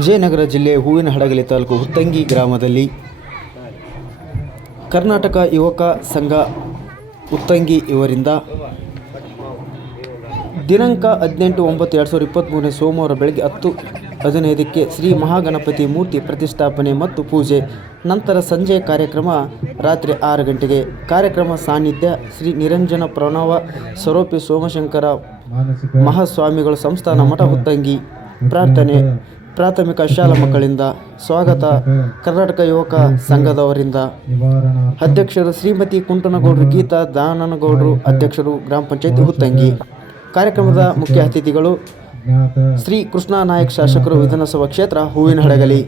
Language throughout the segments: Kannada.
ವಿಜಯನಗರ ಜಿಲ್ಲೆ ಹೂವಿನಹಡಗಲಿ ತಾಲೂಕು ಹುತ್ತಂಗಿ ಗ್ರಾಮದಲ್ಲಿ ಕರ್ನಾಟಕ ಯುವಕ ಸಂಘ ಹುತ್ತಂಗಿ ಇವರಿಂದ ದಿನಾಂಕ 18/9/2023 ಸೋಮವಾರ ಬೆಳಗ್ಗೆ 10:15ಕ್ಕೆ ಶ್ರೀ ಮಹಾಗಣಪತಿ ಮೂರ್ತಿ ಪ್ರತಿಷ್ಠಾಪನೆ ಮತ್ತು ಪೂಜೆ ನಂತರ ಸಂಜೆ ಕಾರ್ಯಕ್ರಮ ರಾತ್ರಿ 6 ಗಂಟೆಗೆ. ಕಾರ್ಯಕ್ರಮ ಸಾನ್ನಿಧ್ಯ ಶ್ರೀ ನಿರಂಜನ ಪ್ರಣವ ಸ್ವರೂಪಿ ಸೋಮಶಂಕರ ಮಹಾಸ್ವಾಮಿಗಳು ಸಂಸ್ಥಾನ ಮಠ ಹುತ್ತಂಗಿ. ಪ್ರಾರ್ಥನೆ ಪ್ರಾಥಮಿಕ ಶಾಲಾ ಮಕ್ಕಳಿಂದ ಸ್ವಾಗತ. ಕರ್ನಾಟಕ ಯುವಕ ಸಂಘದವರಿಂದ ಅಧ್ಯಕ್ಷರು ಶ್ರೀಮತಿ ಕುಂಟನಗೌಡರು ಗೀತಾ ದಾನನಗೌಡರು, ಅಧ್ಯಕ್ಷರು ಗ್ರಾಮ ಪಂಚಾಯತಿ ಹುತ್ತಂಗಿ. ಕಾರ್ಯಕ್ರಮದ ಮುಖ್ಯ ಅತಿಥಿಗಳು ಶ್ರೀ ಕೃಷ್ಣ ನಾಯಕ್, ಶಾಸಕರು ವಿಧಾನಸಭಾ ಕ್ಷೇತ್ರ ಹೂವಿನಹಡಗಲಿ.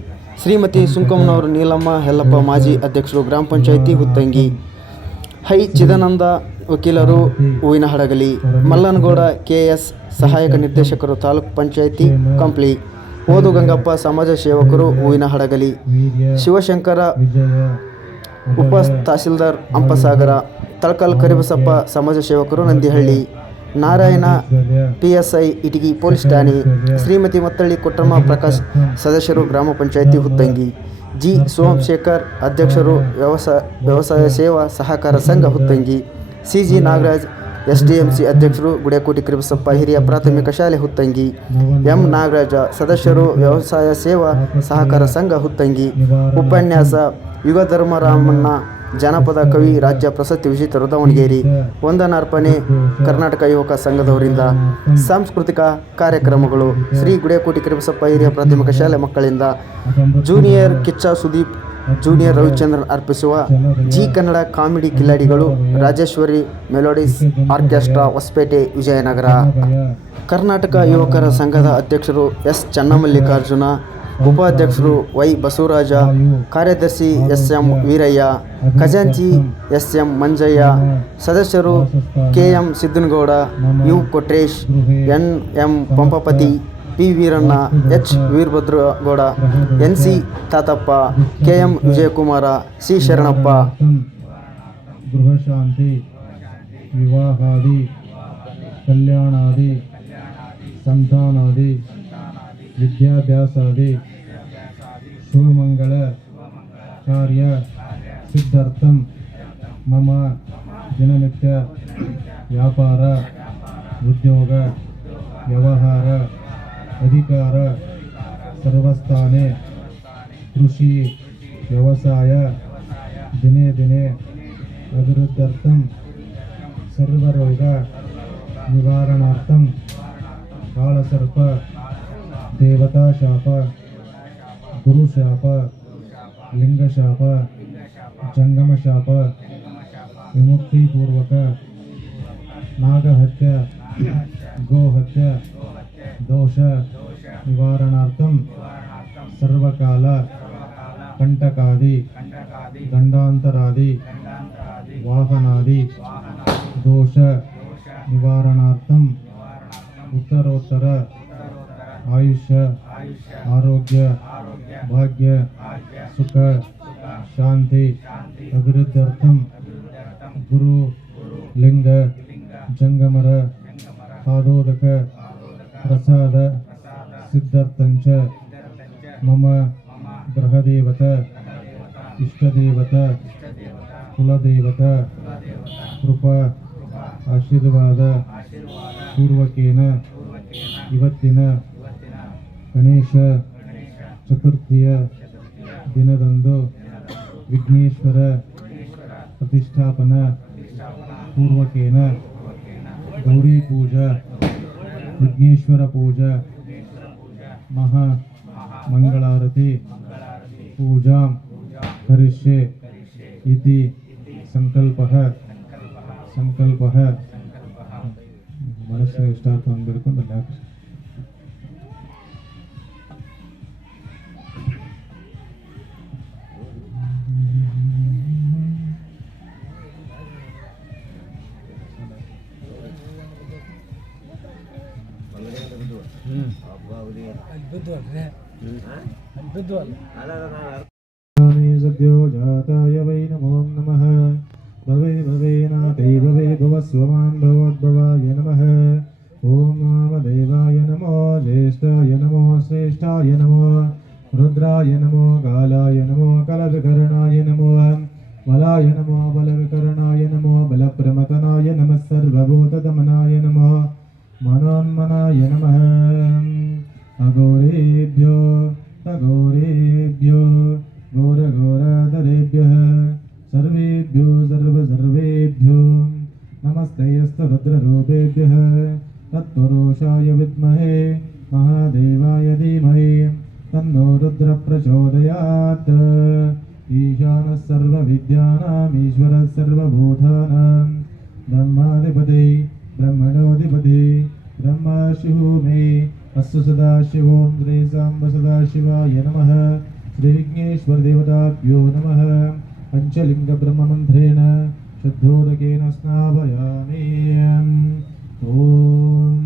ಶ್ರೀಮತಿ ಸುಂಕಮ್ಮನವರು ನೀಲಮ್ಮ ಯಲ್ಲಪ್ಪ, ಮಾಜಿ ಅಧ್ಯಕ್ಷರು ಗ್ರಾಮ ಪಂಚಾಯತಿ ಹುತ್ತಂಗಿ. ಹೈ ಚಿದಾನಂದ, ವಕೀಲರು ಹೂವಿನಹಡಗಲಿ. ಮಲ್ಲನಗೌಡ KS, ಸಹಾಯಕ ನಿರ್ದೇಶಕರು ತಾಲೂಕು ಪಂಚಾಯತಿ ಕಂಪ್ಲಿ. ಓದು ಗಂಗಪ್ಪ, ಸಮಾಜ ಸೇವಕರು ಹೂವಿನಹಡಗಲಿ. ಶಿವಶಂಕರ, ಉಪ ತಹಸೀಲ್ದಾರ್ ಹಂಪಸಾಗರ. ತಳಕಲ್ ಕರಿಬಸಪ್ಪ, ಸಮಾಜ ಸೇವಕರು ನಂದಿಹಳ್ಳಿ. ನಾರಾಯಣ, PSI ಇಟಗಿ ಪೊಲೀಸ್ ಠಾಣೆ. ಶ್ರೀಮತಿ ಮತ್ತಳ್ಳಿ ಕೊಟ್ರಮ್ಮ ಪ್ರಕಾಶ್, ಸದಸ್ಯರು ಗ್ರಾಮ ಪಂಚಾಯತಿ ಹುತ್ತಂಗಿ. G. ಸೋಮಶೇಖರ್, ಅಧ್ಯಕ್ಷರು ವ್ಯವಸಾಯ ಸೇವಾ ಸಹಕಾರ ಸಂಘ ಹುತ್ತಂಗಿ. CG ನಾಗರಾಜ್, SDMC ಅಧ್ಯಕ್ಷರು ಗುಡೇಕೋಟಿ ಕರಿಬಸಪ್ಪ ಹಿರಿಯ ಪ್ರಾಥಮಿಕ ಶಾಲೆ ಹುತ್ತಂಗಿ. M. ನಾಗರಾಜ, ಸದಸ್ಯರು ವ್ಯವಸಾಯ ಸೇವಾ ಸಹಕಾರ ಸಂಘ ಹುತ್ತಂಗಿ. ಉಪನ್ಯಾಸ ಯುಗಧರ್ಮರಾಮಣ್ಣ, ಜಾನಪದ ಕವಿ, ರಾಜ್ಯ ಪ್ರಶಸ್ತಿ ವಿಜೇತರು ದಾವಣಗೆರೆ. ವಂದನಾರ್ಪಣೆ ಕರ್ನಾಟಕ ಯುವಕ ಸಂಘದವರಿಂದ. ಸಾಂಸ್ಕೃತಿಕ ಕಾರ್ಯಕ್ರಮಗಳು ಶ್ರೀ ಗುಡೇಕೋಟಿ ಕರಿಬಸಪ್ಪ ಹಿರಿಯ ಪ್ರಾಥಮಿಕ ಶಾಲೆ ಮಕ್ಕಳಿಂದ ಜೂನಿಯರ್ ಕಿಚ್ಚ ಸುದೀಪ್, ಜೂನಿಯರ್ ರವಿಚಂದ್ರನ್ ಅರ್ಪಿಸುವ ಜಿ ಕನ್ನಡ ಕಾಮಿಡಿ ಕಿಲಾಡಿಗಳು, ರಾಜೇಶ್ವರಿ ಮೆಲೋಡಿಸ್ ಆರ್ಕೆಸ್ಟ್ರಾ, ಹೊಸಪೇಟೆ, ವಿಜಯನಗರ. ಕರ್ನಾಟಕ ಯುವಕರ ಸಂಘದ ಅಧ್ಯಕ್ಷರು S. ಚನ್ನಮಲ್ಲಿಕಾರ್ಜುನ, ಉಪಾಧ್ಯಕ್ಷರು Y. ಬಸವರಾಜ, ಕಾರ್ಯದರ್ಶಿ SM. ವೀರಯ್ಯ, ಖಜಾಂಚಿ SM. ಮಂಜಯ್ಯ, ಸದಸ್ಯರು KM. Siddanagouda, U. Kotresh, NM. Pampapati, P. Veeranna, H. Veerabhadragowda, NC. ತಾತಪ್ಪ, KM. Vijayakumar, C. Sharanappa. ಗೃಹಶಾಂತಿ, ವಿವಾಹಾದಿ, ಕಲ್ಯಾಣಾದಿ, ಸಂತಾನಾದಿ, ವಿದ್ಯಾಭ್ಯಾಸಾದಿ Shubhamangala ಕಾರ್ಯ ಸಿದ್ಧಾರ್ಥಂ ಮಮ ದಿನನಿತ್ಯ ವ್ಯಾಪಾರ ಉದ್ಯೋಗ ವ್ಯವಹಾರ ಅಧಿಕಾರ ಸರ್ವಸ್ಥಾನೆ ಕೃಷಿ ವ್ಯವಸಾಯ ದಿನೇ ದಿನೇ ಅಭಿವೃದ್ಧರ್ಥಂ ಸರ್ವರೋಗ ನಿವಾರಣಾರ್ಥಂ ಕಾಳಸರ್ಪ ದೇವತಾ ಶಾಪ ಗುರು ಶಾಪ ಲಿಂಗ ಶಾಪ ಜಂಗಮ ಶಾಪ ವಿಮುಕ್ತಿ ಪೂರ್ವಕ ನಾಗಹತ್ಯ ಗೋಹತ್ಯ ದೋಷ ನಿವಾರಣಾರ್ಥಂ ಸರ್ವಕಾಲ ಕಂಟಕಾದಿ ದಂಡಾಂತರಾದಿ ವಾಹನಾದಿ ದೋಷ ನಿವಾರಣಾರ್ಥಂ ಉತ್ತರೋತ್ತರ ಆಯುಷ್ಯ ಆರೋಗ್ಯ ಭಾಗ್ಯ ಸುಖ ಶಾಂತಿ ಅಭಿವೃದ್ಧರ್ಥಂ ಗುರು ಲಿಂಗ ಜಂಗಮರ ಪಾದೋದಕ ಪ್ರಸಾದ ಸಿದ್ಧಾರ್ಥಂಚ ಮಮ ಗೃಹದೇವತ ಇಷ್ಟದೇವತ ಕುಲದೇವತ ಕೃಪಾ ಆಶೀರ್ವಾದ ಪೂರ್ವಕೇನ ಇವತ್ತಿನ ಗಣೇಶ ಚತುರ್ಥಿಯ ದಿನದಂದು ವಿಘ್ನೇಶ್ವರ ಪ್ರತಿಷ್ಠಾಪನಾ ಪೂರ್ವಕೇನ ಗೌರಿ ಪೂಜಾ ವಿಘ್ನೇಶ್ವರ ಪೂಜಾ ಮಹಾ ಮಂಗಳಾರತಿ ಪೂಜಾ ಕರಿಷ್ಯೆ ಇತಿ ಸಂಕಲ್ಪಃ ಮನಸ್ಸಿನ ಇಷ್ಟಾರ್ಥ ಅಂದ್ಬಿಡ್ಕೊಂಡು ಅಲ್ಲಿ ಹಾಕಿ. सद्यो जाताय वै नमो नमः भवे भवेनाथै भवे भवस्वमान् भवद्भवाय नमः ॐ वामदेवाय नमो ज्येष्ठाय नमो श्रेष्ठाय नमो रुद्राय नमो कालाय नमो कलविकरणाय नमो बलाय नमो बलविकरणाय नमो बलप्रमतनाय नमः सर्वभूतदमनाय नमो मनोन्मनाय नमः अघोरेभ्यो अघोरेभ्यो घोरघोरधरेभ्यः सर्वेभ्यो सर्वेभ्यो नमस्तेऽस्तु रुद्ररूपेभ्यः तत्पुरुषाय विद्महे महादेवाय धीमहि तन्नो रुद्र प्रचोदयात् ईशानः सर्वविद्यानाम् ईश्वरः सर्वभूतानां ब्रह्माधिपति ब्रह्मणोऽधिपति ब्रह्मशिव मे अस्तु सदाशिवो श्री सांब सदाशिवाय नमः श्री विघ्नेश्वर देवताभ्यो नमः पंचलिंगब्रह्ममन्त्रेण शुद्धोदकेन स्नापयामि ॐ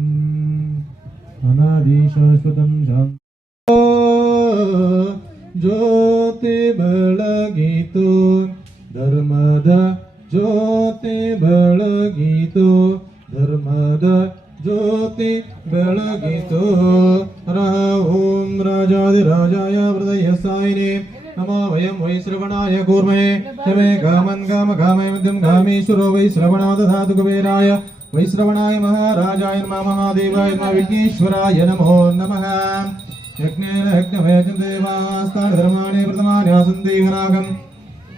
अनादिशाश्वतं ज्योति ಬೆಳಗಿತು ಧರ್ಮದ ಜ್ಯೋತಿ ಬೆಳಗಿತು ಧರ್ಮದ ಜ್ಯೋತಿ ಬೆಳಗಿತು ಓಂ ರಾಜಾದಿರಾಜಾಯ ಹೃದಯಸಾಯಿನೇ नमो वयं वै श्रवणाय कूर्महे तमे कामन् कामकामयमिदं कामेश्वरो वै श्रवणो दधातु कुबेराय वै श्रवणाय महाराजाय नमः महादेवाय नमः विघ्नेश्वराय नमो नमः यज्ञेन यज्ञमेजं देवास्तानि धर्माणि प्रथमानि आसन्ति गणाकं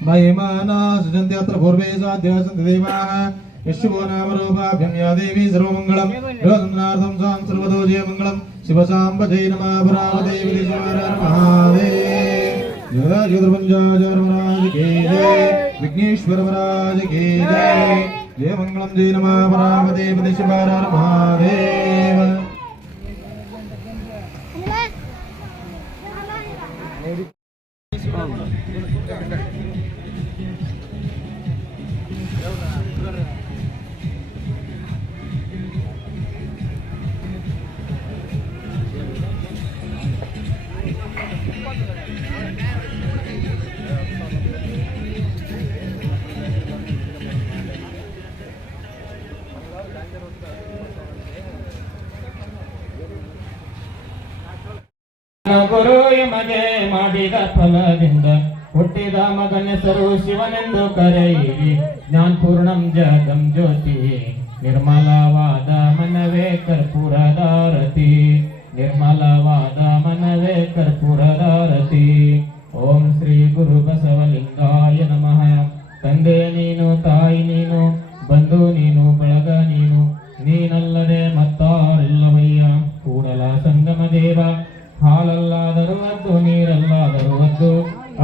महिमाना सृजन्ति अत्र पूर्वे साध्या सन्ति देवाः यशुभो नाम रूपाभ्यं या देवी सर्वमङ्गलं योगनार्थं सां सर्वतो जयमङ्गलं शिवसाम्बजै नमः परावदेवी महादेव जय जगदर्पंचाचार्य महाराज की जय विघ्नेश्वर महाराज की जय जय मंगलम जय नमः परावते पति शिवार महादेव ಗುರು ಯಮಗೆ ಮಾಡಿದ ಫಲದಿಂದ ಹುಟ್ಟಿದ ಮಗನೆಸರು ಶಿವನೆಂದು ಕರೆಯಿರಿ ಜ್ಞಾನಪೂರ್ಣಂ ಜಗಂ ಜ್ಯೋತಿ ನಿರ್ಮಲವಾದ ಮನವೇ ಕರ್ಪೂರದಾರತಿ ನಿರ್ಮಲವಾದ ಮನವೇ ಕರ್ಪೂರದಾರತಿ ಓಂ ಶ್ರೀ ಗುರು ಬಸವಲಿಂಗಾಯ ನಮಃ ತಂದೆ ನೀನು ತಾಯಿ ನೀನು ಬಂಧು ನೀನು ಬಳಗ ನೀನು ನೀನಲ್ಲದೆ ಮತ್ತಾರಿಲ್ಲವಯ್ಯ ಕೂಡಲ ಸಂಗಮ ದೇವ ಹಾಲಲ್ಲಾದರೂ ಅದ್ದು ನೀರಲ್ಲಾದರೂ ಅದ್ದು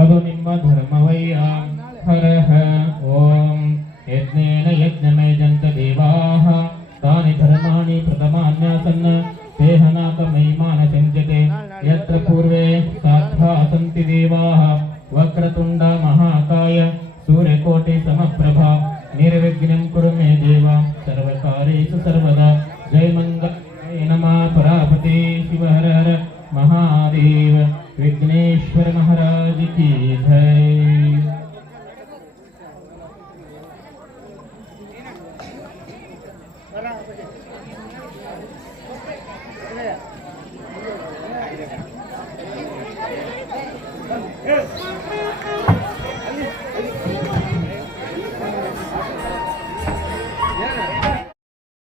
ಅದು ನಿಮ್ಮ ಧರ್ಮವಯ್ಯ ಹರ ಓಂ ಯಜ್ಞೇನ ಯಜ್ಞಮೇಜಂತ ದೇವಾಃ ತಾನಿ ಧರ್ಮಾಣಿ ಪ್ರಥಮಾನ್ಯಾಸನ್ನ ದೇಹನಾಥ ಮಹಿಮಾನ ಸಂಚತೆ ಯತ್ರ ಪೂರ್ವೇ ಸಾಧ್ವಾ ಸಂತಿ ದೇವಾಃ ವಕ್ರತುಂಡ ಮಹಾಕಾಯ ಸೂರ್ಯಕೋಟಿ ಸಮಪ್ರಭಾ ನಿರ್ವಿಘ್ನಂ ಕುರು ಮೇ ದೇವ ಸರ್ವಕಾರ್ಯೇಷು ಸರ್ವದಾ ಜಯ ಮಂಗಲಾಯ ನಮಃ ಪರಾಪತಿ ಶಿವ ಹರ ಹರ महादेव विघ्नेश्वर महाराज की जय।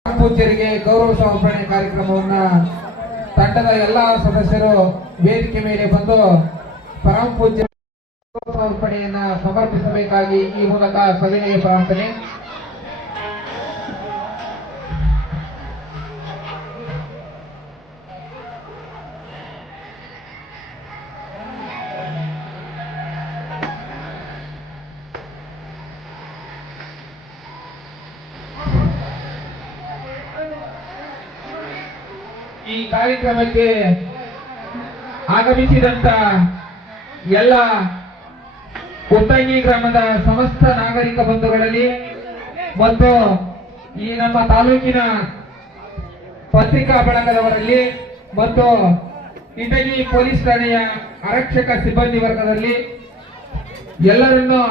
ಪೂಜ್ಯರಿಗೆ ಗೌರವ ಸಮರ್ಪಣೆ ಕಾರ್ಯಕ್ರಮವನ್ನ ತಂಡದ ಎಲ್ಲಾ ಸದಸ್ಯರು ವೇದಿಕೆ ಮೇಲೆ ಬಂದು ಪರಮ ಪೂಜ್ಯ ಸಮರ್ಪಣೆಯನ್ನ ಸಮರ್ಪಿಸಬೇಕಾಗಿ ಈ ಮೂಲಕ ಸವಿನಯ ಪ್ರಾರ್ಥನೆ. ಈ ಕಾರ್ಯಕ್ರಮಕ್ಕೆ ಆಗಮಿಸಿದಂತ ಎಲ್ಲ ಉತ್ತಂಗಿ ಗ್ರಾಮದ ಸಮಸ್ತ ನಾಗರಿಕ ಬಂಧುಗಳಲ್ಲಿ ಮತ್ತು ಈ ನಮ್ಮ ತಾಲೂಕಿನ ಪತ್ರಿಕಾ ಬಳಗದವರಲ್ಲಿ ಮತ್ತು ಇಟಗಿ ಪೊಲೀಸ್ ಠಾಣೆಯ ಆರಕ್ಷಕ ಸಿಬ್ಬಂದಿ ವರ್ಗದಲ್ಲಿ ಎಲ್ಲರನ್ನು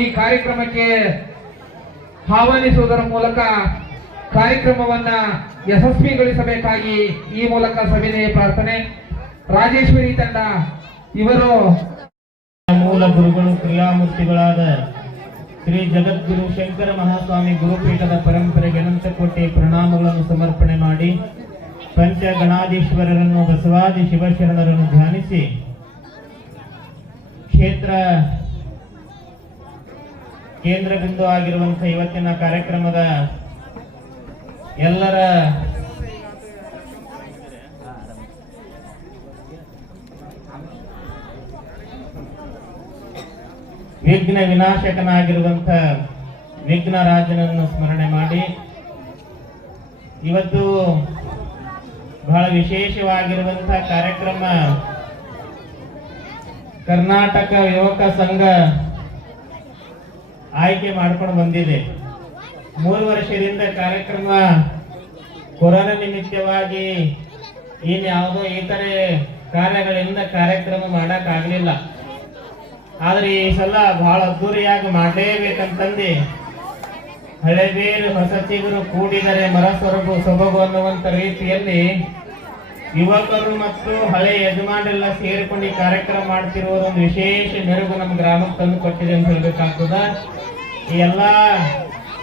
ಈ ಕಾರ್ಯಕ್ರಮಕ್ಕೆ ಆಹ್ವಾನಿಸುವುದರ ಮೂಲಕ ಕಾರ್ಯಕ್ರಮವನ್ನ ಯಶಸ್ವಿಗೊಳಿಸಬೇಕಾಗಿ ಈ ಮೂಲಕ ಸವಿನಯ ಪ್ರಾರ್ಥನೆ. ರಾಜೇಶ್ವರಿ ತಂಡ ಇವರು ಮೂಲ ಗುರುಗಳು ಕ್ರಿಯಾಮೂರ್ತಿಗಳಾದ ಶ್ರೀ ಜಗದ್ಗುರು ಶಂಕರ ಮಹಾಸ್ವಾಮಿ ಗುರುಪೀಠದ ಪರಂಪರೆಗೆ ಅನಂತ ಕೋಟಿ ಪ್ರಣಾಮಗಳನ್ನು ಸಮರ್ಪಣೆ ಮಾಡಿ ಪಂಚ ಗಣಾಧೀಶ್ವರರನ್ನು ಬಸವಾದಿ ಶಿವಶರಣರನ್ನು ಧ್ಯಾನಿಸಿ ಕ್ಷೇತ್ರ ಕೇಂದ್ರ ಬಿಂದು ಆಗಿರುವಂತಹ ಇವತ್ತಿನ ಕಾರ್ಯಕ್ರಮದ ಎಲ್ಲರ ವಿಘ್ನ ವಿನಾಶಕನಾಗಿರುವಂತ ವಿಘ್ನರಾಜನನ್ನು ಸ್ಮರಣೆ ಮಾಡಿ ಇವತ್ತು ಬಹಳ ವಿಶೇಷವಾಗಿರುವಂತಹ ಕಾರ್ಯಕ್ರಮ ಕರ್ನಾಟಕ ಯುವಕ ಸಂಘ ಆಯ್ಕೆ ಮಾಡ್ಕೊಂಡು ಬಂದಿದೆ. 3 ವರ್ಷದಿಂದ ಕಾರ್ಯಕ್ರಮ ಕೊರೋನಾ ನಿಮಿತ್ತವಾಗಿ ಇನ್ಯಾವುದೋ ಇತರೆ ಕಾರ್ಯಗಳಿಂದ ಕಾರ್ಯಕ್ರಮ ಮಾಡಕ್ ಆಗ್ಲಿಲ್ಲ. ಆದ್ರೆ ಈ ಸಲ ಬಹಳ ಅದ್ದೂರಿಯಾಗಿ ಮಾಡಲೇಬೇಕಂತಂದು ಹಳೆಬೇರು ಹೊಸ ಚಿಗುರು ಕೂಡಿದರೆ ಮರ ಸೊಬಗು ಅನ್ನುವಂತ ರೀತಿಯಲ್ಲಿ ಯುವಕರು ಮತ್ತು ಹಳೆ ಯಜಮಾನರೆಲ್ಲ ಸೇರಿಕೊಂಡು ಈ ಕಾರ್ಯಕ್ರಮ ಮಾಡ್ತಿರುವುದೊಂದು ವಿಶೇಷ ಮೆರುಗು ನಮ್ಮ ಗ್ರಾಮಕ್ಕೆ ತಂದು ಕೊಟ್ಟಿದೆ ಅಂತ ಹೇಳ್ಬೇಕಾಗ್ತದ. ಈ ಎಲ್ಲಾ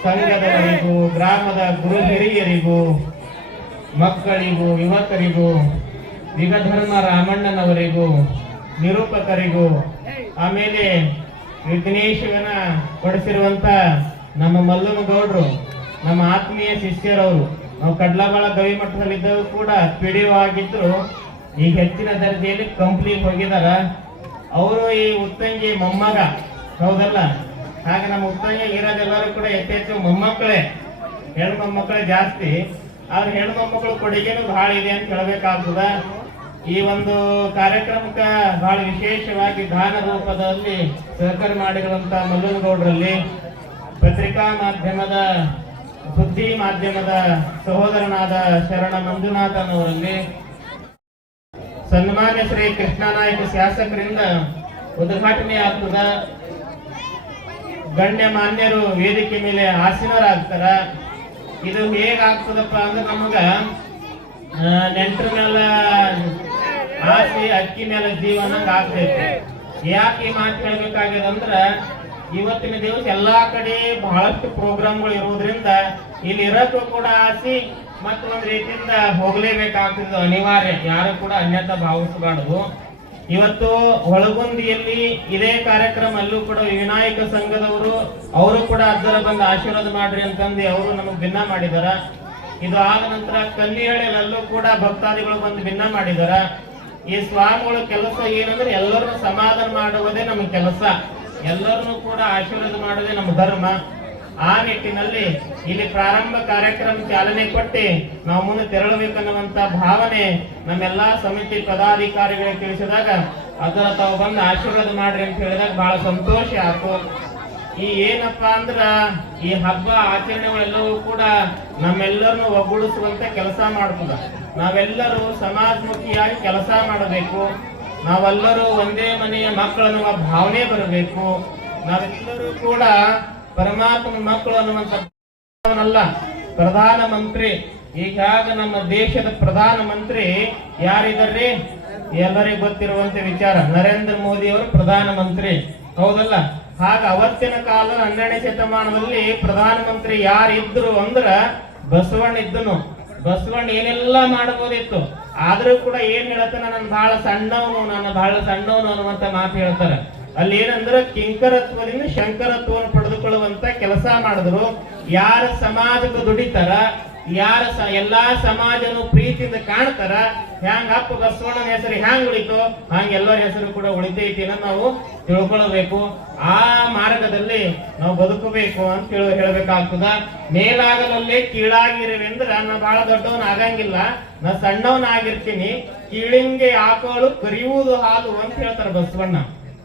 ಸಂಘದವರಿಗೂ ಗ್ರಾಮದ ಗುರು ಹಿರಿಯರಿಗೂ ಮಕ್ಕಳಿಗೂ ಯುವಕರಿಗೂ ವಿಗಧರ್ಮ ರಾಮಣ್ಣನವರಿಗೂ ನಿರೂಪಕರಿಗೂ ಆಮೇಲೆ ವಿಘ್ನೇಶ್ವರನ ಕೊಡಿಸಿರುವಂತ ನಮ್ಮ ಮಲ್ಲನಗೌಡರು ನಮ್ಮ ಆತ್ಮೀಯ ಶಿಷ್ಯರವರು, ನಾವು ಕಡ್ಲಬಾಳ ಗವಿ ಮಠದಲ್ಲಿದ್ದವರು ಕೂಡ ಪಿಡಿಒ ಆಗಿದ್ರು, ಈಗ ಹೆಚ್ಚಿನ ದರ್ಜೆಯಲ್ಲಿ ಕಂಪ್ನಿಗೆ ಹೋಗಿದಾರ. ಅವರು ಈ ಉತ್ತಂಗಿ ಮೊಮ್ಮಗ, ಹೌದಲ್ಲ? ಹಾಗೆ ನಮ್ಮ ಉತ್ತಂಗಿ ಇರೋದೆಲ್ಲರೂ ಕೂಡ ಹೆಚ್ಚೆಚ್ಚು ಮೊಮ್ಮಕ್ಕಳೇ, ಹೆಣ್ಣು ಮೊಮ್ಮಕ್ಕಳೇ ಜಾಸ್ತಿ. ಆದ್ರೆ ಹೆಣ್ಣು ಮೊಮ್ಮಕ್ಕಳು ಕೊಡುಗೆನೂ ಬಹಳ ಇದೆ ಅಂತ ಹೇಳ್ಬೇಕಾಗ್ತದ. ಈ ಒಂದು ಕಾರ್ಯಕ್ರಮಕ್ಕೆ ಬಹಳ ವಿಶೇಷವಾಗಿ ದಾನ ರೂಪದಲ್ಲಿ ಸಹಕಾರ ಮಾಡಿರುವಂತ ಮಲ್ಲನಗೌಡರಲ್ಲಿ, ಪತ್ರಿಕಾ ಮಾಧ್ಯಮದ ಸುದ್ದಿ ಮಾಧ್ಯಮದ ಸಹೋದರನಾದ ಶರಣ ಮಂಜುನಾಥನವರಲ್ಲಿ, ಸನ್ಮಾನ್ಯ ಶ್ರೀ ಕೃಷ್ಣನಾಯಕ ಶಾಸಕರಿಂದ ಉದ್ಘಾಟನೆ ಆಗ್ತದ. ಗಣ್ಯ ಮಾನ್ಯರು ವೇದಿಕೆ ಮೇಲೆ ಆಸೀನರಾಗ್ತಾರ. ಇದು ಹೇಗಾಗ್ತದಪ್ಪ ಅಂದ್ರೆ ನಮಗ ನೆಂಟರ ಮೇಲೆ ಆಸೆ ಅಕ್ಕಿ ಮೇಲೆ ಜೀವನ ಆಗ್ತೈತಿ. ಯಾಕೆ ಮಾತು ಹೇಳ್ಬೇಕಾಗ್ಯದ ಅಂದ್ರ ಇವತ್ತಿನ ದಿವಸ ಎಲ್ಲಾ ಕಡೆ ಬಹಳಷ್ಟು ಪ್ರೋಗ್ರಾಮ್ಗಳು ಇರುವುದರಿಂದ ಇಲ್ಲಿ ಇರಕ್ಕೂ ಕೂಡ ಆಸೆ ಮತ್ತು ಒಂದ್ ರೀತಿಯಿಂದ ಹೋಗ್ಲೇಬೇಕಾಗ್ತದೆ, ಅನಿವಾರ್ಯ. ಯಾರು ಕೂಡ ಅನ್ಯತಾ ಭಾವಿಸಬಾರದು. ಇವತ್ತು ಒಳಗುಂದಿಯಲ್ಲಿ ಇದೇ ಕಾರ್ಯಕ್ರಮ ಅಲ್ಲೂ ಕೂಡ ವಿನಾಯಕ ಸಂಘದವರು ಅವರು ಕೂಡ ಅದರ ಬಂದು ಆಶೀರ್ವಾದ ಮಾಡ್ರಿ ಅಂತಂದು ಅವರು ನಮಗ್ ಭಿನ್ನ ಮಾಡಿದಾರ. ಇದು ಆದ ನಂತರ ಕಲ್ಲಿಹಳ್ಳಿಯಲ್ಲೂ ಕೂಡ ಭಕ್ತಾದಿಗಳು ಬಂದು ಭಿನ್ನ ಮಾಡಿದಾರ. ಈ ಸ್ವಾಮಿಗಳ ಕೆಲಸ ಏನಂದ್ರೆ ಎಲ್ಲರನ್ನು ಸಮಾಧಾನ ಮಾಡುವುದೇ ನಮ್ಮ ಕೆಲಸ, ಎಲ್ಲರನ್ನು ಕೂಡ ಆಶೀರ್ವಾದ ಮಾಡುವುದೇ ನಮ್ಮ ಧರ್ಮ. ಆ ನಿಟ್ಟಿನಲ್ಲಿ ಇಲ್ಲಿ ಪ್ರಾರಂಭ ಕಾರ್ಯಕ್ರಮ ಚಾಲನೆ ಕೊಟ್ಟು ನಾವು ಮುಂದೆ ತೆರಳಬೇಕನ್ನುವಂತ ಭಾವನೆ ನಮ್ಮೆಲ್ಲಾ ಸಮಿತಿ ಪದಾಧಿಕಾರಿಗಳಿಗೆ ತಿಳಿಸಿದಾಗ ಅದರ ತಾವು ಬಂದು ಆಶೀರ್ವಾದ ಮಾಡ್ರಿ ಅಂತ ಹೇಳಿದಾಗ ಬಹಳ ಸಂತೋಷ ಆಯ್ತು. ಈ ಏನಪ್ಪಾ ಅಂದ್ರ ಈ ಹಬ್ಬ ಆಚರಣೆಗಳೆಲ್ಲವೂ ಕೂಡ ನಮ್ಮೆಲ್ಲರನ್ನು ಒಗ್ಗೂಡಿಸುವಂತ ಕೆಲಸ ಮಾಡ್ತದ. ನಾವೆಲ್ಲರೂ ಸಮಾಜಮುಖಿಯಾಗಿ ಕೆಲಸ ಮಾಡಬೇಕು. ನಾವೆಲ್ಲರೂ ಒಂದೇ ಮನೆಯ ಮಕ್ಕಳು ಅನ್ನುವ ಭಾವನೆ ಬರಬೇಕು. ನಾವೆಲ್ಲರೂ ಕೂಡ ಪರಮಾತ್ಮನ ಮಕ್ಕಳು ಅನ್ನುವಂತ ಪ್ರಧಾನ ಮಂತ್ರಿ, ಈಗ ನಮ್ಮ ದೇಶದ ಪ್ರಧಾನ ಮಂತ್ರಿ ಯಾರಿದಾರ್ರಿ? ಎಲ್ಲರಿಗೂ ಗೊತ್ತಿರುವಂತ ವಿಚಾರ, ನರೇಂದ್ರ ಮೋದಿ ಅವರು ಪ್ರಧಾನ ಮಂತ್ರಿ, ಹೌದಲ್ಲ? ಹಾಗ ಅವತ್ತಿನ ಕಾಲ 12ನೇ ಶತಮಾನದಲ್ಲಿ ಪ್ರಧಾನ ಮಂತ್ರಿ ಯಾರಿದ್ರು ಅಂದ್ರ ಬಸವಣ್ಣ ಇದ್ದನು. ಬಸವಣ್ಣ ಏನೆಲ್ಲಾ ಮಾಡಬಹುದಿತ್ತು, ಆದ್ರೂ ಕೂಡ ಏನ್ ಹೇಳ್ತಾನ, ನಾನು ಬಹಳ ಸಣ್ಣವನು ಅನ್ನುವಂತ ಮಾತು ಹೇಳ್ತಾರೆ. ಅಲ್ಲಿ ಏನಂದ್ರೆ ಕಿಂಕರತ್ವದಿಂದ ಶಂಕರತ್ವವನ್ನು ಪಡೆದುಕೊಳ್ಳುವಂತ ಕೆಲಸ ಮಾಡಿದ್ರು. ಯಾರ ಸಮಾಜಕ್ಕೆ ದುಡಿತಾರ, ಯಾರ ಎಲ್ಲಾ ಸಮಾಜನು ಪ್ರೀತಿಯಿಂದ ಕಾಣ್ತಾರ, ಹ್ಯಾಂಗ ಅಪ್ಪ ಬಸವಣ್ಣನ ಹೆಸರು ಹ್ಯಾಂಗ್ ಉಳಿತು ಹಂಗ ಎಲ್ಲರ ಹೆಸರು ಕೂಡ ಉಳಿತೈತಿ ಅನ್ನೋದು ನಾವು ತಿಳ್ಕೊಳ್ಬೇಕು. ಆ ಮಾರ್ಗದಲ್ಲಿ ನಾವು ಬದುಕಬೇಕು ಅಂತ ಹೇಳ್ಬೇಕಾಗ್ತದ. ಮೇಲಾಗಲಲ್ಲೇ ಕೀಳಾಗಿರುವೆಂದ್ರ ನಾ ಬಹಳ ದೊಡ್ಡವನ್ ಆಗಂಗಿಲ್ಲ, ನಾ ಸಣ್ಣವನ್ ಆಗಿರ್ತೀನಿ, ಕೀಳಿಂಗೆ ಆಕಳು ಕರಿಯುವುದು ಹಾಲು ಅಂತ ಹೇಳ್ತಾರ ಬಸವಣ್ಣ.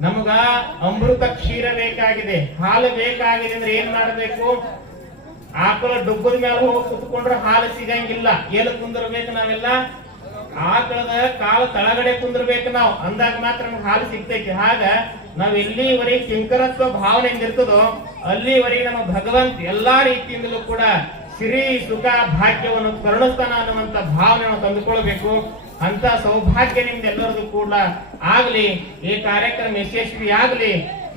ನಮಗ ಅಮೃತ ಕ್ಷೀರ ಬೇಕಾಗಿದೆ, ಹಾಲು ಬೇಕಾಗಿದೆ ಅಂದ್ರೆ ಏನ್ ಮಾಡ್ಬೇಕು? ಆಕಳ ಡುಬ್ಬದ ಮೇಲೆ ಹೋಗಿ ಕುತ್ಕೊಂಡ್ರೆ ಹಾಲು ಸಿಗಂಗಿಲ್ಲ. ಎಲ್ಲಿ ಕುಂದಿರ್ಬೇಕು? ನಾವೆಲ್ಲ ಆಕಳದ ಕಾಲು ತಳಗಡೆ ಕುಂದಿರ್ಬೇಕು ನಾವು, ಅಂದಾಗ ಮಾತ್ರ ನಮ್ಗೆ ಹಾಲು ಸಿಗ್ತೈತಿ. ಹಾಗ ನಾವ್ ಎಲ್ಲಿವರೆಗೆ ಕಿಂಕರತ್ವ ಭಾವನೆಯಿಂದ ಇರ್ತದೋ ಅಲ್ಲಿವರೆಗೆ ನಮ್ಮ ಭಗವಂತ ಎಲ್ಲಾ ರೀತಿಯಿಂದಲೂ ಕೂಡ ಸಿರಿ ಸುಖ ಭಾಗ್ಯವನ್ನು ಕರುಣಿಸ್ತಾನ ಅನ್ನುವಂತ ಭಾವನೆ ನಾವು ತಂದುಕೊಳ್ಬೇಕು. ಅಂತ ಸೌಭಾಗ್ಯ ನಿಮ್ದೆಲ್ಲರದು ಕೂಡ ಆಗ್ಲಿ, ಈ ಕಾರ್ಯಕ್ರಮ ಯಶಸ್ವಿ ಆಗ್ಲಿ.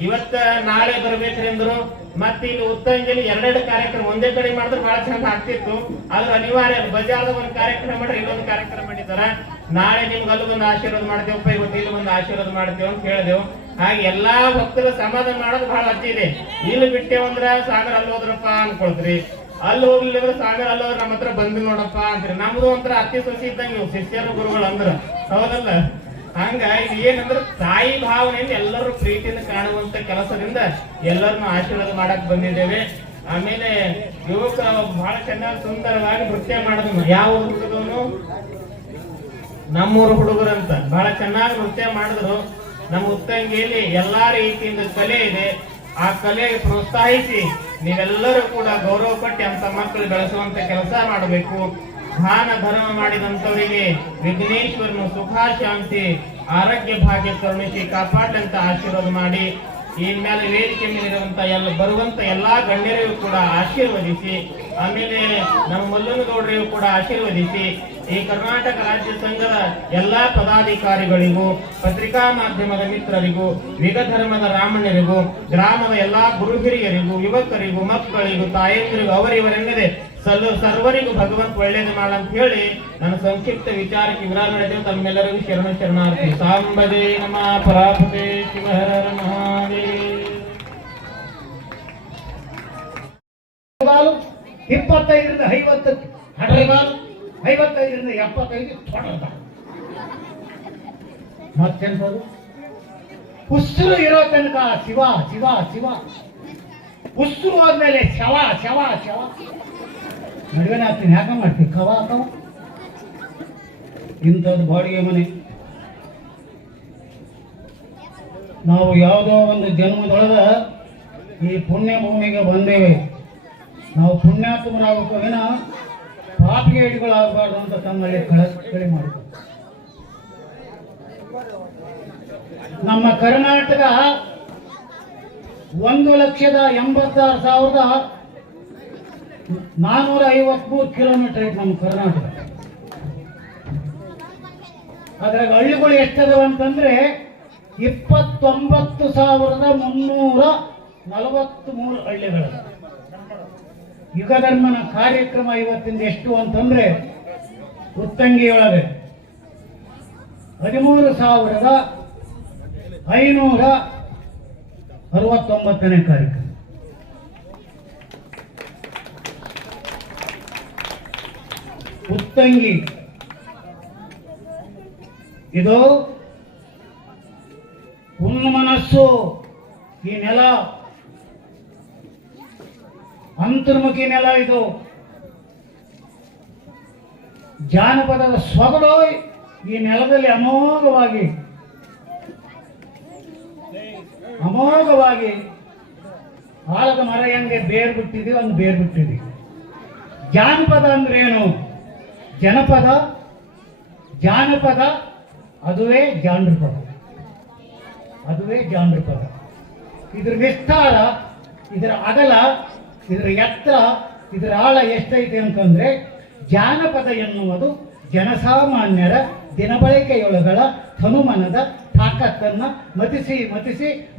ಇವತ್ತ ನಾಳೆ ಬರ್ಬೇಕ್ರಿ ಅಂದ್ರು, ಮತ್ತೆ ಇಲ್ಲಿ ಉತ್ತಂಜಲಿ ಎರಡೆರಡು ಕಾರ್ಯಕ್ರಮ ಒಂದೇ ಕಡೆ ಮಾಡಿದ್ರೆ ಬಹಳ ಚಂದ ಆಗ್ತಿತ್ತು. ಆದ್ರೆ ಅನಿವಾರ್ಯ ಬಜಾರ್ದಾಗ ಒಂದು ಕಾರ್ಯಕ್ರಮ ಮಾಡ್ರಿ, ಇಲ್ಲೊಂದು ಕಾರ್ಯಕ್ರಮ ಮಾಡಿದಾರ. ನಾಳೆ ನಿಮ್ಗೆ ಅಲ್ಲೊಂದು ಆಶೀರ್ವಾದ ಮಾಡ್ತೇವಪ್ಪ, ಇವತ್ತು ಇಲ್ಲಿ ಒಂದು ಆಶೀರ್ವಾದ ಮಾಡ್ತೇವೆ ಅಂತ ಹೇಳಿದೆವು. ಹಾಗೆ ಎಲ್ಲಾ ಭಕ್ತರ ಸಮಾಧಾನ ಮಾಡೋದು ಬಹಳ ಅತಿ ಇದೆ. ಇಲ್ಲಿ ಬಿಟ್ಟೇವಂದ್ರ ಸಾಗರ ಅಲ್ಲಿ ಹೋದ್ರಪ್ಪ ಅನ್ಕೊಳ್ತ್ರಿ, ಅಲ್ಲಿ ಹೋಗ್ಲಿಲ್ಲ ಅಂದ್ರೆ ಸಾಗರ ಅಲ್ಲಿ ಹೋದ್ರೆ ನಮ್ಮ ಹತ್ರ ಬಂದು ನೋಡಪ್ಪ ಅಂತ್ರಿ. ನಮ್ದು ಒಂಥರ ಅತಿ ಸೊಸಿ ಇದ್ದಂಗೆ ಇವು ಶಿಷ್ಯರು ಗುರುಗಳು ಅಂದ್ರ, ಹೌದಲ್ಲ? ಹಂಗ ಇದು ಏನಂದ್ರ ತಾಯಿ ಭಾವನೆಯಿಂದ ಎಲ್ಲರೂ ಪ್ರೀತಿಯಿಂದ ಕಾಣುವಂತ ಕೆಲಸದಿಂದ ಎಲ್ಲರನ್ನು ಆಶೀರ್ವಾದ ಮಾಡಕ್ ಬಂದಿದ್ದೇವೆ. ಆಮೇಲೆ ಯುವಕ ಬಹಳ ಚೆನ್ನಾಗಿ ಸುಂದರವಾಗಿ ನೃತ್ಯ ಮಾಡೋದು. ಯಾವ ಹುಡುಗನು ನಮ್ಮೂರು ಹುಡುಗರಂತ ಬಹಳ ಚೆನ್ನಾಗಿ ನೃತ್ಯ ಮಾಡಿದ್ರು. ನಮ್ಮ ಉತ್ತಂಗಿಯಲ್ಲಿ ಎಲ್ಲಾ ರೀತಿಯಿಂದ ಕಲೆ ಇದೆ. ಆ ಕಲೆಗೆ ಪ್ರೋತ್ಸಾಹಿಸಿ ನೀವೆಲ್ಲರೂ ಕೂಡ ಗೌರವ ಕೊಟ್ಟು ಅಂತ ಮಕ್ಕಳು ಬೆಳೆಸುವಂತ ಕೆಲಸ ಮಾಡಬೇಕು. ದಾನ ಧರ್ಮ ಮಾಡಿದಂತವರಿಗೆ ವಿಘ್ನೇಶ್ವರನು ಸುಖ ಶಾಂತಿ ಆರೋಗ್ಯ ಭಾಗ್ಯ ಕರುಣಿಸಿ ಕಾಪಾಡಂತ ಆಶೀರ್ವಾದ ಮಾಡಿ, ಇನ್ಮೇಲೆ ವೇದಿಕೆ ಮೇಲಿರುವಂತ ಬರುವಂತ ಎಲ್ಲಾ ಗಣ್ಯರಿಗೂ ಕೂಡ ಆಶೀರ್ವದಿಸಿ, ಆಮೇಲೆ ನಮ್ಮ ಮಲ್ಲನಗೌಡರಿಗೂ ಕೂಡ ಆಶೀರ್ವದಿಸಿ, ಈ ಕರ್ನಾಟಕ ರಾಜ್ಯ ಸಂಘದ ಎಲ್ಲಾ ಪದಾಧಿಕಾರಿಗಳಿಗೂ, ಪತ್ರಿಕಾ ಮಾಧ್ಯಮದ ಮಿತ್ರರಿಗೂ, ವಿಗಧರ್ಮದ ರಾಮಣ್ಯರಿಗೂ, ಗ್ರಾಮದ ಎಲ್ಲಾ ಗುರು ಹಿರಿಯರಿಗೂ, ಯುವಕರಿಗೂ, ಮಕ್ಕಳಿಗೂ, ತಾಯಂದಿರಿಗೂ, ಅವರಿವರೆಂದರೆ ಸರ್ವರಿಗೂ ಭಗವಂತ ಒಳ್ಳೇದು ಮಾಡಂತ ಹೇಳಿ ನನ್ನ ಸಂಕ್ಷಿಪ್ತ ವಿಚಾರಕ್ಕೆ ವಿರಾಮ ನೀಡಿದ್ದೇವೆ. ತಮ್ಮೆಲ್ಲರಿಗೂ ಶರಣಾರ್ಥಿ. ಸಾಂಬದೇ ನಮಃ. ಪರಾಪತೆ ಶಿವಹರ ಮಹಾದೇವ. 25ರಿಂದ 50 ಹಡಗಾಲು, 55ರಿಂದ 75 ತೊಡಗಾಲು. ಮತ್ತೆಂತದು ಉಸಿರು ಇರೋ ತನಕ ಶಿವ ಶಿವ ಶಿವ, ಉಸಿರು ಹೋದ್ಮೇಲೆ ಶವ ಶವ ಶವ. ನಡುವೆನ ಆಗ್ತೀನಿ ಯಾಕ ಮಾಡ್ತೀವಿ ಕವ ಕವ. ಇಂಥದ್ದು ಬಾಡಿಗೆ ಮನೆ. ನಾವು ಯಾವುದೋ ಒಂದು ಜನ್ಮದೊಳಗ ಈ ಪುಣ್ಯ ಭೂಮಿಗೆ ಬಂದೇವೆ. ನಾವು ಪುಣ್ಯಾತ್ಮರಾಗಬೇಕು, ಏನ ಪಾಪಿಗೇಡಿಗಳಾಗಬಾರ್ದು ಅಂತ ತಮ್ಮಲ್ಲಿ ಕಳಿ ಮಾಡಿದ್ರು. ನಮ್ಮ ಕರ್ನಾಟಕ 1,86,453 ಕಿಲೋಮೀಟರ್ ಐತೆ ನಮ್ಮ ಕರ್ನಾಟಕ. ಅದ್ರಾಗ ಹಳ್ಳಿಗಳು ಎಷ್ಟದವ ಅಂತಂದ್ರೆ 29,343 ಹಳ್ಳಿಗಳು. ಯುಗಧರ್ಮನ ಕಾರ್ಯಕ್ರಮ ಇವತ್ತಿಂದ ಎಷ್ಟು ಅಂತಂದ್ರೆ ಉತ್ತಂಗಿಯೊಳಗೆ 13,569ನೇ ಕಾರ್ಯಕ್ರಮ. ಉತ್ತಂಗಿ ಇದು ಉನ್ಮನಸ್ಸು. ಈ ನೆಲ ಅಂತರ್ಮುಖಿ ನೆಲ. ಇದು ಜಾನಪದದ ಸೊಗಡು ಈ ನೆಲದಲ್ಲಿ ಅಮೋಘವಾಗಿ ಆಲದ ಮರ ಹೆಂಗೆ ಬೇರ್ ಬಿಟ್ಟಿದೀವಿ ಒಂದು ಬೇರ್ ಬಿಟ್ಟಿದೀವಿ. ಜಾನಪದ ಅಂದ್ರೆ ಏನು? ಜನಪದ, ಜಾನಪದ, ಅದುವೇ ಜಾನಪದ, ಅದುವೇ ಜಾನಪದ. ಇದ್ರ ವಿಸ್ತಾರ, ಇದರ ಅಗಲ, ಇದರ ಎತ್ತರ, ಇದರ ಆಳ ಎಷ್ಟೈತೆ ಅಂತಂದ್ರೆ, ಜಾನಪದ ಎನ್ನುವುದು ಜನಸಾಮಾನ್ಯರ ದಿನಬಳಕೆಯೊಳಗಳ ಹನುಮನದ ತಾಕತ್ತನ್ನ ಮತಿಸಿ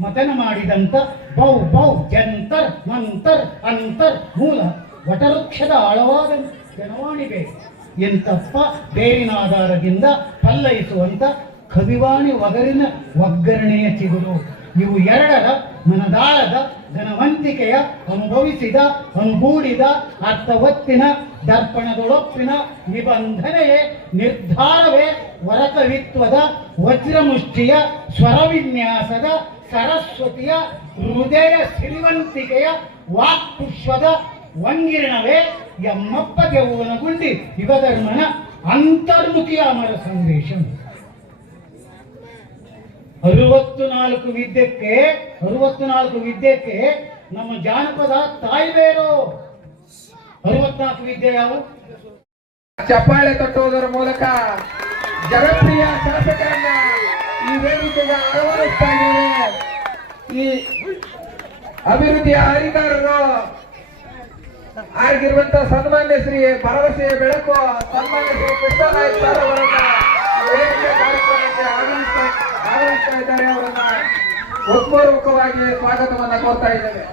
ಮತನ ಮಾಡಿದಂತ ಬೌ ಬೌ ಜಂತರ್ ಮಂತರ್ ಅಂತರ್ ಮೂಲ ವಟವೃಕ್ಷದ ಆಳವಾದ ಜನವಾಣಿಗೆ ಎಂತಪ್ಪ ಬೇರಿನ ಆಧಾರದಿಂದ ಪಲ್ಲಯಿಸುವಂತ ಕವಿವಾಣಿ ಒಗರಿನ ಒಗ್ಗರಣೆಯ ಚಿಗುರು. ಇವು ಎರಡರ ಮನದಾಳದ ಘನವಂತಿಕೆಯ ಅನುಭವಿಸಿದ ಅನುಗೂಡಿದ ಅರ್ಥವತ್ತಿನ ದರ್ಪಣದೊಳೊಪ್ಪಿನ ನಿಬಂಧನೆಯೇ ನಿರ್ಧಾರವೇ ವರಕವಿತ್ವದ ವಜ್ರಮುಷ್ಟಿಯ ಸ್ವರವಿನ್ಯಾಸದ ಸರಸ್ವತಿಯ ಹೃದಯ ಸಿರಿವಂತಿಕೆಯ ವಾಕ್ಪುಷ್ಪದ ವಂಗಿರಣವೇ ಎಮ್ಮಪ್ಪ ದೇವನಗುಂಡಿ ಯುಗಧರ್ಮನ ಅಂತರ್ಮುಖಿಯ ಅಮರ ಸಂದೇಶ. 64 ವಿದ್ಯೆಗೆ ನಮ್ಮ ಜಾನಪದ ತಾಯ್ಬೇರು. 64 ವಿದ್ಯೆ ಯಾವ? ಚಪ್ಪಾಳೆ ತಟ್ಟುವುದರ ಮೂಲಕ ಜನಪ್ರಿಯ ಶಾಸಕರನ್ನ ಈ ವೇದಿಕೆಗೆ ಆಹ್ವಾನಿಸ್ತಾ ಇದ್ದೇವೆ. ಈ ಅಭಿವೃದ್ಧಿಯ ಅಧಿಕಾರರು ಆಗಿರುವಂತಹ ಸನ್ಮಾನ್ಯ ಶ್ರೀ ಭರವಸೆಯ ಬೆಳಕು ಸನ್ಮಾನ್ಯ ಶ್ರೀ ಕೃಷ್ಣನಾಯ್ಕ ಸರ್ ಅವರನ್ನ ವೇದಿಕೆ ಕಾರ್ಯಕ್ರಮಕ್ಕೆ ಆಗಮಿಸ್ತಾ ಇದ್ದಾರೆ. ಅವರನ್ನ ಹೃತ್ಪೂರ್ವಕವಾಗಿ ಸ್ವಾಗತವನ್ನ ಕೋರ್ತಾ ಇದ್ದೇವೆ.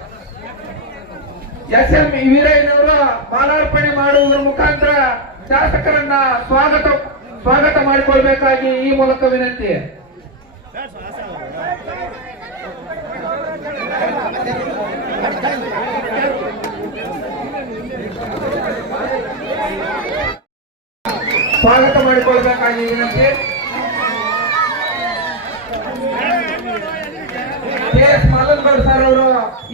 ಎಸ್.ಎಂ. ವೀರಯ್ಯನವರು ಮಾಲಾರ್ಪಣೆ ಮಾಡುವುದರ ಮುಖಾಂತರ ಶಾಸಕರನ್ನ ಸ್ವಾಗತ ಮಾಡಿಕೊಳ್ಬೇಕಾಗಿ ಈ ಮೂಲಕ ವಿನಂತಿ. ಸ್ವಾಗತ ಮಾಡಿಕೊಳ್ಬೇಕಾಗಿ ವಿನಂತಿ. ಕೆ.ಎಸ್. ಮಾಲನಗೌಡ ಸರ್ ಅವರು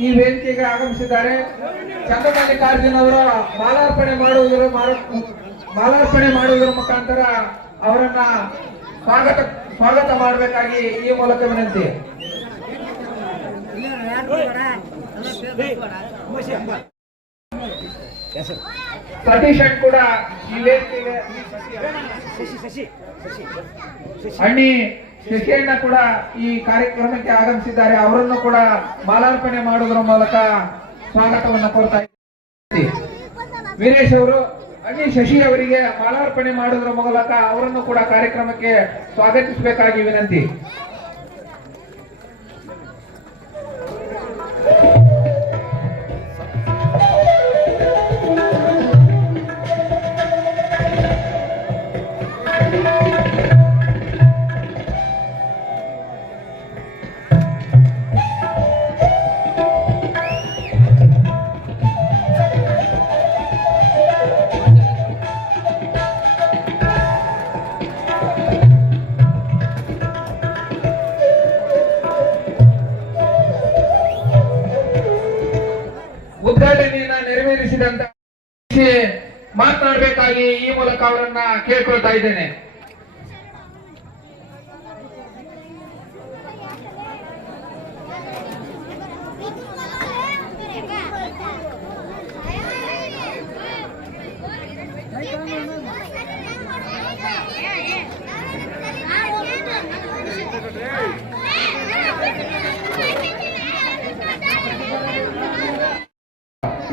ಈ ವೇದಿಕೆಗೆ ಆಗಮಿಸಿದ್ದಾರೆ. ಚಂದ್ರಮಲ್ಲಿಕಾರ್ಜುನ್ ಅವರು ಮಾಲಾರ್ಪಣೆ ಮಾಡುವುದರ ಮುಖಾಂತರ ಅವರನ್ನ ಸ್ವಾಗತ ಮಾಡಬೇಕಾಗಿ ಈ ಮೂಲಕ ವಿನಂತಿ. ಸತೀಶ್ ಕೂಡ ಈ ವೇದಿಕೆಗೆ ಅಣ್ಣಿ ಶಶಿಯಣ್ಣ ಕೂಡ ಈ ಕಾರ್ಯಕ್ರಮಕ್ಕೆ ಆಗಮಿಸಿದ್ದಾರೆ. ಅವರನ್ನು ಕೂಡ ಮಾಲಾರ್ಪಣೆ ಮಾಡುವುದರ ಮೂಲಕ ಸ್ವಾಗತವನ್ನು ಕೋರ್ತಾ ಇದ್ದಾರೆ. ವೀರೇಶ್ ಅವರು ಅಣ್ಣಿ ಶಶಿ ಅವರಿಗೆ ಮಾಲಾರ್ಪಣೆ ಮಾಡುವುದರ ಮೂಲಕ ಅವರನ್ನು ಕೂಡ ಕಾರ್ಯಕ್ರಮಕ್ಕೆ ಸ್ವಾಗತಿಸಬೇಕಾಗಿ ವಿನಂತಿ. ಉದ್ಘಾಟನೆಯನ್ನ ನೆರವೇರಿಸಿದಂತ ಮಾತನಾಡಬೇಕಾಗಿ ಈ ಮೂಲಕ ಅವರನ್ನ ಕೇಳ್ಕೊಳ್ತಾ ಇದ್ದೇನೆ.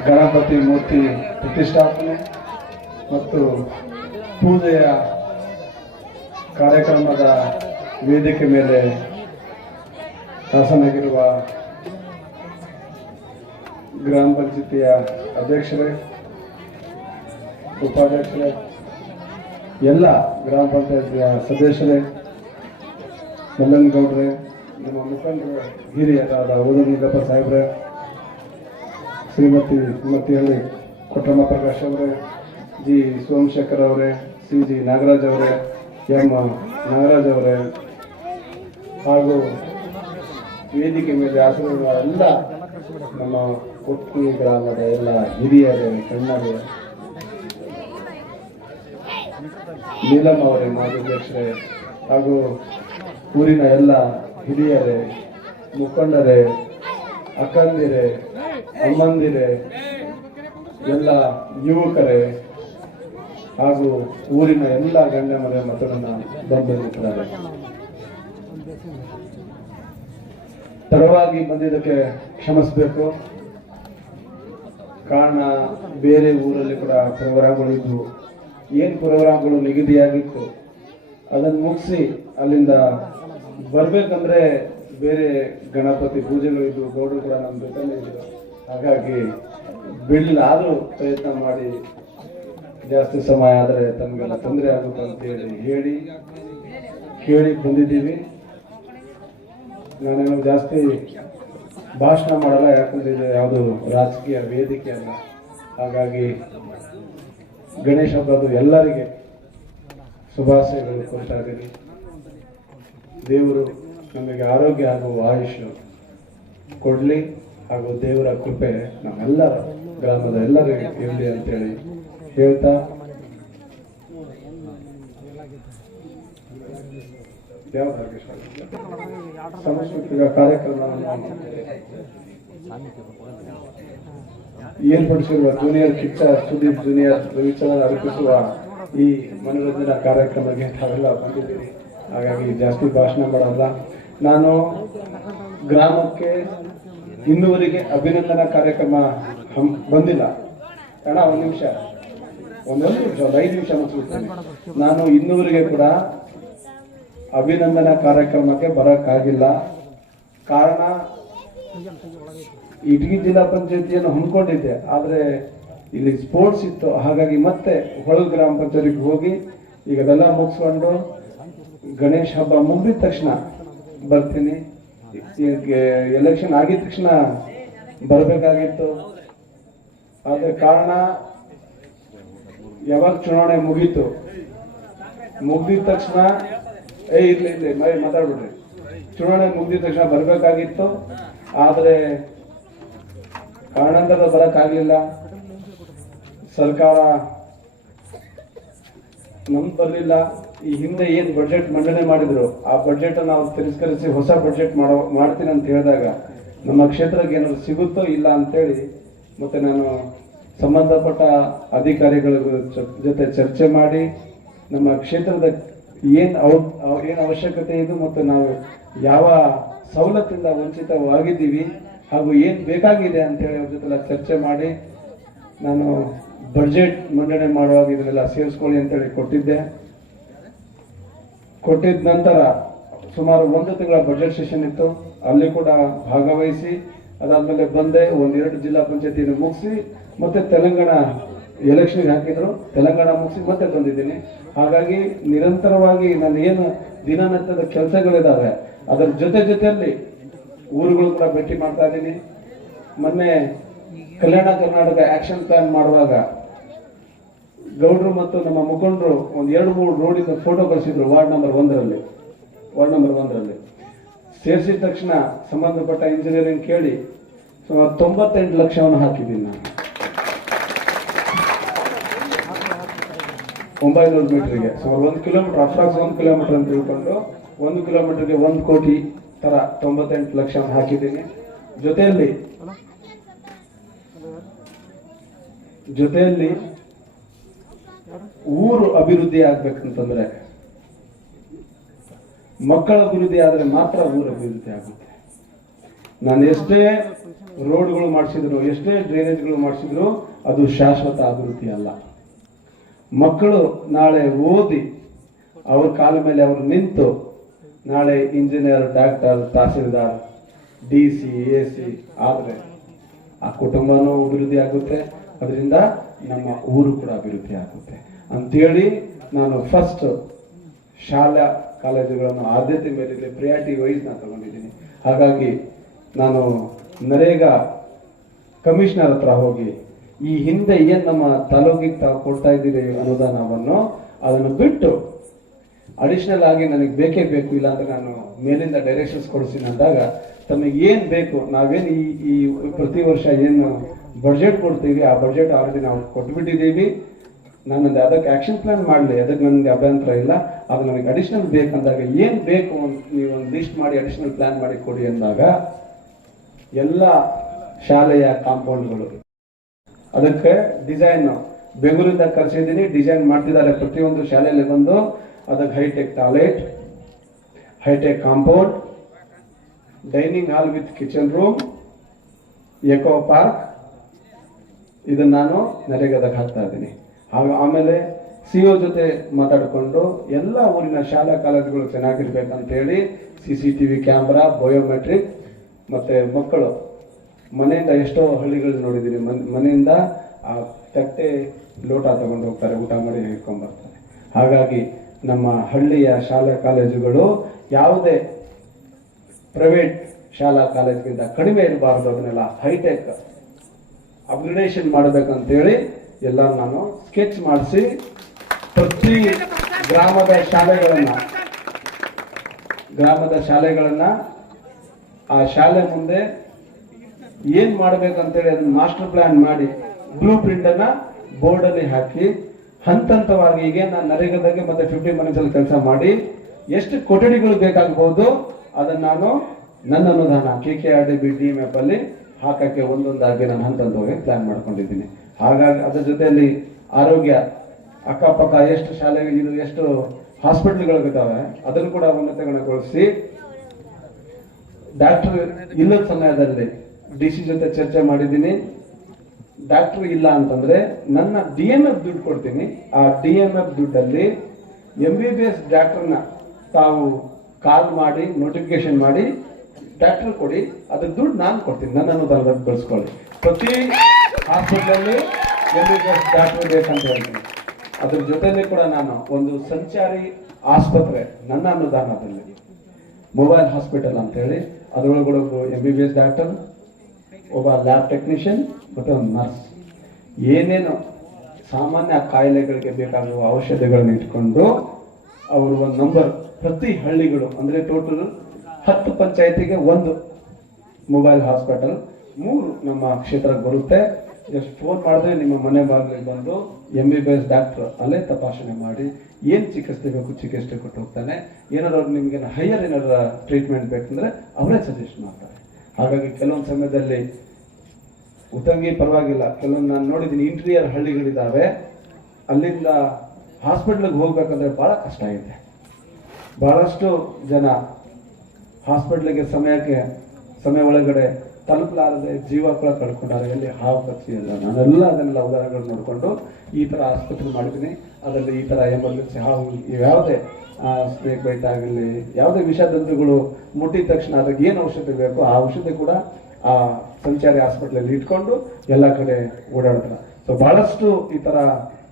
ಗಣಪತಿ ಮೂರ್ತಿ ಪ್ರತಿಷ್ಠಾಪನೆ ಮತ್ತು ಪೂಜೆಯ ಕಾರ್ಯಕ್ರಮದ ವೇದಿಕೆ ಮೇಲೆ ಶಾಸನಗಿರುವ ಗ್ರಾಮ ಪಂಚಾಯತಿಯ ಅಧ್ಯಕ್ಷರೇ, ಉಪಾಧ್ಯಕ್ಷರೇ, ಎಲ್ಲ ಗ್ರಾಮ ಪಂಚಾಯತಿಯ ಸದಸ್ಯರೇ, ಮಲ್ಲನಗೌಡ್ರೆ, ನಮ್ಮ ಮುಖಂಡರು, ಹಿರಿಯರಾದ ಓದನಿಗಪ್ಪ ಸಾಹೇಬ್ರೆ, ಶ್ರೀಮತಿಹಳ್ಳಿ ಕೊಟ್ರಮ್ಮ ಪ್ರಕಾಶ್ ಅವರೇ, ಜಿ ಸೋಮಶೇಖರ್ ಅವರೇ, ಸಿ.ಜಿ. ನಾಗರಾಜ್ ಅವರೇ, ಎಂ. ನಾಗರಾಜ್ ಅವರೇ, ಹಾಗೂ ವೇದಿಕೆ ಮೇಲೆ ಆಸನಗಳ ಎಲ್ಲ ನಮ್ಮ ಕೊಟ್ಟಿ ಗ್ರಾಮದ ಎಲ್ಲ ಹಿರಿಯರೇ, ಕಣ್ಣರೇ, ನೀಲಮ್ಮ ಅವರೇ, ಮಾರ್ಗದರ್ಶರೇ, ಹಾಗೂ ಊರಿನ ಎಲ್ಲ ಹಿರಿಯರೇ, ಮುಖಂಡರೇ, ಅಕ್ಕಂದಿರೇ, ಅಮ್ಮಂದಿರೇ, ಎಲ್ಲ ಯುವಕರೇ, ಹಾಗೂ ಊರಿನ ಎಲ್ಲ ಗಂಡ ಮನೆ ಮಕ್ಕಳನ್ನ ಬಂದಿದ್ದಾರೆ. ತಡವಾಗಿ ಬಂದಿದ್ದಕ್ಕೆ ಕ್ಷಮಿಸಬೇಕು. ಕಾರಣ ಬೇರೆ ಊರಲ್ಲಿ ಕೂಡ ಪ್ರೋಗ್ರಾಮ್ಗಳಿದ್ದು, ಏನು ಪ್ರೋಗ್ರಾಮ್ಗಳು ನಿಗದಿಯಾಗಿತ್ತು ಅದನ್ನು ಮುಗಿಸಿ ಅಲ್ಲಿಂದ ಬರ್ಬೇಕಂದ್ರೆ ಬೇರೆ ಗಣಪತಿ ಪೂಜೆಗಳಿದ್ದು, ಗೌಡರು ಕೂಡ ನಮ್ಮ ಜೊತೆಲೇ ಇದ್ರು. ಹಾಗಾಗಿ ಬಿಡಲಿಲ್ಲ. ಆದರೂ ಪ್ರಯತ್ನ ಮಾಡಿ ಜಾಸ್ತಿ ಸಮಯ ಆದರೆ ತಮಗೆಲ್ಲ ತೊಂದರೆ ಆಗುತ್ತೆ ಅಂತ ಕೇಳಿ ಬಂದಿದ್ದೀವಿ. ನಾನೇನು ಜಾಸ್ತಿ ಭಾಷಣ ಮಾಡಲ್ಲ, ಯಾಕಂದ್ರೆ ಇದು ಯಾವುದು ರಾಜಕೀಯ ವೇದಿಕೆ ಅಲ್ಲ. ಹಾಗಾಗಿ ಗಣೇಶ ಹಬ್ಬದ ಎಲ್ಲರಿಗೆ ಶುಭಾಶಯಗಳು ಕೊಡ್ತಾ ಇದ್ದೀನಿ. ದೇವರು ನಮಗೆ ಆರೋಗ್ಯ ಹಾಗೂ ಆಯುಷ್ ಕೊಡಲಿ, ಹಾಗೂ ದೇವರ ಕೃಪೆ ನಮ್ಮೆಲ್ಲರ ಗ್ರಾಮದ ಎಲ್ಲರಿಗೂ ಇರಲಿ ಅಂತೇಳಿ ಹೇಳ್ತಾ, ಸಾಂಸ್ಕೃತಿಕ ಕಾರ್ಯಕ್ರಮವನ್ನು ಏರ್ಪಡಿಸಿರುವ ಜೂನಿಯರ್ ಕಿಚ್ಚ ಸುದೀಪ್ ಜೂನಿಯರ್ ರವಿಚಂದ್ರ ಅರ್ಪಿಸುವ ಈ ಮನೋರಂಜನಾ ಕಾರ್ಯಕ್ರಮಕ್ಕೆ ತಾವೆಲ್ಲ ಬಂದಿದ್ದೀರಿ. ಹಾಗಾಗಿ ಜಾಸ್ತಿ ಭಾಷಣ ಮಾಡಲ್ಲ. ನಾನು ಗ್ರಾಮಕ್ಕೆ ಇನ್ನೂವರೆಗೆ ಅಭಿನಂದನಾ ಕಾರ್ಯಕ್ರಮ ಬಂದಿಲ್ಲ. ಅಣ್ಣ ಒಂದು ನಿಮಿಷ, 5 ನಿಮಿಷ ಮುಗಿಸ್ಬಿಡ್ತೇನೆ. ನಾನು ಇನ್ನೂವರೆಗೆ ಕೂಡ ಅಭಿನಂದನಾ ಕಾರ್ಯಕ್ರಮಕ್ಕೆ ಬರೋಕ್ಕಾಗಿಲ್ಲ. ಕಾರಣ ಇಟಗಿ ಜಿಲ್ಲಾ ಪಂಚಾಯತಿಯನ್ನು ಹೊಂದ್ಕೊಂಡಿದ್ದೆ, ಆದರೆ ಇಲ್ಲಿ ಸ್ಪೋರ್ಟ್ಸ್ ಇತ್ತು. ಹಾಗಾಗಿ ಮತ್ತೆ ಹೊಳಲ್ ಗ್ರಾಮ ಪಂಚಾಯತಿಗೆ ಹೋಗಿ ಈಗ ಅದೆಲ್ಲ ಮುಗಿಸ್ಕೊಂಡು ಗಣೇಶ ಹಬ್ಬ ಮುಗಿದ ತಕ್ಷಣ ಬರ್ತೀನಿ. ಎಲೆಕ್ಷನ್ ಆಗಿದ ತಕ್ಷಣ ಬರಬೇಕಾಗಿತ್ತು. ಆದ್ರೆ ಕಾರಣ ಯಾವಾಗ ಚುನಾವಣೆ ಮುಗೀತು, ಮುಗ್ದಿದ ತಕ್ಷಣ ಇರ್ಲಿ ಮಾತಾಡ್ಬಿಡ್ರಿ, ಚುನಾವಣೆ ಮುಗ್ದಿದ ತಕ್ಷಣ ಬರ್ಬೇಕಾಗಿತ್ತು. ಆದ್ರೆ ಕಾರಣಾಂತರ ಬರಕ್ಕಾಗ್ಲಿಲ್ಲ. ಸರ್ಕಾರ ನಮ್ಗೆ ಬರ್ಲಿಲ್ಲ. ಈ ಹಿಂದೆ ಏನ್ ಬಜೆಟ್ ಮಂಡನೆ ಮಾಡಿದ್ರು ಆ ಬಜೆಟ್ ಅನ್ನು ಅವ್ರು ತಿರಸ್ಕರಿಸಿ ಹೊಸ ಬಜೆಟ್ ಮಾಡ್ತೀನಿ ಅಂತ ಹೇಳಿದಾಗ ನಮ್ಮ ಕ್ಷೇತ್ರಕ್ಕೆ ಏನಾದ್ರು ಸಿಗುತ್ತೋ ಇಲ್ಲ ಅಂತೇಳಿ ಮತ್ತೆ ನಾನು ಸಂಬಂಧಪಟ್ಟ ಅಧಿಕಾರಿಗಳ ಜೊತೆ ಚರ್ಚೆ ಮಾಡಿ ನಮ್ಮ ಕ್ಷೇತ್ರದ ಏನ್ ಅವಶ್ಯಕತೆ ಇದೆ ಮತ್ತು ನಾವು ಯಾವ ಸವಲತ್ತಿಂದ ವಂಚಿತವಾಗಿದ್ದೀವಿ ಹಾಗೂ ಏನ್ ಬೇಕಾಗಿದೆ ಅಂತ ಹೇಳಿ ಅವ್ರ ಜೊತೆ ಚರ್ಚೆ ಮಾಡಿ ನಾನು ಬಜೆಟ್ ಮಂಡನೆ ಮಾಡುವಾಗ ಇದನ್ನೆಲ್ಲ ಸೇರಿಸ್ಕೊಳ್ಳಿ ಅಂತೇಳಿ ಕೊಟ್ಟಿದ್ದ ನಂತರ ಸುಮಾರು 1 ತಿಂಗಳ ಬಜೆಟ್ ಸೆಷನ್ ಇತ್ತು. ಅಲ್ಲಿ ಕೂಡ ಭಾಗವಹಿಸಿ ಅದಾದ್ಮೇಲೆ ಬಂದೆ. 1-2 ಜಿಲ್ಲಾ ಪಂಚಾಯತಿಯನ್ನು ಮುಗಿಸಿ ಮತ್ತೆ ತೆಲಂಗಾಣ ಎಲೆಕ್ಷನ್ಗೆ ಹಾಕಿದ್ರು, ತೆಲಂಗಾಣ ಮುಗಿಸಿ ಮತ್ತೆ ಬಂದಿದ್ದೀನಿ. ಹಾಗಾಗಿ ನಿರಂತರವಾಗಿ ನಾನು ಏನು ದಿನನಿತ್ಯದ ಕೆಲಸಗಳಿದಾವೆ ಅದರ ಜೊತೆಯಲ್ಲಿ ಊರುಗಳು ಕೂಡ ಭೇಟಿ ಮಾಡ್ತಾ ಇದ್ದೀನಿ. ಮೊನ್ನೆ ಕಲ್ಯಾಣ ಕರ್ನಾಟಕ ಆಕ್ಷನ್ ಪ್ಲಾನ್ ಮಾಡುವಾಗ ಗೌಡ್ರು ಮತ್ತು ನಮ್ಮ ಮುಖಂಡರು 2-3 ರೋಡಿಂದ ಫೋಟೋ ಕಳಿಸಿದ್ರು. ವಾರ್ಡ್ ನಂಬರ್ 1ರಲ್ಲಿ ಸೇರಿಸಿದ ತಕ್ಷಣ ಸಂಬಂಧಪಟ್ಟ ಇಂಜಿನಿಯರಿಂಗ್ ಕೇಳಿ ಸುಮಾರು 98 ಲಕ್ಷವನ್ನು ಹಾಕಿದ್ದೀನಿ ನಾನು 900 ಮೀಟರ್ಗೆ. ಸುಮಾರು 1 ಕಿಲೋಮೀಟರ್ ಅಪ್ರಾಕ್ಸ್ 1 ಕಿಲೋಮೀಟರ್ ಅಂತ ತಿಳ್ಕೊಂಡು 1 ಕಿಲೋಮೀಟರ್ಗೆ 1 ಕೋಟಿ ತರ 98 ಲಕ್ಷವನ್ನು ಹಾಕಿದ್ದೀನಿ. ಜೊತೆಯಲ್ಲಿ ಊರು ಅಭಿವೃದ್ಧಿ ಆಗ್ಬೇಕಂತಂದ್ರೆ ಮಕ್ಕಳ ಅಭಿವೃದ್ಧಿ ಆದ್ರೆ ಮಾತ್ರ ಊರು ಅಭಿವೃದ್ಧಿ ಆಗುತ್ತೆ. ನಾನು ಎಷ್ಟೇ ರೋಡ್ಗಳು ಮಾಡಿಸಿದ್ರು, ಎಷ್ಟೇ ಡ್ರೈನೇಜ್ಗಳು ಮಾಡಿಸಿದ್ರು ಅದು ಶಾಶ್ವತ ಅಭಿವೃದ್ಧಿ ಅಲ್ಲ. ಮಕ್ಕಳು ನಾಳೆ ಓದಿ ಅವ್ರ ಕಾಲ ಮೇಲೆ ಅವರು ನಿಂತು ನಾಳೆ engineer, doctor, tahsildar, DC, AC ಆದ್ರೆ ಆ ಕುಟುಂಬನೂ ಅಭಿವೃದ್ಧಿ ಆಗುತ್ತೆ, ಅದರಿಂದ ನಮ್ಮ ಊರು ಕೂಡ ಅಭಿವೃದ್ಧಿ ಆಗುತ್ತೆ ಅಂತೇಳಿ ನಾನು ಫಸ್ಟ್ ಶಾಲಾ ಕಾಲೇಜುಗಳನ್ನು ಆದ್ಯತೆ ಮೇರೆಗೆ ಪ್ರಿಯಾರಿಟಿ ವೈಸ್ ನಾನು ತಗೊಂಡಿದ್ದೀನಿ. ಹಾಗಾಗಿ ನಾನು ನರೇಗಾ ಕಮಿಷನರ್ ಹತ್ರ ಹೋಗಿ ಈ ಹಿಂದೆ ಏನ್ ನಮ್ಮ ತಾಲೂಕಿಗೆ ತಾವು ಕೊಡ್ತಾ ಇದ್ದೀರಿ ಅನುದಾನವನ್ನು ಅದನ್ನು ಬಿಟ್ಟು ಅಡಿಷನಲ್ ಆಗಿ ನನಗೆ ಬೇಕೇ ಬೇಕು, ಇಲ್ಲ ಅಂದ್ರೆ ನಾನು ಮೇಲಿಂದ ಡೈರೆಕ್ಷನ್ಸ್ ಕೊಡಿಸ್ತೀನಿ ಅಂದಾಗ ತಮಗೆ ಏನ್ ಬೇಕು, ನಾವೇನು ಈ ಪ್ರತಿ ವರ್ಷ ಏನು ಬಡ್ಜೆಟ್ ಕೊಡ್ತೀವಿ ಆ ಬಡ್ಜೆಟ್ ಆಲ್ರೆಡಿ ನಾವು ಕೊಟ್ಬಿಟ್ಟಿದ್ದೀವಿ. ನಾನು ಅದಕ್ಕೆ ಆಕ್ಷನ್ ಪ್ಲಾನ್ ಮಾಡಲಿ, ಅದಕ್ಕೆ ನನಗೆ ಅಭ್ಯಂತರ ಇಲ್ಲ. ಅದು ನನಗೆ ಅಡಿಷನಲ್ ಬೇಕಂದಾಗ ಏನ್ ಬೇಕು ನೀವು ಒಂದು ಲಿಸ್ಟ್ ಮಾಡಿ ಅಡಿಷನಲ್ ಪ್ಲಾನ್ ಮಾಡಿ ಕೊಡಿ ಅಂದಾಗ ಎಲ್ಲ ಶಾಲೆಯ ಕಾಂಪೌಂಡ್ಗಳು ಅದಕ್ಕೆ ಡಿಸೈನ್ ಬೆಂಗಳೂರಿಂದ ಕರೆಸಿದ್ದೀನಿ, ಡಿಸೈನ್ ಮಾಡ್ತಿದ್ದಾರೆ. ಪ್ರತಿಯೊಂದು ಶಾಲೆಯಲ್ಲಿ ಬಂದು ಅದಕ್ಕೆ hitech toilet, hitech compound, dining hall with kitchen room, eco park ಇದನ್ನ ನಾನು ನರೇಗಾದಾಗ ಹಾಕ್ತಾ ಇದ್ದೀನಿ. ಆಮೇಲೆ CO ಜೊತೆ ಮಾತಾಡಿಕೊಂಡು ಎಲ್ಲ ಊರಿನ ಶಾಲಾ ಕಾಲೇಜುಗಳು ಚೆನ್ನಾಗಿರ್ಬೇಕಂತ ಹೇಳಿ CCTV ಕ್ಯಾಮ್ರಾ, ಬಯೋಮೆಟ್ರಿಕ್ ಮತ್ತೆ ಮಕ್ಕಳು ಮನೆಯಿಂದ ಎಷ್ಟೋ ಹಳ್ಳಿಗಳು ನೋಡಿದ್ದೀನಿ, ಮನೆಯಿಂದ ಆ ತಟ್ಟೆ ಲೋಟ ತಗೊಂಡು ಹೋಗ್ತಾರೆ, ಊಟ ಮಾಡಿ ಹಿಡ್ಕೊಂಡ್ ಬರ್ತಾರೆ. ಹಾಗಾಗಿ ನಮ್ಮ ಹಳ್ಳಿಯ ಶಾಲಾ ಕಾಲೇಜುಗಳು ಯಾವುದೇ ಪ್ರೈವೇಟ್ ಶಾಲಾ ಕಾಲೇಜಿಗಿಂತ ಕಡಿಮೆ ಇರಬಾರ್ದು, ಅದನ್ನೆಲ್ಲ ಹೈಟೆಕ್ ಅಪ್ಗ್ರೇಡೇಷನ್ ಮಾಡಬೇಕಂತೇಳಿ ಎಲ್ಲ ನಾನು ಸ್ಕೆಚ್ ಮಾಡಿಸಿ ಪ್ರತಿ ಗ್ರಾಮದ ಶಾಲೆಗಳನ್ನ ಆ ಶಾಲೆ ಮುಂದೆ ಏನ್ ಮಾಡ್ಬೇಕಂತೇಳಿ ಅದನ್ನ ಮಾಸ್ಟರ್ ಪ್ಲಾನ್ ಮಾಡಿ ಬ್ಲೂ ಪ್ರಿಂಟ್ ಅನ್ನ ಬೋರ್ಡ್ ಅಲ್ಲಿ ಹಾಕಿ ಹಂತವಾಗಿ ಈಗ ನಾನು ನರೇಗಾದಾಗೆ ಮತ್ತೆ 50 ಮನೆಗಳಲ್ಲಿ ಕೆಲಸ ಮಾಡಿ ಎಷ್ಟು ಕೊಠಡಿಗಳು ಬೇಕಾಗಬಹುದು ಅದನ್ನ ನಾನು ನನ್ನ ಅನುದಾನ KKRDB DMF ಅಲ್ಲಿ ಹಾಕಕ್ಕೆ ಒಂದೊಂದಾಗಿ ನಾನು ಹಂತವಾಗಿ ಪ್ಲಾನ್ ಮಾಡ್ಕೊಂಡಿದ್ದೀನಿ. ಹಾಗಾಗಿ ಅದರ ಜೊತೆಯಲ್ಲಿ ಆರೋಗ್ಯ ಅಕ್ಕಪಕ್ಕ ಎಷ್ಟು ಶಾಲೆಗಳು, ಎಷ್ಟು ಹಾಸ್ಪಿಟಲ್ಗಳಿದ್ದಾವೆ ಅದನ್ನು ಕೂಡ ಉನ್ನತಗೊಳಿಸಿ ಡಾಕ್ಟರ್ ಇಲ್ಲದ ಸಮಯದಲ್ಲಿ DC ಜೊತೆ ಚರ್ಚೆ ಮಾಡಿದ್ದೀನಿ. ಡಾಕ್ಟರ್ ಇಲ್ಲ ಅಂತಂದ್ರೆ ನನ್ನ DMF ದುಡ್ಡು ಕೊಡ್ತೀನಿ. ಆ DMF ದುಡ್ಡಲ್ಲಿ MBBS ಡಾಕ್ಟರ್ನ ತಾವು ಕಾಲ್ ಮಾಡಿ ನೋಟಿಫಿಕೇಶನ್ ಮಾಡಿ ಡಾಕ್ಟರ್ ಕೊಡಿ, ಅದ್ರ ದುಡ್ಡು ನಾನು ಕೊಡ್ತೀನಿ, ನನ್ನ ಅನುದಾನ ಬಳಸ್ಕೊಳ್ಳಿ. ಪ್ರತಿ ಹಾಸ್ಪಿಟ್ಲಲ್ಲಿ MBBS ಡಾಕ್ಟರ್ ಬೇಕಂತ ಹೇಳ್ತೀನಿ. ಅದ್ರ ಜೊತೆಲಿ ಕೂಡ ನಾನು ಒಂದು ಸಂಚಾರಿ ಆಸ್ಪತ್ರೆ ನನ್ನ ಅನುದಾನದಲ್ಲಿ ಮೊಬೈಲ್ ಹಾಸ್ಪಿಟಲ್ ಅಂತ ಹೇಳಿ ಅದರೊಳಗಡೆ MBBS ಡಾಕ್ಟರ್, ಒಬ್ಬ ಲ್ಯಾಬ್ ಟೆಕ್ನಿಷಿಯನ್ ಮತ್ತು ಒಂದು ನರ್ಸ್, ಏನೇನು ಸಾಮಾನ್ಯ ಕಾಯಿಲೆಗಳಿಗೆ ಬೇಕಾಗುವ ಔಷಧಿಗಳನ್ನ ಇಟ್ಕೊಂಡು ಅವರು ಒಂದು ನಂಬರ್ ಪ್ರತಿ ಹಳ್ಳಿಗಳು ಅಂದ್ರೆ ಟೋಟಲ್ 10 ಪಂಚಾಯತಿಗೆ ಒಂದು ಮೊಬೈಲ್ ಹಾಸ್ಪಿಟಲ್ 3 ನಮ್ಮ ಕ್ಷೇತ್ರಕ್ಕೆ ಬರುತ್ತೆ. ಜಸ್ಟ್ ಫೋನ್ ಮಾಡಿದ್ರೆ ನಿಮ್ಮ ಮನೆ ಬಾಗಿಲಿಗೆ ಬಂದು MBBS ಡಾಕ್ಟರ್ ಅಲ್ಲೇ ತಪಾಸಣೆ ಮಾಡಿ ಏನ್ ಚಿಕಿತ್ಸೆ ಬೇಕು ಚಿಕಿತ್ಸೆ ಕೊಟ್ಟು ಹೋಗ್ತಾನೆ. ಏನಾದ್ರು ನಿಮ್ಗೆ ಹೈಯರ್ ಏನಾದ್ರು ಟ್ರೀಟ್ಮೆಂಟ್ ಬೇಕಂದ್ರೆ ಅವರೇ ಸಜೆಸ್ಟ್ ಮಾಡ್ತಾರೆ. ಹಾಗಾಗಿ ಕೆಲವೊಂದು ಸಮಯದಲ್ಲಿ ಉತ್ತಂಗಿ ಪರವಾಗಿಲ್ಲ, ಕೆಲವೊಂದು ನಾನು ನೋಡಿದ್ದೀನಿ ಇಂಟೀರಿಯರ್ ಹಳ್ಳಿಗಳಿದ್ದಾವೆ, ಅಲ್ಲಿಂದ ಹಾಸ್ಪಿಟ್ಲಿಗೆ ಹೋಗ್ಬೇಕಂದ್ರೆ ಬಹಳ ಕಷ್ಟ ಇದೆ. ಬಹಳಷ್ಟು ಜನ ಹಾಸ್ಪಿಟ್ಲಿಗೆ ಸಮಯ ಒಳಗಡೆ ತಲುಪಲಾರದೆ ಜೀವ ಕೂಡ ಕಳ್ಕೊಂಡಾರೆ. ಎಲ್ಲಿ ಹಾವು ಕಚ್ಚಿ ಎಲ್ಲ ನಾನೆಲ್ಲ ಅದನ್ನೆಲ್ಲ ಉದಾಹರಣೆಗಳು ನೋಡಿಕೊಂಡು ಈ ತರ ಆಸ್ಪತ್ರೆ ಮಾಡಿದ್ದೀನಿ. ಅದರಲ್ಲಿ ಈ ತರ ಎಮರ್ಜೆನ್ಸಿ ಹಾವು ಯಾವುದೇ ಸ್ನೇಕ್ ಬೈಟ್ ಆಗಲಿ ಯಾವುದೇ ವಿಷದಂತುಗಳು ಮುಟ್ಟಿದ ತಕ್ಷಣ ಅದಕ್ಕೆ ಏನು ಔಷಧಿ ಬೇಕೋ ಆ ಔಷಧಿ ಕೂಡ ಆ ಸಂಚಾರಿ ಹಾಸ್ಪಿಟ್ಲಲ್ಲಿ ಇಟ್ಕೊಂಡು ಎಲ್ಲ ಕಡೆ ಓಡಾಡ್ತಾರೆ. ಸೊ ಬಹಳಷ್ಟು ಈ ತರ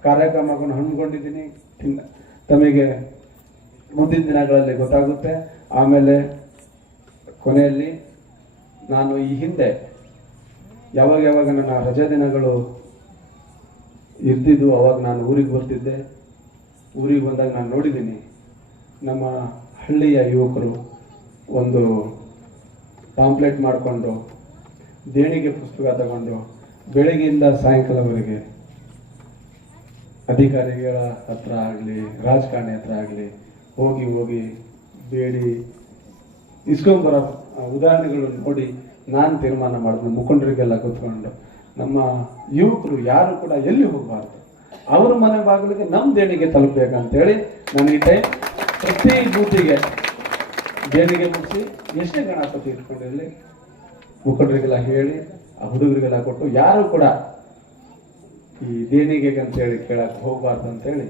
ಕಾರ್ಯಕ್ರಮಗಳನ್ನು ಹಮ್ಮಿಕೊಂಡಿದ್ದೀನಿ. ತಮಗೆ ಮುಂದಿನ ದಿನಗಳಲ್ಲಿ ಗೊತ್ತಾಗುತ್ತೆ. ಆಮೇಲೆ ಕೊನೆಯಲ್ಲಿ ನಾನು ಈ ಹಿಂದೆ ಯಾವಾಗ ನನ್ನ ರಜಾ ದಿನಗಳು ಇರ್ತಿದ್ದು ಅವಾಗ ನಾನು ಊರಿಗೆ ಬರ್ತಿದ್ದೆ. ಊರಿಗೆ ಬಂದಾಗ ನಾನು ನೋಡಿದ್ದೀನಿ ನಮ್ಮ ಹಳ್ಳಿಯ ಯುವಕರು ಒಂದು ಪಾಂಪ್ಲೆಟ್ ಮಾಡಿಕೊಂಡು ದೇಣಿಗೆ ಪುಸ್ತಕ ತಗೊಂಡು ಬೆಳಗ್ಗೆಯಿಂದ ಸಾಯಂಕಾಲವರೆಗೆ ಅಧಿಕಾರಿಗಳ ಹತ್ರ ಆಗಲಿ ರಾಜಕಾರಣಿ ಹತ್ರ ಆಗಲಿ ಹೋಗಿ ಬೇಡಿ ಇಸ್ಕೊಂಬರೋ ಉದಾಹರಣೆಗಳನ್ನು ನೋಡಿ ನಾನು ತೀರ್ಮಾನ ಮಾಡಿದ್ನು. ಮುಖಂಡರಿಗೆಲ್ಲ ಕೂತ್ಕೊಂಡು ನಮ್ಮ ಯುವಕರು ಯಾರು ಕೂಡ ಎಲ್ಲಿ ಹೋಗಬಾರ್ದು, ಅವ್ರ ಮನೆ ಬಾಗಿಲಿಗೆ ನಮ್ಮ ದೇಣಿಗೆ ತಲುಪಬೇಕಂತೇಳಿ ನಾನು ಈ ಟೈಮ್ ಪ್ರತಿ ಬೂತಿಗೆ ದೇಣಿಗೆ ಮುಗಿಸಿ ಎಷ್ಟೇ ಗಣಪತಿ ಇಟ್ಕೊಂಡಿರಲಿ ಮುಖಂಡರಿಗೆಲ್ಲ ಹೇಳಿ ಆ ಹುಡುಗರಿಗೆಲ್ಲ ಕೊಟ್ಟು ಯಾರು ಕೂಡ ಈ ದೇಣಿಗೆ ಅಂತೇಳಿ ಕೇಳಕ್ ಹೋಗ್ಬಾರ್ದು ಅಂತೇಳಿ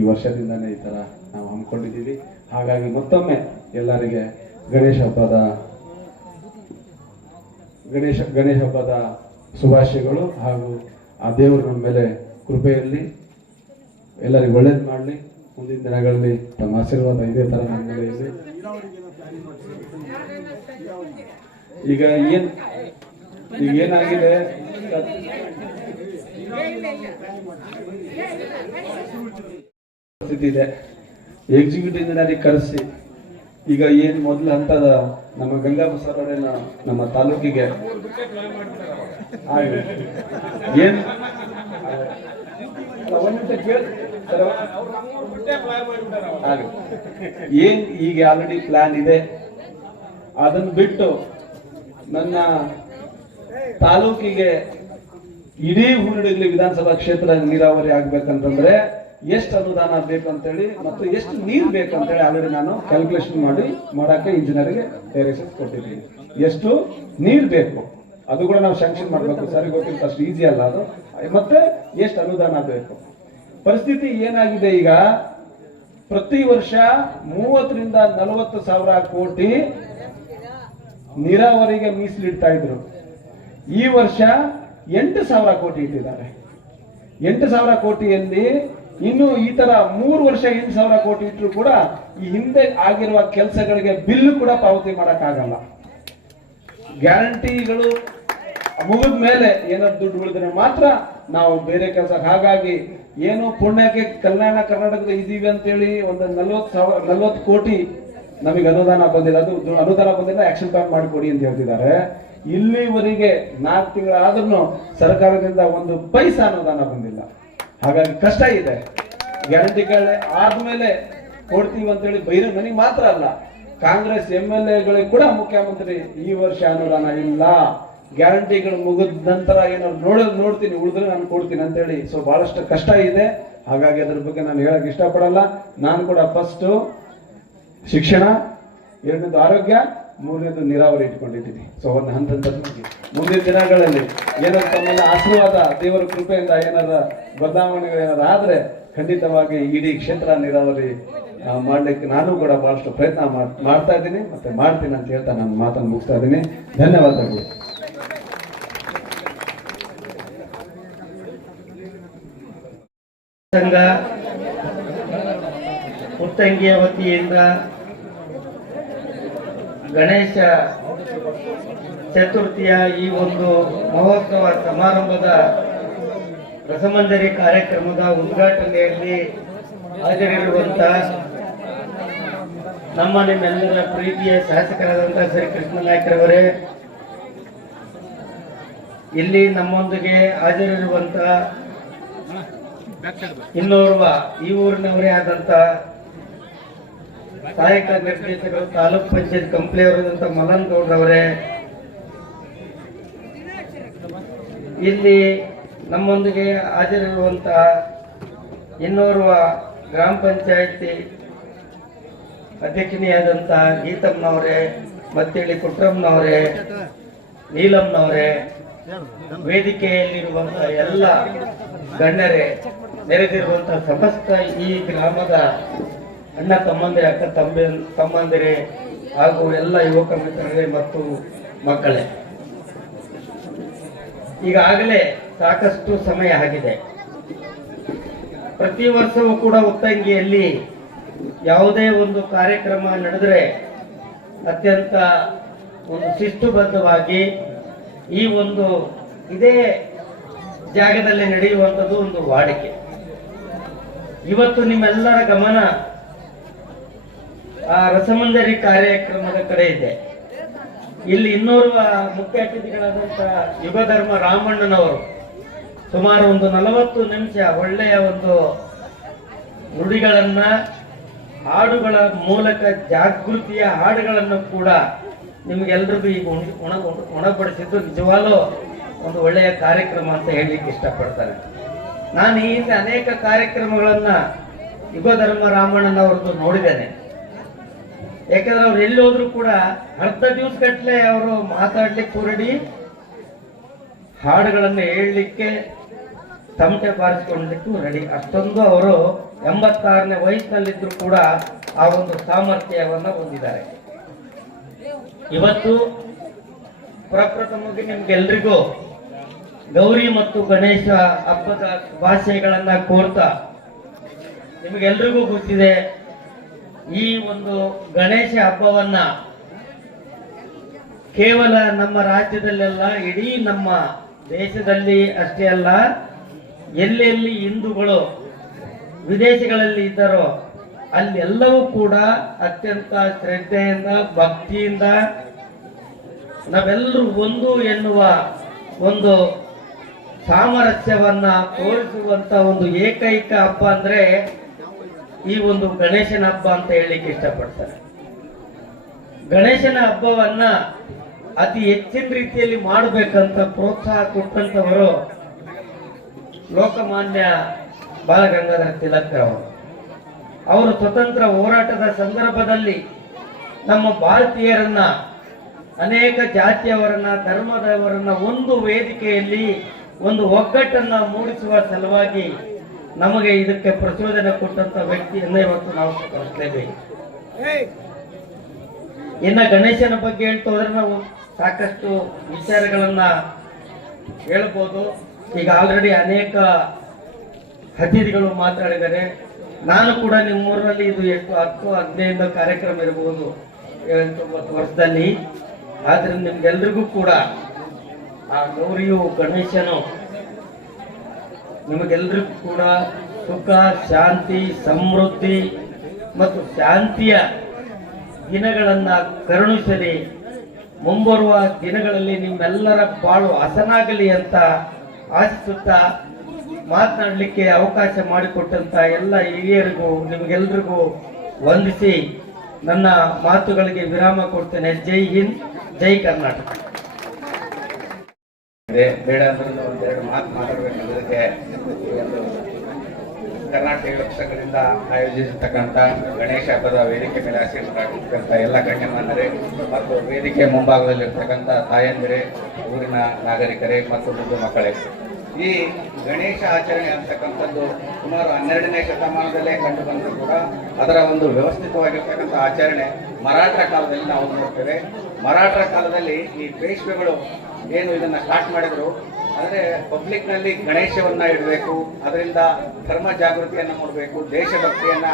ಈ ವರ್ಷದಿಂದಾನೇ ಈ ತರ ನಾವು ಹಮ್ಮಿಕೊಂಡಿದ್ದೀವಿ. ಹಾಗಾಗಿ ಮತ್ತೊಮ್ಮೆ ಎಲ್ಲರಿಗೆ ಗಣೇಶ ಹಬ್ಬದ ಶುಭಾಶಯಗಳು. ಹಾಗೂ ಆ ದೇವರು ನಮ್ಮ ಮೇಲೆ ಕೃಪೆ ಇರಲಿ, ಎಲ್ಲರಿಗೂ ಒಳ್ಳೇದು ಮಾಡಲಿ. ಮುಂದಿನ ದಿನಗಳಲ್ಲಿ ತಮ್ಮ ಆಶೀರ್ವಾದ ಇದೇ ತರ ನಮ್ಮ ಮೇಲೆ ಇರಲಿ. ಈಗ ಏನಾಗಿದೆ ಪರಿಸ್ಥಿತಿ ಇದೆ. ಎಕ್ಸಿಕ್ಯೂಟಿವ್ ಇಂಜಿನಿಯರಿಂಗ್ ಕರೆಸಿ ಈಗ ಏನ್ ಮೊದಲ ಹಂತದ ನಮ್ಮ ಗಂಗಾ ಸರೋವರ ನಮ್ಮ ತಾಲೂಕಿಗೆ ಏನ್ ಏನ್ ಈಗ ಆಲ್ರೆಡಿ ಪ್ಲಾನ್ ಇದೆ. ಅದನ್ನ ಬಿಟ್ಟು ನನ್ನ ತಾಲೂಕಿಗೆ ಇಡೀ ಹೂನಡಗಲಿ ವಿಧಾನಸಭಾ ಕ್ಷೇತ್ರ ನೀರಾವರಿ ಆಗ್ಬೇಕಂತಂದ್ರೆ ಎಷ್ಟು ಅನುದಾನ ಬೇಕಂತೇಳಿ ಮತ್ತು ಎಷ್ಟು ನೀರು ಬೇಕಂತೇಳಿ ಆಲ್ರೆಡಿ ನಾನು ಕ್ಯಾಲ್ಕುಲೇಷನ್ ಮಾಡಕ್ಕೆ ಇಂಜಿನಿಯರ್ಗೆ ಡೈರೆಕ್ಷನ್ ಕೊಟ್ಟಿದ್ದೀನಿ. ಎಷ್ಟು ನೀರು ಬೇಕು ಅದು ಕೂಡ ನಾವು ಶಾಂಕ್ಷನ್ ಮಾಡಬೇಕು. ಸರಿ ಗೊತ್ತಿಲ್ಲ, ಅಷ್ಟು ಈಸಿ ಅಲ್ಲ ಅದು. ಮತ್ತೆ ಎಷ್ಟು ಅನುದಾನ ಬೇಕು. ಪರಿಸ್ಥಿತಿ ಏನಾಗಿದೆ, ಈಗ ಪ್ರತಿ ವರ್ಷ 30 ರಿಂದ 40 ಸಾವಿರ ಕೋಟಿ ನೀರಾವರಿಗೆ ಮೀಸಲಿಡ್ತಾ ಇದ್ರು. ಈ ವರ್ಷ 8,000 ಕೋಟಿ ಇಟ್ಟಿದ್ದಾರೆ. 8,000 ಕೋಟಿಯಲ್ಲಿ ಇನ್ನು ಈ ತರ 3 ವರ್ಷ 8,000 ಕೋಟಿ ಇಟ್ಟರು ಕೂಡ ಈ ಹಿಂದೆ ಆಗಿರುವ ಕೆಲಸಗಳಿಗೆ ಬಿಲ್ ಕೂಡ ಪಾವತಿ ಮಾಡಕ್ಕಾಗಲ್ಲ. ಗ್ಯಾರಂಟಿಗಳು ಮುಗಿದ ಮೇಲೆ ಏನಾದ್ರು ದುಡ್ಡು ಉಳಿದ್ರೆ ಮಾತ್ರ ನಾವು ಬೇರೆ ಕೆಲಸ. ಹಾಗಾಗಿ ಏನು ಪುಣ್ಯಕ್ಕೆ ಕಲ್ಯಾಣ ಕರ್ನಾಟಕದ ಇದೀವಿ ಅಂತೇಳಿ ಒಂದು 40 ಕೋಟಿ ನಮಗೆ ಅನುದಾನ ಬಂದಿಲ್ಲ. ಅದು ಅನುದಾನ ಬಂದಿಲ್ಲ, ಆಕ್ಷನ್ ಪ್ಲಾನ್ ಮಾಡಿಕೊಡಿ ಅಂತ ಹೇಳ್ತಿದ್ದಾರೆ. ಇಲ್ಲಿವರೆಗೆ 4 ತಿಂಗಳಾದ್ರೂ ಸರ್ಕಾರದಿಂದ ಒಂದು ಪೈಸಾ ಅನುದಾನ ಬಂದಿಲ್ಲ. ಹಾಗಾಗಿ ಕಷ್ಟ ಇದೆ. ಗ್ಯಾರಂಟಿಗಳೇ ಆದ್ಮೇಲೆ ಕೊಡ್ತೀವಿ ಅಂತೇಳಿ ಬೈರೆ ನನಗೆ ಮಾತ್ರ ಅಲ್ಲ, ಕಾಂಗ್ರೆಸ್ MLAಗಳಿಗೆ ಕೂಡ ಮುಖ್ಯಮಂತ್ರಿ ಈ ವರ್ಷ ಅನುದಾನ ಇಲ್ಲ, ಗ್ಯಾರಂಟಿಗಳು ಮುಗಿದ ನಂತರ ಏನಾದ್ರು ನೋಡ್ತೀನಿ ಉಳಿದ್ರೆ ನಾನು ಕೊಡ್ತೀನಿ ಅಂತೇಳಿ. ಸೊ ಬಹಳಷ್ಟು ಕಷ್ಟ ಇದೆ. ಹಾಗಾಗಿ ಅದ್ರ ಬಗ್ಗೆ ನಾನು ಹೇಳಕ್ ಇಷ್ಟಪಡಲ್ಲ. ನಾನು ಕೂಡ ಫಸ್ಟ್ ಶಿಕ್ಷಣ, 2ನೇದು ಆರೋಗ್ಯ, 3ನೇದು ನೀರಾವರಿ ಇಟ್ಕೊಂಡಿದ್ದೀನಿ. ಸೊ ಒಂದು ಹಂತ ಮುಂದಿನ ದಿನಗಳಲ್ಲಿ ಏನಾದ್ರು ತಮ್ಮೆಲ್ಲ ಆಶೀರ್ವಾದ ದೇವರ ಕೃಪೆಯಿಂದ ಏನಾರ ಬದಲಾವಣೆಗಳು ಏನಾದ್ರು ಆದ್ರೆ ಖಂಡಿತವಾಗಿ ಇಡೀ ಕ್ಷೇತ್ರ ನೀರಾವರಿ ಮಾಡಲಿಕ್ಕೆ ನಾನು ಕೂಡ ಬಹಳಷ್ಟು ಪ್ರಯತ್ನ ಮಾಡ್ತಾ ಇದ್ದೀನಿ ಮತ್ತೆ ಮಾಡ್ತೀನಿ ಅಂತ ಹೇಳ್ತಾ ನಾನು ಮಾತನ್ನು ಮುಗಿಸ್ತಾ ಇದ್ದೀನಿ. ಧನ್ಯವಾದಗಳು. ಸಂಘ ಉತ್ತಂಗಿಯ ವತಿಯಿಂದ ಗಣೇಶ ಚತುರ್ಥಿಯ ಈ ಒಂದು ಮಹೋತ್ಸವ ಸಮಾರಂಭದ ರಸಮಂಜರಿ ಕಾರ್ಯಕ್ರಮದ ಉದ್ಘಾಟನೆಯಲ್ಲಿ ಹಾಜರಿರುವಂತ ನಿಮ್ಮೆಲ್ಲರ ಪ್ರೀತಿಯ ಶಾಸಕರಾದಂತಹ ಶ್ರೀ ಕೃಷ್ಣ ನಾಯ್ಕರವರೇ, ಇಲ್ಲಿ ನಮ್ಮೊಂದಿಗೆ ಹಾಜರಿರುವಂತಹ ಇನ್ನೋರ್ವ ಈ ಊರಿನವರೇ ಆದಂತ ಸಹಾಯಕ ನಿರ್ದೇಶಕರು ತಾಲೂಕ್ ಪಂಚಾಯತ್ ಕಂಪ್ನಿಯವರಾದಂತ ಮಲನ್ ಗೌಡ್ರವರೇ, ಇಲ್ಲಿ ನಮ್ಮೊಂದಿಗೆ ಹಾಜರಿರುವಂತಹ ಇನ್ನೋರ್ವ ಗ್ರಾಮ ಪಂಚಾಯತಿ ಅಧ್ಯಕ್ಷನಿಯಾದಂತಹ ಗೀತಮ್ಮನವರೇ, ಮತ್ತೇಳಿ ಕುಟ್ರಮ್ಮನವರೇ, ನೀಲಮ್ಮನವರೇ, ವೇದಿಕೆಯಲ್ಲಿರುವಂತಹ ಎಲ್ಲ ಗಣ್ಯರೇ, ನೆರೆದಿರುವಂತಹ ಸಮಸ್ತ ಈ ಗ್ರಾಮದ ಅಣ್ಣ ತಮ್ಮಂದಿರೇ, ಅಕ್ಕ ತಮ್ಮಂದಿರೇ ಹಾಗೂ ಎಲ್ಲ ಯುವಕ ಮಿತ್ರರೇ ಮತ್ತು ಮಕ್ಕಳೇ, ಈಗಾಗಲೇ ಸಾಕಷ್ಟು ಸಮಯ ಆಗಿದೆ. ಪ್ರತಿ ವರ್ಷವೂ ಕೂಡ ಉತ್ತಂಗಿಯಲ್ಲಿ ಯಾವುದೇ ಒಂದು ಕಾರ್ಯಕ್ರಮ ನಡೆದರೆ ಅತ್ಯಂತ ಒಂದು ಶಿಸ್ತುಬದ್ಧವಾಗಿ ಈ ಒಂದು ಇದೇ ಜಾಗದಲ್ಲಿ ನಡೆಯುವಂಥದ್ದು ಒಂದು ವಾಡಿಕೆ. ಇವತ್ತು ನಿಮ್ಮೆಲ್ಲರ ಗಮನ ಆ ರಸಮಂಜರಿ ಕಾರ್ಯಕ್ರಮದ ಕಡೆ ಇದೆ. ಇಲ್ಲಿ ಇನ್ನೋರ್ವ ಮುಖ್ಯ ಅತಿಥಿಗಳಾದಂತಹ ಯುಗಧರ್ಮ ರಾಮಣ್ಣನವರು ಸುಮಾರು ಒಂದು 40 ನಿಮಿಷ ಒಳ್ಳೆಯ ಒಂದು ನುಡಿಗಳನ್ನ, ಹಾಡುಗಳ ಮೂಲಕ ಜಾಗೃತಿಯ ಹಾಡುಗಳನ್ನು ಕೂಡ ನಿಮ್ಗೆಲ್ರಿಗೂ ಈಗ ಉಣಪಡಿಸಿದ್ದು ನಿಜವಾಗ್ಲೂ ಒಂದು ಒಳ್ಳೆಯ ಕಾರ್ಯಕ್ರಮ ಅಂತ ಹೇಳಲಿಕ್ಕೆ ಇಷ್ಟಪಡ್ತಾರೆ. ನಾನು ಈ ಹಿಂದೆ ಅನೇಕ ಕಾರ್ಯಕ್ರಮಗಳನ್ನ ಯುಗಧರ್ಮ ರಾಮಣ್ಣನವ್ರದ್ದು ನೋಡಿದ್ದೇನೆ. ಯಾಕಂದ್ರೆ ಅವ್ರು ಎಲ್ಲಿ ಹೋದ್ರು ಕೂಡ ಅರ್ಧ ದಿವಸಗಟ್ಲೆ ಅವರು ಮಾತಾಡ್ಲಿಕ್ಕೆ ಹೊರಡಿ ಹಾಡುಗಳನ್ನು ಹೇಳಲಿಕ್ಕೆ ತಮಟೆ ಬಾರಿಸಿಕೊಳ್ಳಲಿಕ್ಕೂ ರೆಡಿ. ಅಷ್ಟೊಂದು ಅವರು 86ನೇ ವಯಸ್ಸಿನಲ್ಲಿದ್ರು ಕೂಡ ಆ ಒಂದು ಸಾಮರ್ಥ್ಯವನ್ನ ಹೊಂದಿದ್ದಾರೆ. ಇವತ್ತು ಪ್ರಪ್ರಥಮವಾಗಿ ನಿಮ್ಗೆಲ್ರಿಗೂ ಗೌರಿ ಮತ್ತು ಗಣೇಶ ಹಬ್ಬದ ಶುಭಾಶಯಗಳನ್ನ ಕೋರ್ತಾ, ನಿಮಗೆಲ್ರಿಗೂ ಗೊತ್ತಿದೆ ಈ ಒಂದು ಗಣೇಶ ಹಬ್ಬವನ್ನ ಕೇವಲ ನಮ್ಮ ರಾಜ್ಯದಲ್ಲೆಲ್ಲ, ಇಡೀ ನಮ್ಮ ದೇಶದಲ್ಲಿ ಅಷ್ಟೇ ಅಲ್ಲ, ಎಲ್ಲೆಲ್ಲಿ ಹಿಂದೂಗಳು ವಿದೇಶಗಳಲ್ಲಿ ಇದ್ದಾರೋ ಅಲ್ಲೆಲ್ಲವೂ ಕೂಡ ಅತ್ಯಂತ ಶ್ರದ್ಧೆಯಿಂದ, ಭಕ್ತಿಯಿಂದ ನಾವೆಲ್ಲರೂ ಒಂದು ಎನ್ನುವ ಒಂದು ಸಾಮರಸ್ಯವನ್ನ ತೋರಿಸುವಂತ ಒಂದು ಏಕೈಕ ಹಬ್ಬ ಅಂದ್ರೆ ಈ ಒಂದು ಗಣೇಶನ ಹಬ್ಬ ಅಂತ ಹೇಳಲಿಕ್ಕೆ ಇಷ್ಟಪಡ್ತಾರೆ. ಗಣೇಶನ ಹಬ್ಬವನ್ನ ಅತಿ ಹೆಚ್ಚಿನ ರೀತಿಯಲ್ಲಿ ಮಾಡಬೇಕಂತ ಪ್ರೋತ್ಸಾಹ ಕೊಟ್ಟಂತವರು ಲೋಕಮಾನ್ಯ ಬಾಲಗಂಗಾಧರ ತಿಲಕ್ ಅವರು ಸ್ವತಂತ್ರ ಹೋರಾಟದ ಸಂದರ್ಭದಲ್ಲಿ ನಮ್ಮ ಭಾರತೀಯರನ್ನ, ಅನೇಕ ಜಾತಿಯವರನ್ನ, ಧರ್ಮದವರನ್ನ ಒಂದು ವೇದಿಕೆಯಲ್ಲಿ ಒಂದು ಒಗ್ಗಟ್ಟನ್ನ ಮೂಡಿಸುವ ಸಲುವಾಗಿ ನಮಗೆ ಇದಕ್ಕೆ ಪ್ರಚೋದನೆ ಕೊಟ್ಟಂತ ವ್ಯಕ್ತಿಯನ್ನ ಇವತ್ತು ನಾವು ಸ್ಮರಿಸಲೇಬೇಕು. ಇನ್ನ ಗಣೇಶನ ಬಗ್ಗೆ ಹೇಳ್ತಾ ಹೋದ್ರೆ ನಾವು ಸಾಕಷ್ಟು ವಿಚಾರಗಳನ್ನ ಹೇಳ್ಬೋದು. ಈಗ ಆಲ್ರೆಡಿ ಅನೇಕ ಅತಿಥಿಗಳು ಮಾತಾಡಿದ್ದಾರೆ. ನಾನು ಕೂಡ ನಿಮ್ಮೂರಿನಲ್ಲಿ ಇದು ಎಷ್ಟು 10-15 ಕಾರ್ಯಕ್ರಮ ಇರಬಹುದು 9 ವರ್ಷದಲ್ಲಿ. ಆದ್ರೆ ನಿಮ್ಗೆಲ್ರಿಗೂ ಕೂಡ ಆ ಗೌರಿಯು ಗಣೇಶನು ನಿಮಗೆಲ್ರಿಗೂ ಕೂಡ ಸುಖ, ಶಾಂತಿ, ಸಮೃದ್ಧಿ ಮತ್ತು ಶಾಂತಿಯ ದಿನಗಳನ್ನ ಕರುಣಿಸಲಿ. ಮುಂಬರುವ ದಿನಗಳಲ್ಲಿ ನಿಮ್ಮೆಲ್ಲರ ಬಾಳು ಹಸನಾಗಲಿ ಅಂತ ಆಶಿಸುತ್ತಾ ಮಾತನಾಡಲಿಕ್ಕೆ ಅವಕಾಶ ಮಾಡಿಕೊಟ್ಟಂತ ಎಲ್ಲ ಹಿರಿಯರಿಗೂ ನಿಮಗೆಲ್ರಿಗೂ ವಂದಿಸಿ ನನ್ನ ಮಾತುಗಳಿಗೆ ವಿರಾಮ ಕೊಡ್ತೇನೆ. ಜೈ ಹಿಂದ್, ಜೈ ಕರ್ನಾಟಕ. ಬೇಡ ಅಂದ್ರೆ ಒಂದೆರಡು ಮಾತು ಮಾತಾಡಬೇಕಂದ್ರೆ ಕರ್ನಾಟಕ ಯುವಕ ಸಂಘದಿಂದ ಆಯೋಜಿಸಿರ್ತಕ್ಕಂಥ ಗಣೇಶ ಹಬ್ಬದ ವೇದಿಕೆ ಮೇಲೆ ಆಸೀನರಾಗಿರ್ತಕ್ಕಂಥ ಎಲ್ಲ ಗಣ್ಯಮಾನ್ಯರೇ ಮತ್ತು ವೇದಿಕೆ ಮುಂಭಾಗದಲ್ಲಿರ್ತಕ್ಕಂಥ ತಾಯಂದಿರೇ, ಊರಿನ ನಾಗರಿಕರೇ ಮತ್ತು ಮುದ್ದು ಮಕ್ಕಳೇ, ಈ ಗಣೇಶ ಆಚರಣೆ ಅಂತಕ್ಕಂಥದ್ದು ಸುಮಾರು 12ನೇ ಶತಮಾನದಲ್ಲೇ ಕಂಡು ಬಂದರೂ ಕೂಡ ಅದರ ಒಂದು ವ್ಯವಸ್ಥಿತವಾಗಿರ್ತಕ್ಕಂಥ ಆಚರಣೆ ಮರಾಠರ ಕಾಲದಲ್ಲಿ ನಾವು ನೋಡ್ತೇವೆ. ಮರಾಠರ ಕಾಲದಲ್ಲಿ ಈ ಪೇಶ್ವೆಗಳು ಏನು ಇದನ್ನ ಸ್ಟಾರ್ಟ್ ಮಾಡಿದ್ರು, ಅಂದರೆ ಪಬ್ಲಿಕ್ನಲ್ಲಿ ಗಣೇಶವನ್ನ ಇಡಬೇಕು, ಅದರಿಂದ ಧರ್ಮ ಜಾಗೃತಿಯನ್ನು ಮೂಡಬೇಕು, ದೇಶಭಕ್ತಿಯನ್ನ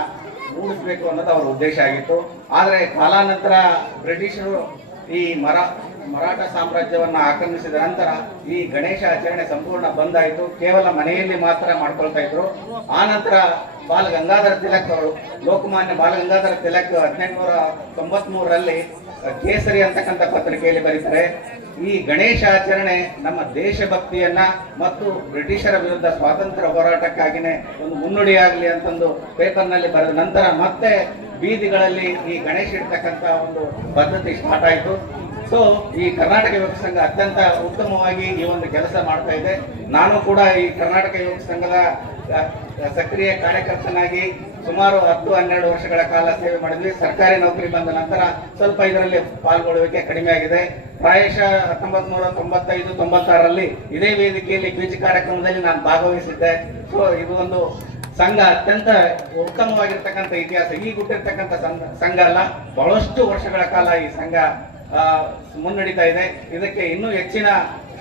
ಮೂಡಿಸಬೇಕು ಅನ್ನೋದು ಅವರ ಉದ್ದೇಶ ಆಗಿತ್ತು. ಆದರೆ ಕಾಲಾನಂತರ ಬ್ರಿಟಿಷರು ಈ ಮರಾಠ ಸಾಮ್ರಾಜ್ಯವನ್ನ ಆಕ್ರಮಿಸಿದ ನಂತರ ಈ ಗಣೇಶ ಆಚರಣೆ ಸಂಪೂರ್ಣ ಬಂದಾಯಿತು. ಕೇವಲ ಮನೆಯಲ್ಲಿ ಮಾತ್ರ ಮಾಡ್ಕೊಳ್ತಾ ಇದ್ರು. ಆ ನಂತರ ಬಾಲ ಗಂಗಾಧರ ತಿಲಕ್ ಅವರು, ಲೋಕಮಾನ್ಯ ಬಾಲ ಗಂಗಾಧರ ತಿಲಕ್ 1893ರಲ್ಲಿ ಕೇಸರಿ ಅಂತಕ್ಕಂಥ ಪತ್ರಿಕೆಯಲ್ಲಿ ಬರೀತಾರೆ, ಈ ಗಣೇಶ ಆಚರಣೆ ನಮ್ಮ ದೇಶಭಕ್ತಿಯನ್ನ ಮತ್ತು ಬ್ರಿಟಿಷರ ವಿರುದ್ಧ ಸ್ವಾತಂತ್ರ್ಯ ಹೋರಾಟಕ್ಕಾಗಿನೇ ಒಂದು ಮುನ್ನುಡಿಯಾಗಲಿ ಅಂತಂದು ಪೇಪರ್ನಲ್ಲಿ ಬರೆದ ನಂತರ ಮತ್ತೆ ಬೀದಿಗಳಲ್ಲಿ ಈ ಗಣೇಶ ಇಡ್ತಕ್ಕಂಥ ಒಂದು ಪದ್ಧತಿ ಸ್ಟಾರ್ಟ್ ಆಯಿತು. ಸೊ ಈ ಕರ್ನಾಟಕ ಯುವಕ ಸಂಘ ಅತ್ಯಂತ ಉತ್ತಮವಾಗಿ ಈ ಒಂದು ಕೆಲಸ ಮಾಡ್ತಾ ಇದೆ. ನಾನು ಕೂಡ ಈ ಕರ್ನಾಟಕ ಯುವಕ ಸಂಘದ ಸಕ್ರಿಯ ಕಾರ್ಯಕರ್ತನಾಗಿ ಸುಮಾರು 10-12 ವರ್ಷಗಳ ಕಾಲ ಸೇವೆ ಮಾಡಿದ್ವಿ. ಸರ್ಕಾರಿ ನೌಕರಿ ಬಂದ ನಂತರ ಸ್ವಲ್ಪ ಇದರಲ್ಲಿ ಪಾಲ್ಗೊಳ್ಳುವಿಕೆ ಕಡಿಮೆ ಆಗಿದೆ. ಪ್ರಾಯಶಃ 1995-96ರಲ್ಲಿ ಇದೇ ವೇದಿಕೆಯಲ್ಲಿ ಕ್ವಿಜ್ ಕಾರ್ಯಕ್ರಮದಲ್ಲಿ ನಾನು ಭಾಗವಹಿಸಿದ್ದೆ. ಸೊ ಇದು ಒಂದು ಸಂಘ ಅತ್ಯಂತ ಉತ್ತಮವಾಗಿರ್ತಕ್ಕಂಥ ಇತಿಹಾಸ. ಈ ಹುಟ್ಟಿರ್ತಕ್ಕಂಥ ಸಂಘ ಅಲ್ಲ, ಬಹಳಷ್ಟು ವರ್ಷಗಳ ಕಾಲ ಈ ಸಂಘ ಮುನ್ನಡೀತಾ ಇದೆ. ಇದಕ್ಕೆ ಇನ್ನೂ ಹೆಚ್ಚಿನ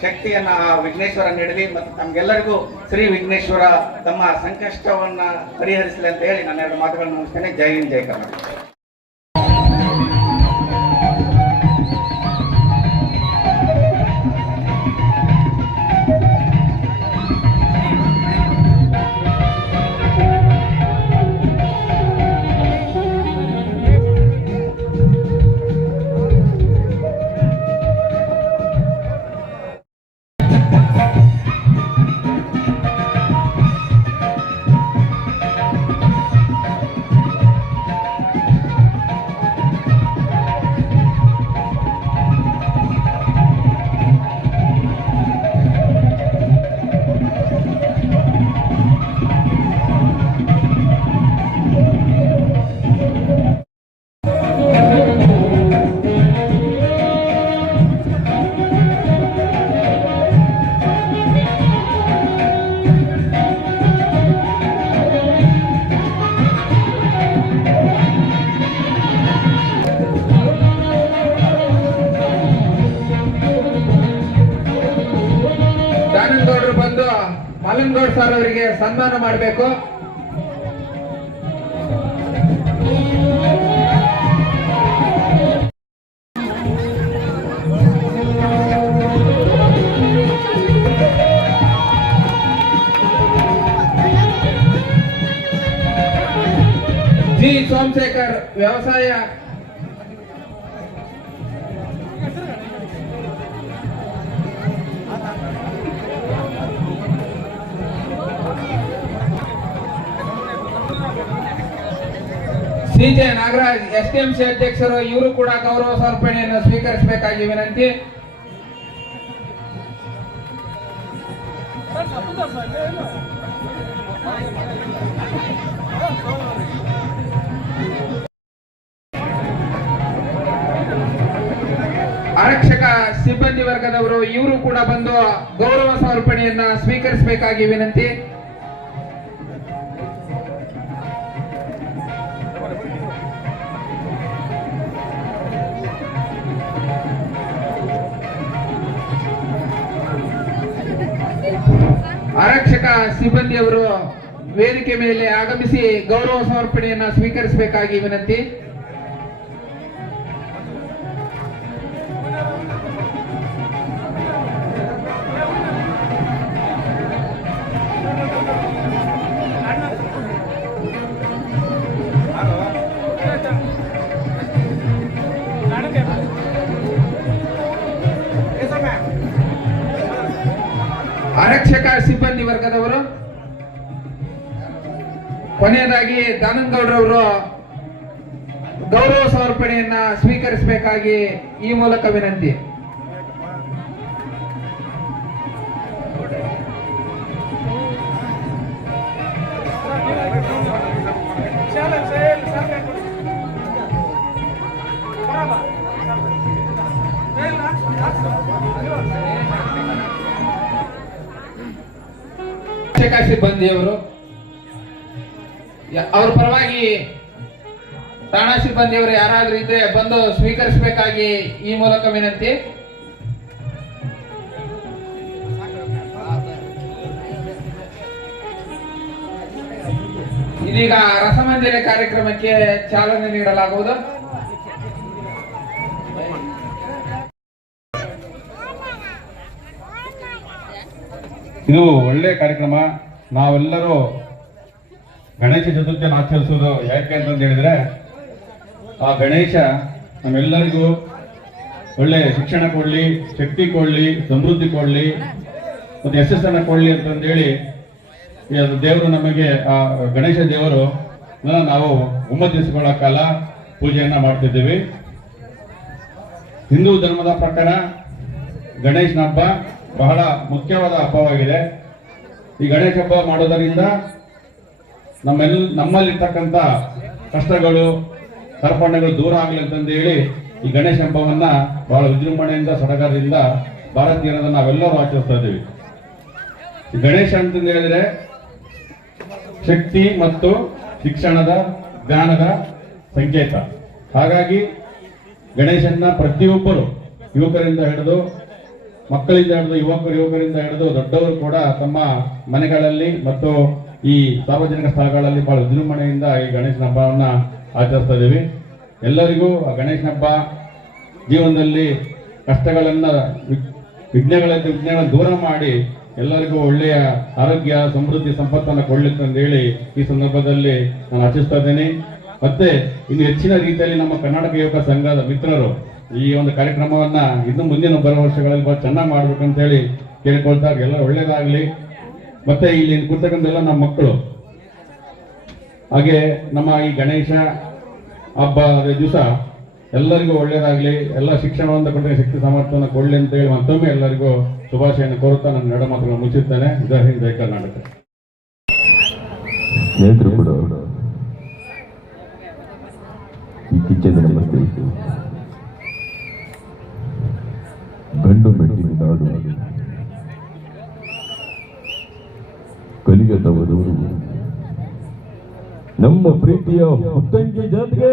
ಶಕ್ತಿಯನ್ನ ಆ ವಿಘ್ನೇಶ್ವರ ನೀಡಲಿ ಮತ್ತು ತಮ್ಗೆಲ್ಲರಿಗೂ ಶ್ರೀ ವಿಘ್ನೇಶ್ವರ ತಮ್ಮ ಸಂಕಷ್ಟವನ್ನ ಪರಿಹರಿಸಲಿ ಅಂತ ಹೇಳಿ ನಾನು 2 ಮಾತುಗಳನ್ನು ಮುಗಿಸ್ತೇನೆ. ಜೈ ಹಿಂದ್, ಜೈ ಕರ್ನಾಟಕ. ಮಲ್ಲನಗೌಡ ಸರ್ ಅವರಿಗೆ ಸನ್ಮಾನ ಮಾಡಬೇಕು. ಜಿ ಸೋಮಶೇಖರ್ ವ್ಯವಸಾಯ ಸಿಜೆ ನಾಗರಾಜ್ ಎಸ್ಟಿಎಂಸಿ ಅಧ್ಯಕ್ಷರು, ಇವರು ಕೂಡ ಗೌರವ ಸಮರ್ಪಣೆಯನ್ನು ಸ್ವೀಕರಿಸಬೇಕಾಗಿ ವಿನಂತಿ. ಆರಕ್ಷಕ ಸಿಬ್ಬಂದಿ ವರ್ಗದವರು, ಇವರು ಕೂಡ ಬಂದು ಗೌರವ ಸಮರ್ಪಣೆಯನ್ನ ಸ್ವೀಕರಿಸಬೇಕಾಗಿ ವಿನಂತಿ. ಆರಕ್ಷಕ ಸಿಬ್ಬಂದಿಯವರು ವೇದಿಕೆ ಮೇಲೆ ಆಗಮಿಸಿ ಗೌರವ ಸಮರ್ಪಣೆಯನ್ನ ಸ್ವೀಕರಿಸಬೇಕಾಗಿ ವಿನಂತಿ. ಆರಕ್ಷಕ ಸಿಬ್ಬಂದಿ ವರ್ಗದವರು, ಕೊನೆಯದಾಗಿ ದಾನಂಗೌಡರವರು ಗೌರವ ಸಮರ್ಪಣೆಯನ್ನ ಸ್ವೀಕರಿಸಬೇಕಾಗಿ ಈ ಮೂಲಕ ವಿನಂತಿ. ಶಿಕ್ಷಕ ಸಿಬ್ಬಂದಿಯವರು ಅವ್ರ ಪರವಾಗಿ ಠಾಣಾ ಸಿಬ್ಬಂದಿಯವರು ಯಾರಾದ್ರೂ ಇದ್ರೆ ಬಂದು ಸ್ವೀಕರಿಸಬೇಕಾಗಿ ಈ ಮೂಲಕ ವಿನಂತಿ. ಇದೀಗ ರಸಮಂಜರಿ ಕಾರ್ಯಕ್ರಮಕ್ಕೆ ಚಾಲನೆ ನೀಡಲಾಗುವುದು. ಇದು ಒಳ್ಳೆಯ ಕಾರ್ಯಕ್ರಮ. ನಾವೆಲ್ಲರೂ ಗಣೇಶ ಚತುರ್ಥಿಯನ್ನು ಆಚರಿಸುವುದು ಯಾಕೆ ಅಂತಂದು ಹೇಳಿದ್ರೆ, ಆ ಗಣೇಶ ನಮ್ಮೆಲ್ಲರಿಗೂ ಒಳ್ಳೆಯ ಶಿಕ್ಷಣ ಕೊಡಲಿ, ಶಕ್ತಿ ಕೊಡಲಿ, ಸಮೃದ್ಧಿ ಕೊಡಲಿ ಮತ್ತು ಯಶಸ್ಸನ್ನು ಕೊಡಲಿ ಅಂತಂದೇಳಿ ದೇವರು ನಮಗೆ, ಆ ಗಣೇಶ ದೇವರು ನಾವು 9 ದಿವಸಗಳ ಕಾಲ ಪೂಜೆಯನ್ನು ಮಾಡ್ತಿದ್ದೀವಿ. ಹಿಂದೂ ಧರ್ಮದ ಪ್ರಕಾರ ಗಣೇಶನ ಹಬ್ಬ ಬಹಳ ಮುಖ್ಯವಾದ ಹಬ್ಬವಾಗಿದೆ. ಈ ಗಣೇಶ ಹಬ್ಬ ಮಾಡೋದರಿಂದ ನಮ್ಮಲ್ಲಿರ್ತಕ್ಕಂಥ ಕಷ್ಟಗಳು, ಕಾರ್ಪಣ್ಯಗಳು ದೂರ ಆಗಲಿ ಅಂತಂದು ಹೇಳಿ ಈ ಗಣೇಶ ಹಬ್ಬವನ್ನ ಬಹಳ ವಿಜೃಂಭಣೆಯಿಂದ, ಸಡಗರದಿಂದ ಭಾರತೀಯರಾದ ನಾವೆಲ್ಲರೂ ಆಚರಿಸ್ತಾ ಇದ್ದೀವಿ. ಈ ಗಣೇಶ ಅಂತಂದು ಹೇಳಿದ್ರೆ ಶಕ್ತಿ ಮತ್ತು ಶಿಕ್ಷಣದ, ಜ್ಞಾನದ ಸಂಕೇತ. ಹಾಗಾಗಿ ಗಣೇಶನ್ನ ಪ್ರತಿಯೊಬ್ಬರು, ಯುವಕರಿಂದ ಹಿಡಿದು ಮಕ್ಕಳಿಂದ ಹಿಡಿದು ಯುವಕರಿಂದ ಹಿಡಿದು ದೊಡ್ಡವರು ಕೂಡ ತಮ್ಮ ಮನೆಗಳಲ್ಲಿ ಮತ್ತು ಈ ಸಾರ್ವಜನಿಕ ಸ್ಥಳಗಳಲ್ಲಿ ಬಹಳ ವಿಜೃಂಭಣೆಯಿಂದ ಈ ಗಣೇಶನ ಹಬ್ಬವನ್ನ ಆಚರಿಸ್ತಾ ಇದ್ದೀವಿ. ಎಲ್ಲರಿಗೂ ಆ ಗಣೇಶನ ಹಬ್ಬ ಜೀವನದಲ್ಲಿ ಕಷ್ಟಗಳನ್ನ, ವಿಘ್ನಗಳನ್ನು ದೂರ ಮಾಡಿ ಎಲ್ಲರಿಗೂ ಒಳ್ಳೆಯ ಆರೋಗ್ಯ, ಸಮೃದ್ಧಿ, ಸಂಪತ್ತನ್ನು ಕೊಡ್ಲಿಕ್ಕೆ ಹೇಳಿ ಈ ಸಂದರ್ಭದಲ್ಲಿ ನಾನು ಆಶಿಸ್ತಾ ಇದ್ದೇನೆ. ಮತ್ತೆ ಇನ್ನು ಹೆಚ್ಚಿನ ರೀತಿಯಲ್ಲಿ ನಮ್ಮ ಕರ್ನಾಟಕ ಯುವಕ ಸಂಘದ ಮಿತ್ರರು ಈ ಒಂದು ಕಾರ್ಯಕ್ರಮವನ್ನ ಇನ್ನು ಮುಂದಿನ ಬರುವ ವರ್ಷಗಳಲ್ಲಿ ಬಹಳ ಚೆನ್ನಾಗಿ ಮಾಡ್ಬೇಕಂತ ಹೇಳಿ ಕೇಳ್ಕೊಳ್ತಾ, ಎಲ್ಲ ಒಳ್ಳೇದಾಗ್ಲಿ. ಮತ್ತೆ ಇಲ್ಲಿ ಕೂರ್ತಕ್ಕಂಥೆಲ್ಲ ನಮ್ಮ ಮಕ್ಕಳು, ಹಾಗೆ ನಮ್ಮ ಈ ಗಣೇಶ ಹಬ್ಬದ ದಿವಸ ಎಲ್ಲರಿಗೂ ಒಳ್ಳೇದಾಗ್ಲಿ, ಎಲ್ಲ ಶಿಕ್ಷಣವನ್ನು ಕೊಟ್ಟರೆ ಶಕ್ತಿ ಸಾಮರ್ಥ್ಯವನ್ನು ಕೊಡ್ಲಿ ಅಂತ ಹೇಳಿ ಮತ್ತೊಮ್ಮೆ ಎಲ್ಲರಿಗೂ ಶುಭಾಶಯನ ಕೋರುತ್ತಾ ನನ್ನ ನಡ ಮಾತುಗಳನ್ನು ಮುಗಿಸುತ್ತೇನೆ. ಜೈ ಹಿಂದ್, ಜೈ ಕರ್ನಾಟಕ. ಸ್ನೇಹಿತರು ಕೂಡ ಈ ಕಿಚ್ಚದ ನಮಸ್ತೆ. ಗಂಡು ಮೆಟ್ಟಿನ ನಾಡು, ಕಲಿಯದವರು ನಮ್ಮ ಪ್ರೀತಿಯ ಹುತ್ತಂಗಿ ಜಾತಿಗೆ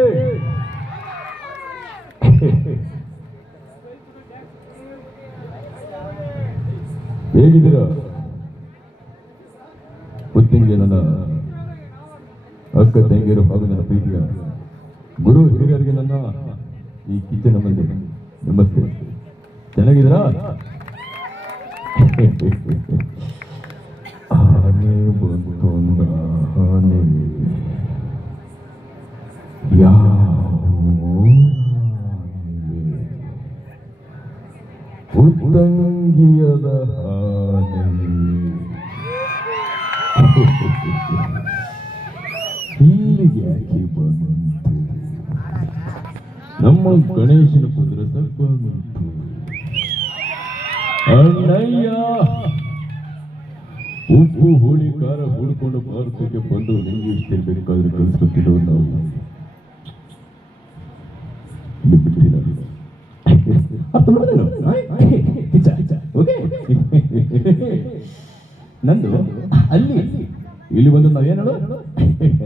ಹೇಗಿದ್ದೀರಾ? ಹುತ್ತಂಗಿ ನನ್ನ ಅಕ್ಕ ತಂಗಿಯರು ಹಾಗೂ ನನ್ನ ಪ್ರೀತಿಯ ಗುರು ಹಿರಿಯರಿಗೆ ನನ್ನ ಈ ಕಿಚ್ಚನ ಮಂದಿ ನಮಸ್ತೆ. ಚೆನ್ನಾಗಿದ್ದೀರಾ? ಆನೆ ಬಂತೊಂದ ಆನೆ ಉತ್ತಂಗಿಯದ ಆನೆ ಇಲ್ಲಿಗೆ ಯಾಕೆ ಬಂತು? ನಮ್ಮ ಗಣೇಶನ ಕುದುರೆ ಸ್ವಲ್ಪ ಬಂತು. ಅಣ್ಣಯ್ಯ ಉಪ್ಪು ಹುಳಿ ಖಾರ ಹುಡ್ಕೊಂಡು ಭಾರತಕ್ಕೆ ಬಂದು ನಿಮಗೆ ಇಷ್ಟಿರ್ಬೇಕಾದ್ರೆ ಕಲಿಸ್ಕೊತಿರೋ ನಾವು ನಂದು ಅಲ್ಲಿ ಇಲ್ಲಿ ಬಂದು ನಾವೇನು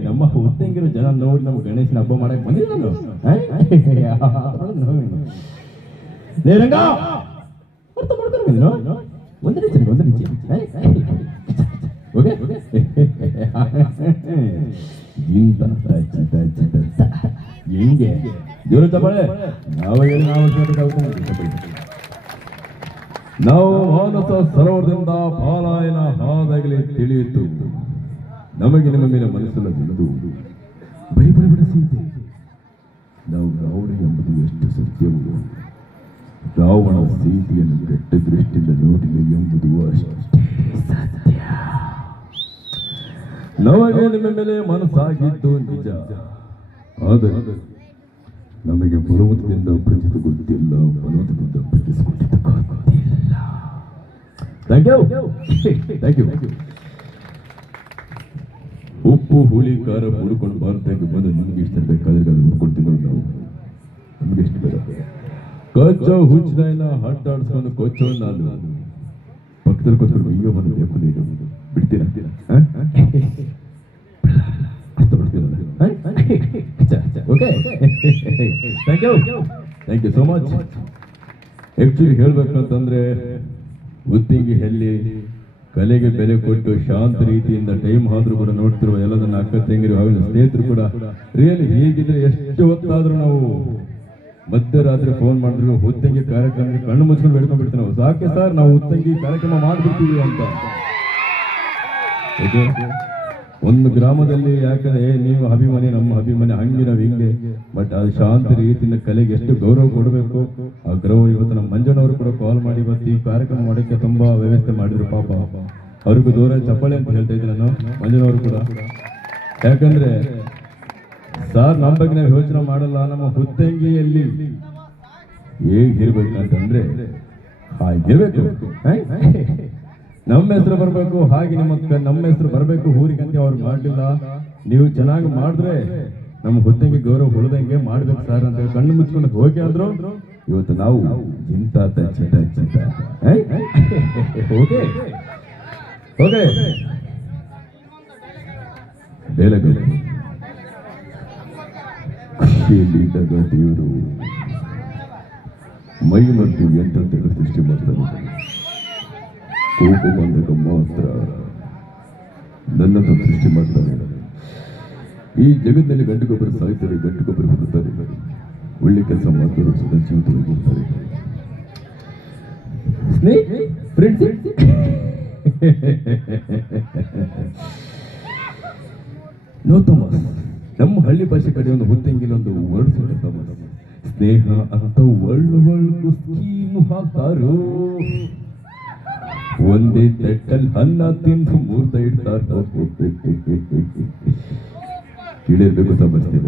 ನಮ್ಮ ಹುತ್ತಂಗಿರೋ ಜನ ನೋಡಿ ನಮ್ಮ ಗಣೇಶನ ಹಬ್ಬ ಮಾಡಕ್ ಬಂದಿಲ್ಲ ಒಂದು ಹೆಂಗೆ ಜೋರು ತಗೊಳ್ಳೆ. ನಾವು ಮಾನಸ ಸರೋವರದಿಂದ ಪಾಲಾಯನ ಹಾದಾಗಲೇ ತಿಳಿಯಿತು. ನಮಗೆ ನಿಮ್ಮ ಮೇಲೆ ಮನಸ್ಸಲ್ಲದಿದ್ದು ಭಯಪಡಬಿಡಿಸಿದ್ದೆ. ನಾವು ರಾವಣ ಎಂಬುದು ಎಷ್ಟು ಸತ್ಯವೋ, ರಾವಣ ಸೀತೆಯನ್ನು ಕೆಟ್ಟ ದೃಷ್ಟಿಯಿಂದ ನೋಡಿಲ್ಲ ಎಂಬುದು ಅಷ್ಟೇ ಸತ್ಯ. ನಮಗೆ ನಿಮ್ಮ ಮೇಲೆ ಮನಸ್ಸಾಗಿದ್ದು ನಿಜ, ಆದರೆ ನಮಗೆ ಬರುವುದರಿಂದ ಪ್ರಚಿತ ಗೊತ್ತಿಲ್ಲ, ಬರುವುದರಿಂದ ಪ್ರತಿಸ್ಕೊಟ್ಟಿದ್ದ ಗೊತ್ತಿಲ್ಲ. Thank you. ಉಪ್ಪು ಹುಳಿ ಖಾರ ಹುಡ್ಕೊಂಡು ಭಾರತಕ್ಕೆ ಬಂದು ನಿಮ್ಗೆ ಇಷ್ಟ ಬೇಕಾದ್ರೆ ಅದು ಹುಡ್ಕೊಡ್ತೀವಿ ನಾವು. ನಮ್ಗೆ ಎಷ್ಟು ಬೇಡ ಕೊಚ್ಚ ಹುಚ್ಚಿನ ಹಟ್ಟಾಡ್ಸ್ಕೊಂಡು ಕೊಚ್ಚೋ ನಾನು ಪಕ್ಕದಲ್ಲಿ ಕೊಚ್ಕೊಂಡು ಈಗ ಬಂದು ಬೇಕು ನೀನು ಬಿಡ್ತೀರಾ? Okay, thank you so much. Actually ಹೇಳ್ಬೇಕಂತಂದ್ರೆ ಉತ್ತಿಂಗಿ ಹೆಲ್ಲಿ ಕಲೆಗೆ ಬೆಲೆ ಕೊಟ್ಟು ಶಾಂತ ರೀತಿಯಿಂದ ಟೈಮ್ ಆದ್ರೂ ಕೂಡ ನೋಡ್ತಿರುವ ಎಲ್ಲ ನನ್ನ ಅಕ್ಕ ತಂಗಿರು ಹಾಗೂ ಸ್ನೇಹಿತರು ಕೂಡ ರಿಯಲಿ ಹೇಗಿದ್ರೆ ಎಷ್ಟು ಹೊತ್ತಾದ್ರೂ ನಾವು ಮಧ್ಯರಾತ್ರಿ ಫೋನ್ ಮಾಡಿದ್ರು ಉತ್ತಂಗಿ ಕಾರ್ಯಕ್ರಮಕ್ಕೆ ಕಣ್ಣು ಮುಚ್ಕೊಂಡು ಬೇಡ್ಕೊಂಡ್ಬಿಡ್ತೀವಿ ನಾವು, ಸಾಕೆ ಸರ್ ನಾವು ಉತ್ತಂಗಿ ಕಾರ್ಯಕ್ರಮ ಮಾಡ್ಬಿಡ್ತೀವಿ ಅಂತ. ಒಂದು ಗ್ರಾಮದಲ್ಲಿ ಯಾಕಂದ್ರೆ ನೀವು ಅಭಿಮಾನಿ ನಮ್ಮ ಅಭಿಮಾನಿ ಹಂಗೆ ನಾವು ಹಿಂಗೆ, ಬಟ್ ಅದು ಶಾಂತ ರೀತಿಯಿಂದ ಕಲೆಗೆ ಎಷ್ಟು ಗೌರವ ಕೊಡಬೇಕು ಆ ಗೌರವ ಇವತ್ತು ನಮ್ಮ ಮಂಜಣ್ಣವರು ಕೂಡ ಕಾಲ್ ಮಾಡಿ ಇವತ್ತು ಈ ಕಾರ್ಯಕ್ರಮ ಮಾಡೋಕ್ಕೆ ತುಂಬಾ ವ್ಯವಸ್ಥೆ ಮಾಡಿದ್ರು. ಪಾಪ ಅವ್ರಿಗೂ ದೂರ ಚಪ್ಪಾಳೆ ಅಂತ ಹೇಳ್ತಾ ಇದ್ದೀನಿ ನಾನು, ಮಂಜಣ್ಣವರು ಕೂಡ. ಯಾಕಂದ್ರೆ ಸರ್ ನಮ್ಮ ಬಗ್ಗೆ ನಾವು ಯೋಚನೆ ಮಾಡಲ್ಲ, ನಮ್ಮ ಹುತ್ತಂಗಿಯಲ್ಲಿ ಹೇಗಿರ್ಬೇಕಂತಂದ್ರೆ ಹಾಗಿರ್ಬೇಕು, ನಮ್ಮ ಹೆಸರು ಬರಬೇಕು, ಹಾಗೆ ನಮ್ಮ ಹೆಸರು ಬರಬೇಕು ಊರಿಗಂತೆ ಅವ್ರು ಮಾಡ್ಲಿಲ್ಲ. ನೀವು ಚೆನ್ನಾಗಿ ಮಾಡಿದ್ರೆ ನಮ್ಮ ಹುತ್ತಂಗಿ ಗೌರವ ಉಳಿದಂಗೆ ಮಾಡ್ಬೇಕು ಸರ್ ಅಂತ ಕಣ್ಣು ಮುಚ್ಕೊಂಡು ಹೋಗಿ ಅಂದ್ರು. ಇವತ್ತು ನಾವು ಇಂಥ ಓಕೆ ಓಕೆ ಬೇಲಗಳು ಖುಷಿಯಲ್ಲಿದ್ದಾಗ ದೇವರು ಮೈ ಮತ್ತು ಎಂತೆಂತ ಸೃಷ್ಟಿ ಮಾಡ್ತಾರೆ. ಕೋಪ ಬಂದಾಗ ಮಾತ್ರ ನನ್ನನ್ನು ಸೃಷ್ಟಿ ಮಾಡ್ತಾರೆ. ಈ ಜಗತ್ತಿನಲ್ಲಿ ಗಂಟುಗೊಬ್ಬರು ಸಾಯ್ತಾರೆ, ಗಂಟುಗೊಬ್ಬರು ಹುಡುತ್ತಾರೆ, ಒಳ್ಳೆ ಕೆಲಸ ಮಾಡ್ತಾರೆ, ಸದಾ ಜೀವಿತವಾಗಿರ್ತಾರೆ. ನೋ ಥಾಮಸ್, ನಮ್ಮ ಹಳ್ಳಿ ಭಾಷೆ ಕಡೆ ಒಂದು ಹುತ್ತಂಗಿನ ಒಂದು ವರ್ಡ್ ಸ್ನೇಹ ಅಂತ ಒಳ್ಳು ಸ್ಕೀಮ್ ಹಾಕ್ತಾರೋ, ಒಂದೇ ತಟ್ಟಲ್ಲಿ ಅನ್ನ ತಿಂದು ಮೂರ್ತ ಇಡ್ತಾರ. ತಿಳಿರ್ಬೇಕು ಸಮಸ್ಯೆ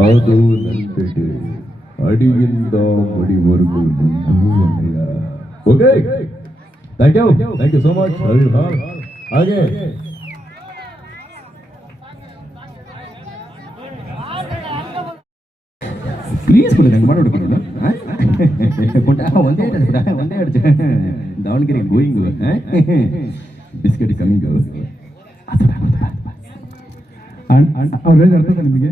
ಅದು ನನ್ನ ಪೇಟೆ ಅಡಿಯಿಂದ ಮಡಿವರೆಗೂ okay. Thank you so much. ಹಾಗೆ ಪ್ಲೀಸ್ ಕೊಡಿ ನಂಗೆ ಮಾಡ್ಬಿಡ್ಕೊಂಡು ಒಂದೇ ದಾವಣಗೆರೆ ಗೋಯಿಂಗ್ ಬಿಸ್ಕೆಟ್ ಕಮ್ಮಿಂಗ್. ಅವ್ರ ಅರ್ಥದ ನಿಮಗೆ?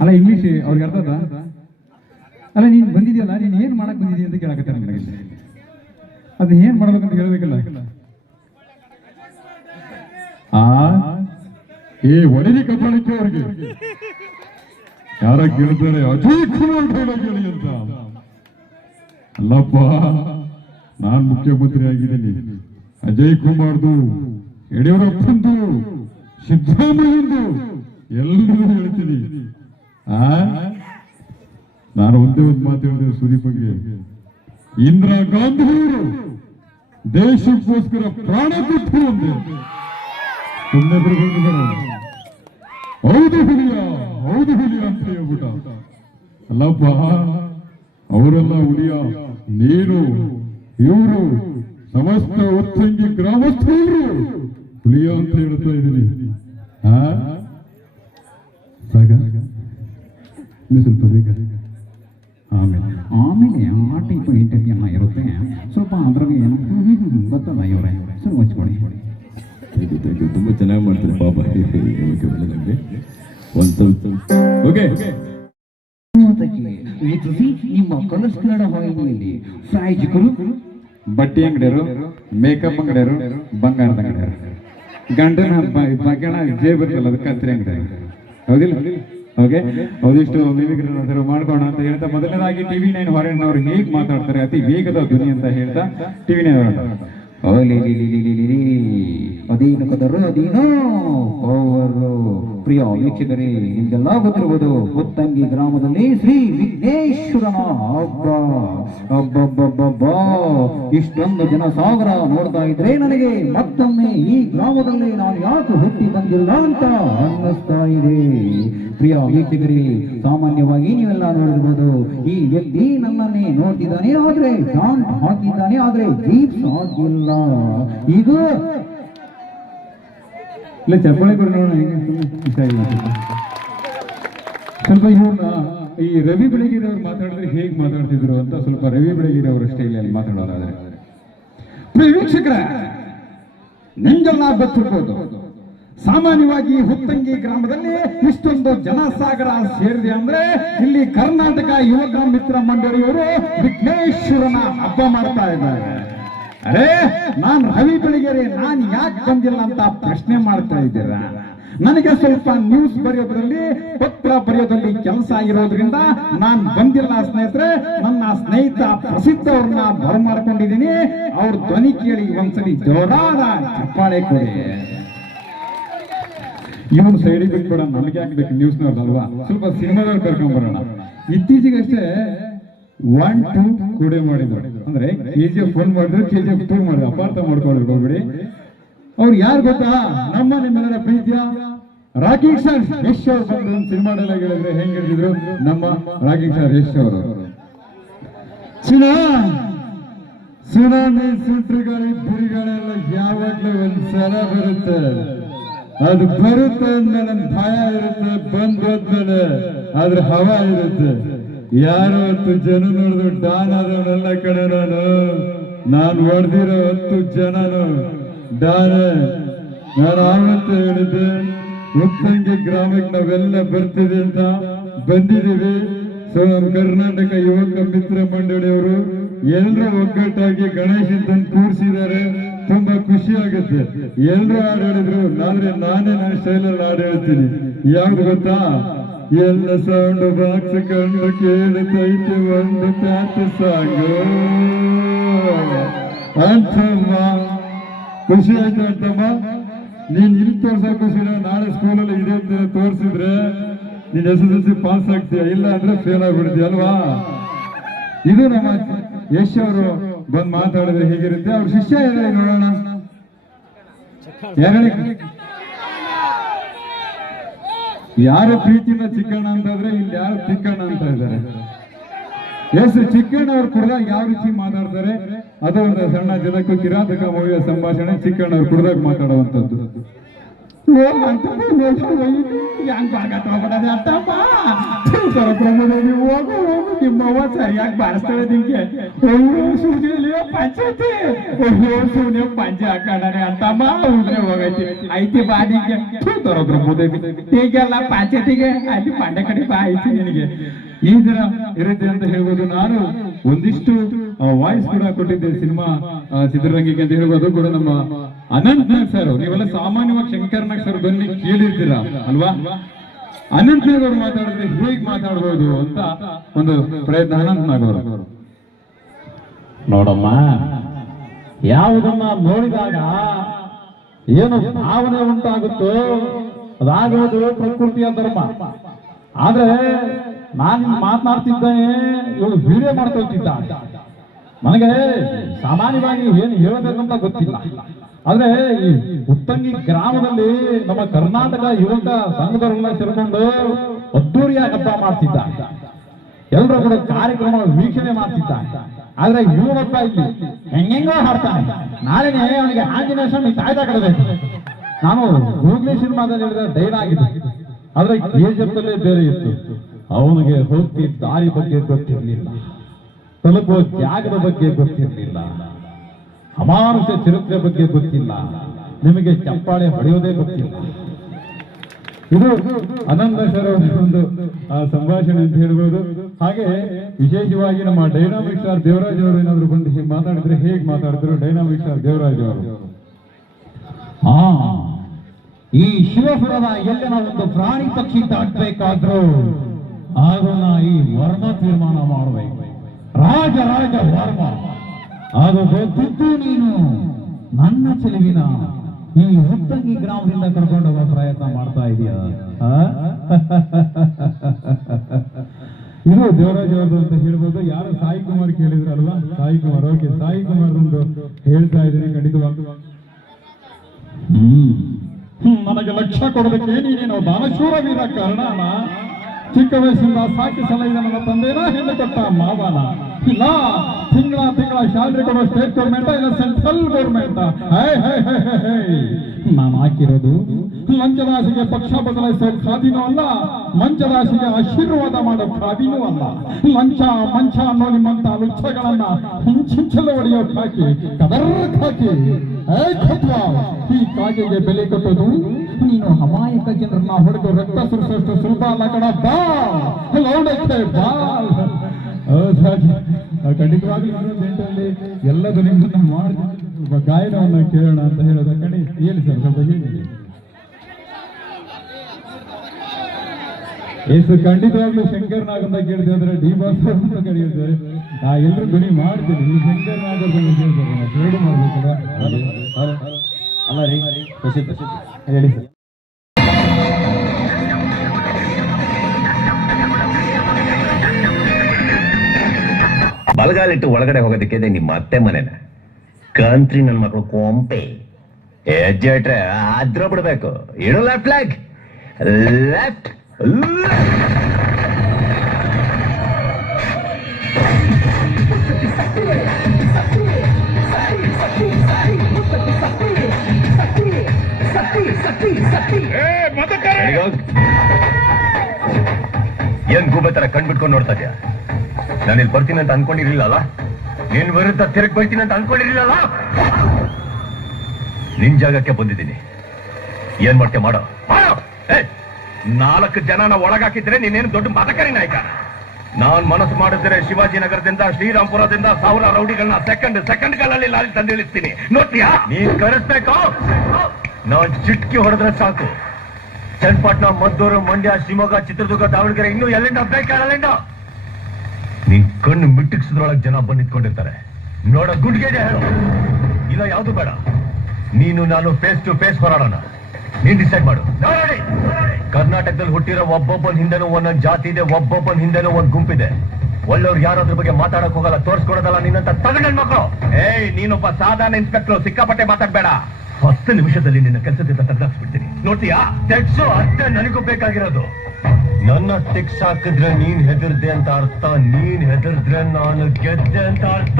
ಅಲ್ಲ ಇಂಗ್ಲೀಷ್ ಅವ್ರಿಗೆ ಅರ್ಥದ? ಅಲ್ಲ ನೀನ್ ಬಂದಿದ್ಯಲ್ಲ, ನೀನ್ ಏನ್ ಮಾಡಕ್ ಬಂದಿದ್ಯಾ ಅಂತ ಕೇಳಕತ್ತಾರ ನನಗೆ. ಅದನ್ನ ಏನ್ ಮಾಡ್ಬೇಕಂತ ಹೇಳ್ಬೇಕಲ್ಲ. ಒಡಲಿ ಕಪಾಳಿಕೆ ಅವ್ರಿಗೆ ಯಾರ ಕೇಳ್ತಾರೆ ಅಜಯ್ ಕುಮಾರ್ ಡೈಲಾಗ್ ಹೇಳಿ ಅಂತ. ಅಲ್ಲಪ್ಪ, ನಾನ್ ಮುಖ್ಯಮಂತ್ರಿ ಆಗಿದ್ದೀನಿ, ಅಜಯ್ ಕುಮಾರ್ದು, ಯಡಿಯೂರಪ್ಪಂದು, ಸಿದ್ದರಾಮಯ್ಯಂದು ಎಲ್ಲರೂ ಹೇಳ್ತೀನಿ. ನಾನು ಒಂದೇ ಒಂದು ಮಾತು ಹೇಳಿದೆ ಸುದೀಪ್ ಬಗ್ಗೆ. ಇಂದಿರಾ ಗಾಂಧಿ ಅವರು ದೇಶಕ್ಕೋಸ್ಕರ ಪ್ರಾಣ ಕೊಟ್ಟು ಒಂದೇ ಹೌದು ಹುಲಿಯ ಅಂತ ಹೇಳ್ಬಿಟ್ಟ. ಅಲ್ಲಪ್ಪ, ಅವರೆಲ್ಲ ಹುಲಿಯ, ನೀನು ಇವರು ಸಮಸ್ತ ಉತ್ತಂಗಿ ಗ್ರಾಮಸ್ಥರು ಹುಲಿಯ ಅಂತ ಹೇಳ್ತಾ ಇದ್ದೀನಿ. ಸ್ವಲ್ಪ ಬೇಗ ಆಮೇಲೆ ಆ ಟೈಪ್ ಇಂಟರ್ವ್ಯೂ ಎಲ್ಲ ಇರುತ್ತೆ, ಸ್ವಲ್ಪ ಅದ್ರಾಗ ಏನು ಗೊತ್ತಲ್ಲ ಇವರೇ ಸ್ವಲ್ಪ ಹಚ್ಕೊಡಿ. ತುಂಬಾ ಚೆನ್ನಾಗಿ ಮಾಡ್ತಾರೆ ಪಾಪ. ನನಗೆ ಒಂದು ಸ್ವಲ್ಪ ಓಕೆ. ನಿಮ್ಮ ಕನಸು ಕನ್ನಡ ವಾಹಿನಿಯಲ್ಲಿ ಪ್ರಾಯೋಜಕರು ಬಟ್ಟೆ ಅಂಗಡಿಯರು, ಮೇಕಪ್ ಅಂಗಡಿಯರು, ಬಂಗಾರದ ಅಂಗಡಿಯರು, ಗಂಡನ ಬಗೆಣ ಜೇಬ್ ಇರ್ತಲ್ಲ ಅದು ಕತ್ರಿ ಅಂಗಡಿ, ಹೌದಿಲ್ಲ? ಓಕೆ, ಅದಿಷ್ಟು ಮಿಮಿಕ್ರಿ ಮಾಡ್ಕೋಣ ಅಂತ ಹೇಳ್ತಾ ಮೊದಲನೇದಾಗಿ TV9 ಹೊರಣ್ಣವ್ರು ಹೇಗೆ ಮಾತಾಡ್ತಾರೆ ಅತಿ ವೇಗದ ಧ್ವನಿ ಅಂತ ಹೇಳ್ತಾ TV9 ಅದೇನು ಕದರು ಅದೇನೋ ಪವರು. ಪ್ರಿಯ ವೀಕ್ಷಕರೇ, ನಿಮಗೆಲ್ಲ ಗೊತ್ತಿರುವುದು ಹುತ್ತಂಗಿ ಗ್ರಾಮದಲ್ಲಿ ಶ್ರೀ ವಿಘ್ನೇಶ್ವರನ ಹಬ್ಬ. ಹಬ್ಬ ಇಷ್ಟೊಂದು ಜನಸಾಗರ ನೋಡ್ತಾ ಇದ್ರೆ ನನಗೆ ಮತ್ತೊಮ್ಮೆ ಈ ಗ್ರಾಮದಲ್ಲಿ ನಾನು ಯಾಕೆ ಹುಟ್ಟಿ ಬಂದಿಲ್ಲ ಅಂತ ಅನ್ನಿಸ್ತಾ ಇದೆ. ಪ್ರಿಯ ವೀಕ್ಷಕರೇ, ಸಾಮಾನ್ಯವಾಗಿ ನೀವೆಲ್ಲ ನೋಡಿರ್ಬೋದು, ಈ ವ್ಯಕ್ತಿ ನನ್ನನ್ನೇ ನೋಡ್ತಿದ್ದಾನೆ, ಆದ್ರೆ ಶಾಂಟ್ ಹಾಕಿದ್ದಾನೆ, ಆದ್ರೆ ದೀಪ್ಸ್ ಆಗಿಲ್ಲ. ಈಗ ಇಲ್ಲ ಚಪ್ಪಳಿ ಕೂಡ ನೋಡೋಣ. ಸ್ವಲ್ಪ ಇವ್ರನ್ನ ಈ ರವಿ ಬೆಳಗಿರವ್ರು ಮಾತಾಡಿದ್ರೆ ಹೇಗೆ ಮಾತಾಡ್ತಿದ್ರು ಅಂತ ಸ್ವಲ್ಪ ರವಿ ಬೆಳಗಿರವ್ರ ಸ್ಟೈಲಲ್ಲಿ ಮಾತಾಡೋದಾದ್ರೆ ವೀಕ್ಷಕರ, ನಿಮ್ಗೆಲ್ಲ ಗೊತ್ತಿರ್ಬೋದು, ಸಾಮಾನ್ಯವಾಗಿ ಹುತ್ತಂಗಿ ಗ್ರಾಮದಲ್ಲಿ ಇಷ್ಟೊಂದು ಜನಸಾಗರ ಸೇರಿದೆ ಅಂದ್ರೆ ಇಲ್ಲಿ ಕರ್ನಾಟಕ ಯುವಕ ಮಿತ್ರ ಮಂಡಳಿಯವರು ವಿಘ್ನೇಶ್ವರನ ಹಬ್ಬ ಮಾಡ್ತಾ ಇದ್ದಾರೆ. ಅರೇ, ನಾನ್ ರವಿ ಬೆಳಗೆರೆ, ನಾನ್ ಯಾಕೆ ಬಂದಿಲ್ಲ ಅಂತ ಪ್ರಶ್ನೆ ಮಾಡ್ತಾ ಇದ್ದೀರಾ? ನನಗೆ ಸ್ವಲ್ಪ ನ್ಯೂಸ್ ಬರೆಯೋದ್ರಲ್ಲಿ, ಪತ್ರ ಬರೆಯೋದ್ರಲ್ಲಿ ಕೆಲಸ ಇರೋದ್ರಿಂದ ನಾನ್ ಬಂದಿಲ್ಲ ಸ್ನೇಹಿತರೆ. ನನ್ನ ಸ್ನೇಹಿತ ಪ್ರಸಿದ್ಧ ಅವ್ರನ್ನ ಬರಮಾಡ್ಕೊಂಡಿದ್ದೀನಿ. ಅವ್ರ ಧ್ವನಿ ಕೇಳಿ ಒಂದ್ಸಲಿ ಜೋರಾದ ಚಪ್ಪಾಳೆ ಕೊಡಿ. ಇವನು ಸೈಡಿಗೆ ಬಿಟ್ಬಿಡ, ನಮಗೆ ಹಾಕ್ಬೇಕು ನ್ಯೂಸ್ನವ್ರದಲ್ವಾ, ಸ್ವಲ್ಪ ಸಿನಿಮಾದವ್ರು ಕರ್ಕೊಂಡ್ಬರೋಣ. ಇತ್ತೀಚೆಗಷ್ಟೇ 1, 2 ಕೂಡೆ ಮಾಡಿದ್ರು. ಅಂದ್ರೆ KGF 1 ಮಾಡಿದ್ರು, KGF 2 ಮಾಡಿದ್ರು. ಅಪಾರ್ಥ ಮಾಡ್ಕೊಳ್ಬೇಕು ಹೋಗ್ಬಿಡಿ. ಅವ್ರು ಯಾರು ಗೊತ್ತಾ? ನಿಮ್ಮೆಲ್ಲರ ಪ್ರೀತಿಯ ರಾಕಿಂಗ್ ಸ್ಟಾರ್ ಯಶ್ ಅವ್ರು ಬಂದು ಒಂದು ಸಿನಿಮಾ ಡೈಲಾಗ್ ಹೇಳಿದ್ರೆ ಹೆಂಗ್ ಹೇಳಿದ್ರು ನಮ್ಮ ರಾಕಿಂಗ್ ಸ್ಟಾರ್ ಯಶ್ ಅವರು. ಸುನಾಮಿ, ಸುಂಟ್ರಗಾಳಿ, ಬುರಿಗಳೆಲ್ಲ ಯಾವಾಗ್ಲೂ ಒಂದ್ಸಲ ಬರುತ್ತೆ. ಅದು ಬರುತ್ತೆ ಅಂದ್ಮೇಲೆ ನನ್ ಭಯ ಇರುತ್ತೆ, ಬಂದ್ಮೇಲೆ ಅದ್ರ ಹವಾ ಇರುತ್ತೆ. ಯಾರು 10 ಜನ ನೋಡಿದ್ರು ಡಾನ್ ಆದವನೆಲ್ಲ ಕಡೆ ನಾನು ಹೊಡೆದಿರೋ 10 ಜನನು ಡಾನ್. ನಾನು ಆವತ್ತು ಹೇಳಿದ್ದೆ, ಹುತ್ತಂಗಿ ಗ್ರಾಮಕ್ಕೆ ನಾವೆಲ್ಲ ಬರ್ತಿದೆ ಅಂತ ಬಂದಿದ್ದೀವಿ. ಸೊ ನಮ್ಮ ಕರ್ನಾಟಕ ಯುವಕ ಮಿತ್ರ ಮಂಡಳಿಯವರು ಎಲ್ಲರೂ ಒಗ್ಗಟ್ಟಾಗಿ ಗಣೇಶನ್ ತಂದು ಕೂರಿಸಿದ್ದಾರೆ. ತುಂಬಾ ಖುಷಿ ಆಗುತ್ತೆ. ಎಲ್ಲರೂ ಹಾಡು ಹೇಳಿದ್ರು, ಆದ್ರೆ ನಾನೇ ನನ್ನ ಸ್ಟೈಲಲ್ಲಿ ಹಾಡು ಹೇಳ್ತೀನಿ. ಯಾವ್ದು ಗೊತ್ತಾ? ಎಲ್ಲ ಸೌಂಡ್ ಬಾಕ್ಸ್ ಕಂಡು ಕೇಳುತ್ತೈತೆ ಒಂದು ಪ್ಯಾಟ್ ಸಾಂಗ್ ಅಂತಮ್ಮ. ಖುಷಿ ಆಯ್ತು ಅಂತಮ್ಮ. ನೀನ್ ಇಲ್ಲಿ ತೋರ್ಸಕ್ ಖುಷಿ, ನಾಳೆ ಸ್ಕೂಲಲ್ಲಿ ಇದೇ ತೋರ್ಸಿದ್ರೆ ನೀನ್ SSLC ಪಾಸ್ ಆಗ್ತೀಯ, ಇಲ್ಲ ಅಂದ್ರೆ ಫೇಲ್ ಆಗ್ಬಿಡ್ತೀಯ ಅಲ್ವಾ? ಇದು ನಮ್ಮ ಯಶ್ ಅವರು ಬಂದ್ ಮಾತಾಡಿದ್ರೆ ಹೇಗಿರುತ್ತೆ. ಅವ್ರ ಶಿಷ್ಯ ಹೇಳಿ ನೋಡೋಣ. ಯಾರು ಪ್ರೀತಿಯಿಂದ ಚಿಕ್ಕಣ್ಣ ಅಂತಂದ್ರೆ ಇಲ್ಲಿ ಯಾರು ಚಿಕ್ಕಣ್ಣ ಅಂತ ಇದ್ದಾರೆ. ಎಸ್ ಚಿಕ್ಕಣ್ಣ ಅವ್ರು ಕುಡ್ದಾಗ ಯಾವ ರೀತಿ ಮಾತಾಡ್ತಾರೆ ಅದು ಒಂದು ಸಣ್ಣ ಜನಕ್ಕೂ ಕಿರಾತಕ ಮೂವಿಯ ಸಂಭಾಷಣೆ. ಚಿಕ್ಕಣ್ಣ ಅವ್ರು ಕುಡ್ದಾಗ ಮಾತಾಡುವಂಥದ್ದು. ನಿಮ್ಮವ್ವ ಸರಿಯಾಗಿ ಬಾರಿಸ್ತಾಳೆ ನಿಮ್ಗೆ. ಪಂಚಾಯತಿ ಪಂಚೆ ಹಾಕೊಂಡಾನೆ ಅಂತಮ್ಮ ಉದ್ರೆ ಹೋಗೈತಿ. ಐತಿ ಬಾಡಿಗೆ ತರೋದ್ರ ಮುದೇವಿ ಹೀಗೆಲ್ಲ ಪಂಚಾಯತಿಗೆ ಆಯ್ತು ಪಾಂಡೆ ಕಡೆ ಬಾ ಐತಿ ನಿನಗೆ. ಈ ತರ ಇರುತ್ತೆ ಅಂತ ಹೇಳ್ಬೋದು. ನಾನು ಒಂದಿಷ್ಟು ವಾಯ್ಸ್ ಕೂಡ ಕೊಟ್ಟಿದ್ದೆ ಸಿನಿಮಾ ಚಿತ್ರರಂಗಕ್ಕೆ ಅಂತ ಹೇಳ್ಬೋದು ಕೂಡ. ನಮ್ಮ ಅನಂತ್ ನಾಗ್ ಸರ್, ನೀವೆಲ್ಲ ಸಾಮಾನ್ಯವಾಗಿ ಶಂಕರ್ ನಾಗ್ ಸರ್ ಬಂದು ಕೇಳಿರ್ತೀರಾ ಅಲ್ವಾ? ಅನಂತ್ ನಾಗ್ ಅವರು ಮಾತಾಡಿದ್ರೆ ಹೇಗ್ ಮಾತಾಡ್ಬೋದು ಅಂತ ಒಂದು ಪ್ರಯತ್ನ ಅನಂತ್ ನಾಗ್ ಅವರು. ನೋಡಮ್ಮ, ಯಾವುದನ್ನ ನೋಡಿದಾಗ ಏನು ಭಾವನೆ ಉಂಟಾಗುತ್ತೋ ಅದಾಗೋದು ಪ್ರಕೃತಿಯ ಧರ್ಮ. ಆದ್ರೆ ನಾನು ಮಾತನಾಡ್ತಿದ್ದೇನೆ, ಇವಳು ವಿಡಿಯೋ ಮಾಡ್ಕೊಳ್ತಿದ್ದ. ನನಗೆ ಸಾಮಾನ್ಯವಾಗಿ ಏನು ಹೇಳಬೇಕಂತ ಗೊತ್ತಿಲ್ಲ. ಆದ್ರೆ ಈ ಹುತ್ತಂಗಿ ಗ್ರಾಮದಲ್ಲಿ ನಮ್ಮ ಕರ್ನಾಟಕ ಯುವಕ ಸಂಘದವರೆಲ್ಲ ಸೇರ್ಕೊಂಡು ಅದ್ದೂರಿಯಾಗಿ ಹಬ್ಬ ಮಾಡ್ತಿದ್ದ. ಎಲ್ಲರೂ ಕೂಡ ಕಾರ್ಯಕ್ರಮ ವೀಕ್ಷಣೆ ಮಾಡ್ತಿದ್ದ. ಆದ್ರೆ ಇವನೊಬ್ಬ ಇಲ್ಲಿ ಹೆಂಗೆಂಗೋ ಹಾಡ್ತಾನೆ. ನಾಳೆನೆ ಅವನಿಗೆ ಆಂಜನೇಯ ಸ್ವಾಮಿ ತಾಯ್ದ ಕಡಬೇಕು. ನಾನು ಗೂಗ್ಲಿ ಸಿನಿಮಾದಲ್ಲಿ ಹೇಳಿದ ಡೈಲಾಗ್ ಇದೆ, ಆದ್ರೆ KGF ಬೇರೆ ಇತ್ತು. ಅವನಿಗೆ ಹೋಗ್ತಿ ದಾರಿ ಬಗ್ಗೆ ಗೊತ್ತಿರಲಿಲ್ಲ, ತಲುಪುವ ಜಾಗದ ಬಗ್ಗೆ ಗೊತ್ತಿರಲಿಲ್ಲ, ಅಮಾನುಷ ಚರಿತ್ರೆ ಬಗ್ಗೆ ಗೊತ್ತಿಲ್ಲ, ನಿಮಗೆ ಚಪ್ಪಾಳೆ ಹೊಡೆಯೋದೇ ಗೊತ್ತಿಲ್ಲ. ಇದು ಅನಂತ ಸರ್ ಒಂದು ಸಂಭಾಷಣೆ ಅಂತ ಹೇಳ್ಬೋದು. ಹಾಗೆ ವಿಶೇಷವಾಗಿ ನಮ್ಮ ಡೈನಾಮಿಕ್ ಸ್ಟಾರ್ ದೇವರಾಜ್ ಅವರು ಏನಾದ್ರು ಬಂದು ಮಾತಾಡಿದ್ರೆ ಹೇಗೆ ಮಾತಾಡಿದ್ರು ಡೈನಾಮಿಕ್ ಸ್ಟಾರ್ ದೇವರಾಜ್ ಅವರು? ಈ ಶಿವಪುರದ ಎಲ್ಲಿನ ಒಂದು ಪ್ರಾಣಿ ಪಕ್ಷಿ ದಾಟಬೇಕಾದ್ರು ಅದನ್ನ ಈ ವರ್ಮ ತೀರ್ಮಾನ ಮಾಡಬೇಕು. ರಾಜ ವರ್ಮ ಅದು ಗೊತ್ತಿದ್ದು ನೀನು ನನ್ನ ಚೆಲುವಿನ ಈ ಹುತ್ತಂಗಿ ಗ್ರಾಮದಿಂದ ಕರ್ಕೊಂಡು ಹೋಗೋ ಪ್ರಯತ್ನ ಮಾಡ್ತಾ ಇದೀಯಾ? ಇದು ದೇವರಾಜ್ ಅವ್ರದ್ದು ಅಂತ ಹೇಳ್ಬೋದು. ಯಾರು ಸಾಯಿ ಕುಮಾರ್ ಕೇಳಿದ್ರಲ್ವಾ? ಸಾಯಿ ಕುಮಾರ್, ಓಕೆ, ಸಾಯಿ ಕುಮಾರ್ ಒಂದು ಹೇಳ್ತಾ ಇದ್ದೀನಿ ಖಂಡಿತವಾಗಿ. ನನಗೆ ಲಕ್ಷ್ಯ ಕೊಡೋದಕ್ಕೆ ನೀನೇನು ದಾನಶೂರವೀರ ಕಾರಣನ? ಚಿಕ್ಕ ವಯಸ್ಸಿಂದ ಸಾಕಿ ಸಲಹಿದ ನನ್ನ ತಂದೆನ ಹೆಣ್ಣು ಕೊಟ್ಟ ಮಾವನ? ಇಲ್ಲ, ತಿಂಗಳ ಸ್ಯಾಲ್ರಿ ಕೊಡೋ ಸ್ಟೇಟ್ ಗೌರ್ಮೆಂಟ್ ಇಲ್ಲ ಸೆಂಟ್ರಲ್ ಗೌರ್ಮೆಂಟ್? ನಾನು ಹಾಕಿರೋದು ಲಂಚದಾಸಿಗೆ ಪಕ್ಷ ಬದಲಾಯಿಸೋ ಖಾದಿನೂ ಅಲ್ಲ, ಮಂಚದಾಸಿಗೆ ಆಶೀರ್ವಾದ ಮಾಡೋ ಖಾದಿನೂ ಅಲ್ಲ. ಲಂಚ ಮಂಚ ಅನ್ನೋ ನಿಮ್ಮಂತ ಲುಚ್ಚಗಳನ್ನ ಹಿಂಚಿಂಚಲು ಹೊಡೆಯೋ ಖಾಕಿ ಕದರ್ ಖಾಕಿ. ಈ ಕಾಗೆಗೆ ಬೆಲೆ ಕೊಟ್ಟೋದು ನೀನು ಅಮಾಯಕ ಜನರನ್ನ ಹೊಡೆದು ರಕ್ತ ಸುರಿಸೋಷ್ಟು ಸುಲಭ ಅಲ್ಲ ಕಣ. ಬಾ ಲೌಡಕ್ಕೆ ಬಾ. ಖಂಡಿತವಾಗ್ಲೂ ಗಂಟಲ್ಲಿ ಎಲ್ಲದು ನಿಮ್ಮನ್ನ ಮಾಡಿ ಗಾಯನವನ್ನ ಕೇಳೋಣ ಅಂತ ಹೇಳೋದ ಕಣಿ. ಹೇಳಿ ಸರ್, ಸ್ವಲ್ಪ ಹೇಳಿ. ಎಷ್ಟು ಖಂಡಿತವಾಗ್ಲೂ ಶಂಕರ್ ನಾಗ್ ಅಂತ ಕೇಳಿದೆ ಅಂದ್ರೆ ಡಿ ಬಾಸ್ ಅಂತ ಕರೆಯುತ್ತಾರೆ. ಎಲ್ಲರೂ ಧ್ವನಿ ಮಾಡ್ತೀನಿ. ಈ ಶಂಕರ್ ನಾಗ್ ಎರಡು ಮಾಡ್ಬೇಕಲ್ಲ. ಅಲ್ಲ ರೀ, ಹೇಳಿ ಸರ್. ಬಲಗಾಲಿಟ್ಟು ಒಳಗಡೆ ಹೋಗೋದಕ್ಕೆ ನಿಮ್ಮ ಅತ್ತೆ ಮನೆನ ಕಂತ್ರಿ ನನ್ನ ಮಕ್ಕಳು ಕೊಂಪೆ ಹೆಜ್ಜೆ ಇಟ್ರೆ ಆದ್ರ ಬಿಡ್ಬೇಕು. ಇಡು ಲೆಫ್ಟ್ ಲೆಗ್, ಲೆಫ್ಟ್ ಏನ್ ಗೂಬೆ ತರ ಕಣ್ಬಿಟ್ಕೊಂಡು ನೋಡ್ತಾ ಇದ್ಯಾ? ನಾನಿಲ್ಲಿ ಬರ್ತೀನಿ ಅಂತ ಅನ್ಕೊಂಡಿರ್ಲಿಲ್ಲ. ನಿನ್ ವಿರುದ್ಧ ತಿರುಗಿ ಬರ್ತೀನಿ ಅಂತ ಅನ್ಕೊಂಡಿರ್ಲಿಲ್ಲ. ನಿನ್ ಜಾಗಕ್ಕೆ ಬಂದಿದ್ದೀನಿ. ಏನ್ ಮಾಡ್ತೆ ಮಾಡೋ. 4 ಜನನ ಒಳಗಾಕಿದ್ರೆ ನೀನೇನು ದೊಡ್ಡ ಮತಕರಿ ನಾಯಕ. ನಾನ್ ಮನಸ್ಸು ಮಾಡಿದ್ರೆ ಶಿವಾಜಿನಗರದಿಂದ ಶ್ರೀರಾಮ್ಪುರದಿಂದ 1000 ರೌಡಿಗಳನ್ನ ಸೆಕೆಂಡ್ಗಳಲ್ಲಿ ಲಾರಿ ತಂದಿಳಿಸ್ತೀನಿ. ನೋಡ್ತೀಯಾ? ನೀನ್ ಕರೆಸ್ಬೇಕು. ನಾನ್ ಚಿಟ್ಕಿ ಹೊಡೆದ್ರೆ ಸಾಕು. ಚನ್ನಪಟ್ಟಣ, ಮದ್ದೂರು, ಮಂಡ್ಯ, ಶಿವಮೊಗ್ಗ, ಚಿತ್ರದುರ್ಗ, ದಾವಣಗೆರೆ, ಇನ್ನೂ ಎಲ್ಲಿಂದ ಬೇಕಾಗಲಿಂದ ನೀನ್ ಕಣ್ಣು ಮಿಟ್ಟಿಕ್ಸದ್ರೊಳಗೆ ಜನ ಬಂದು ನಿಂತ್ಕೊಂಡಿರ್ತಾರೆ. ನೋಡ ಗುಂಡಿಗೆ ಹೇಳು, ಇಲ್ಲ ಯಾವ್ದು ಬೇಡ. ನೀನು ನಾನು ಫೇಸ್ ಟು ಫೇಸ್ ಹೋರಾಡೋಣ. ನೀನ್ ಡಿಸೈಡ್ ಮಾಡು. ನೋಡಿ, ಕರ್ನಾಟಕದಲ್ಲಿ ಹುಟ್ಟಿರೋ ಒಬ್ಬೊಬ್ಬನ ಹಿಂದೆನೂ ಒಂದೊಂದು ಜಾತಿ ಇದೆ, ಒಬ್ಬೊಬ್ಬನ ಹಿಂದೆನೂ ಒಂದ್ ಗುಂಪಿದೆ. ಒಳ್ಳೆಯವ್ರು ಯಾರು ಅದ್ರ ಬಗ್ಗೆ ಮಾತಾಡಕ್ ಹೋಗಲ್ಲ, ತೋರ್ಸ್ಕೊಡೋದಲ್ಲ. ನೀನಂತ ತಗೊಂಡ್ ಮಕ್ಕಳು. ನೀನೊಬ್ಬ ಸಾಧಾರಣ ಇನ್ಸ್ಪೆಕ್ಟರ್, ಸಿಕ್ಕಾಪಟ್ಟೆ ಮಾತಾಡ್ಬೇಡ. 10 ನಿಮಿಷದಲ್ಲಿ ನಿನ್ನ ಕೆಲಸದಿಂದ ತೆಗೆದಾಕ್ಸ್ಬಿಡ್ತೀನಿ. ನೋಡ್ತೀಯಾ? ತೆಗ್ಸು, ಅಷ್ಟೇ ನನಗೂ ಬೇಕಾಗಿರೋದು. ನನ್ನ ಟೆಕ್ಸ್ ಹಾಕಿದ್ರೆ ನೀನ್ ಹೆದರ್ದೆ ಅಂತ ಅರ್ಥ, ನೀನ್ ಹೆದರ್ದ್ರೆ ನಾನು ಗೆದ್ದೆ ಅಂತ ಅರ್ಥ.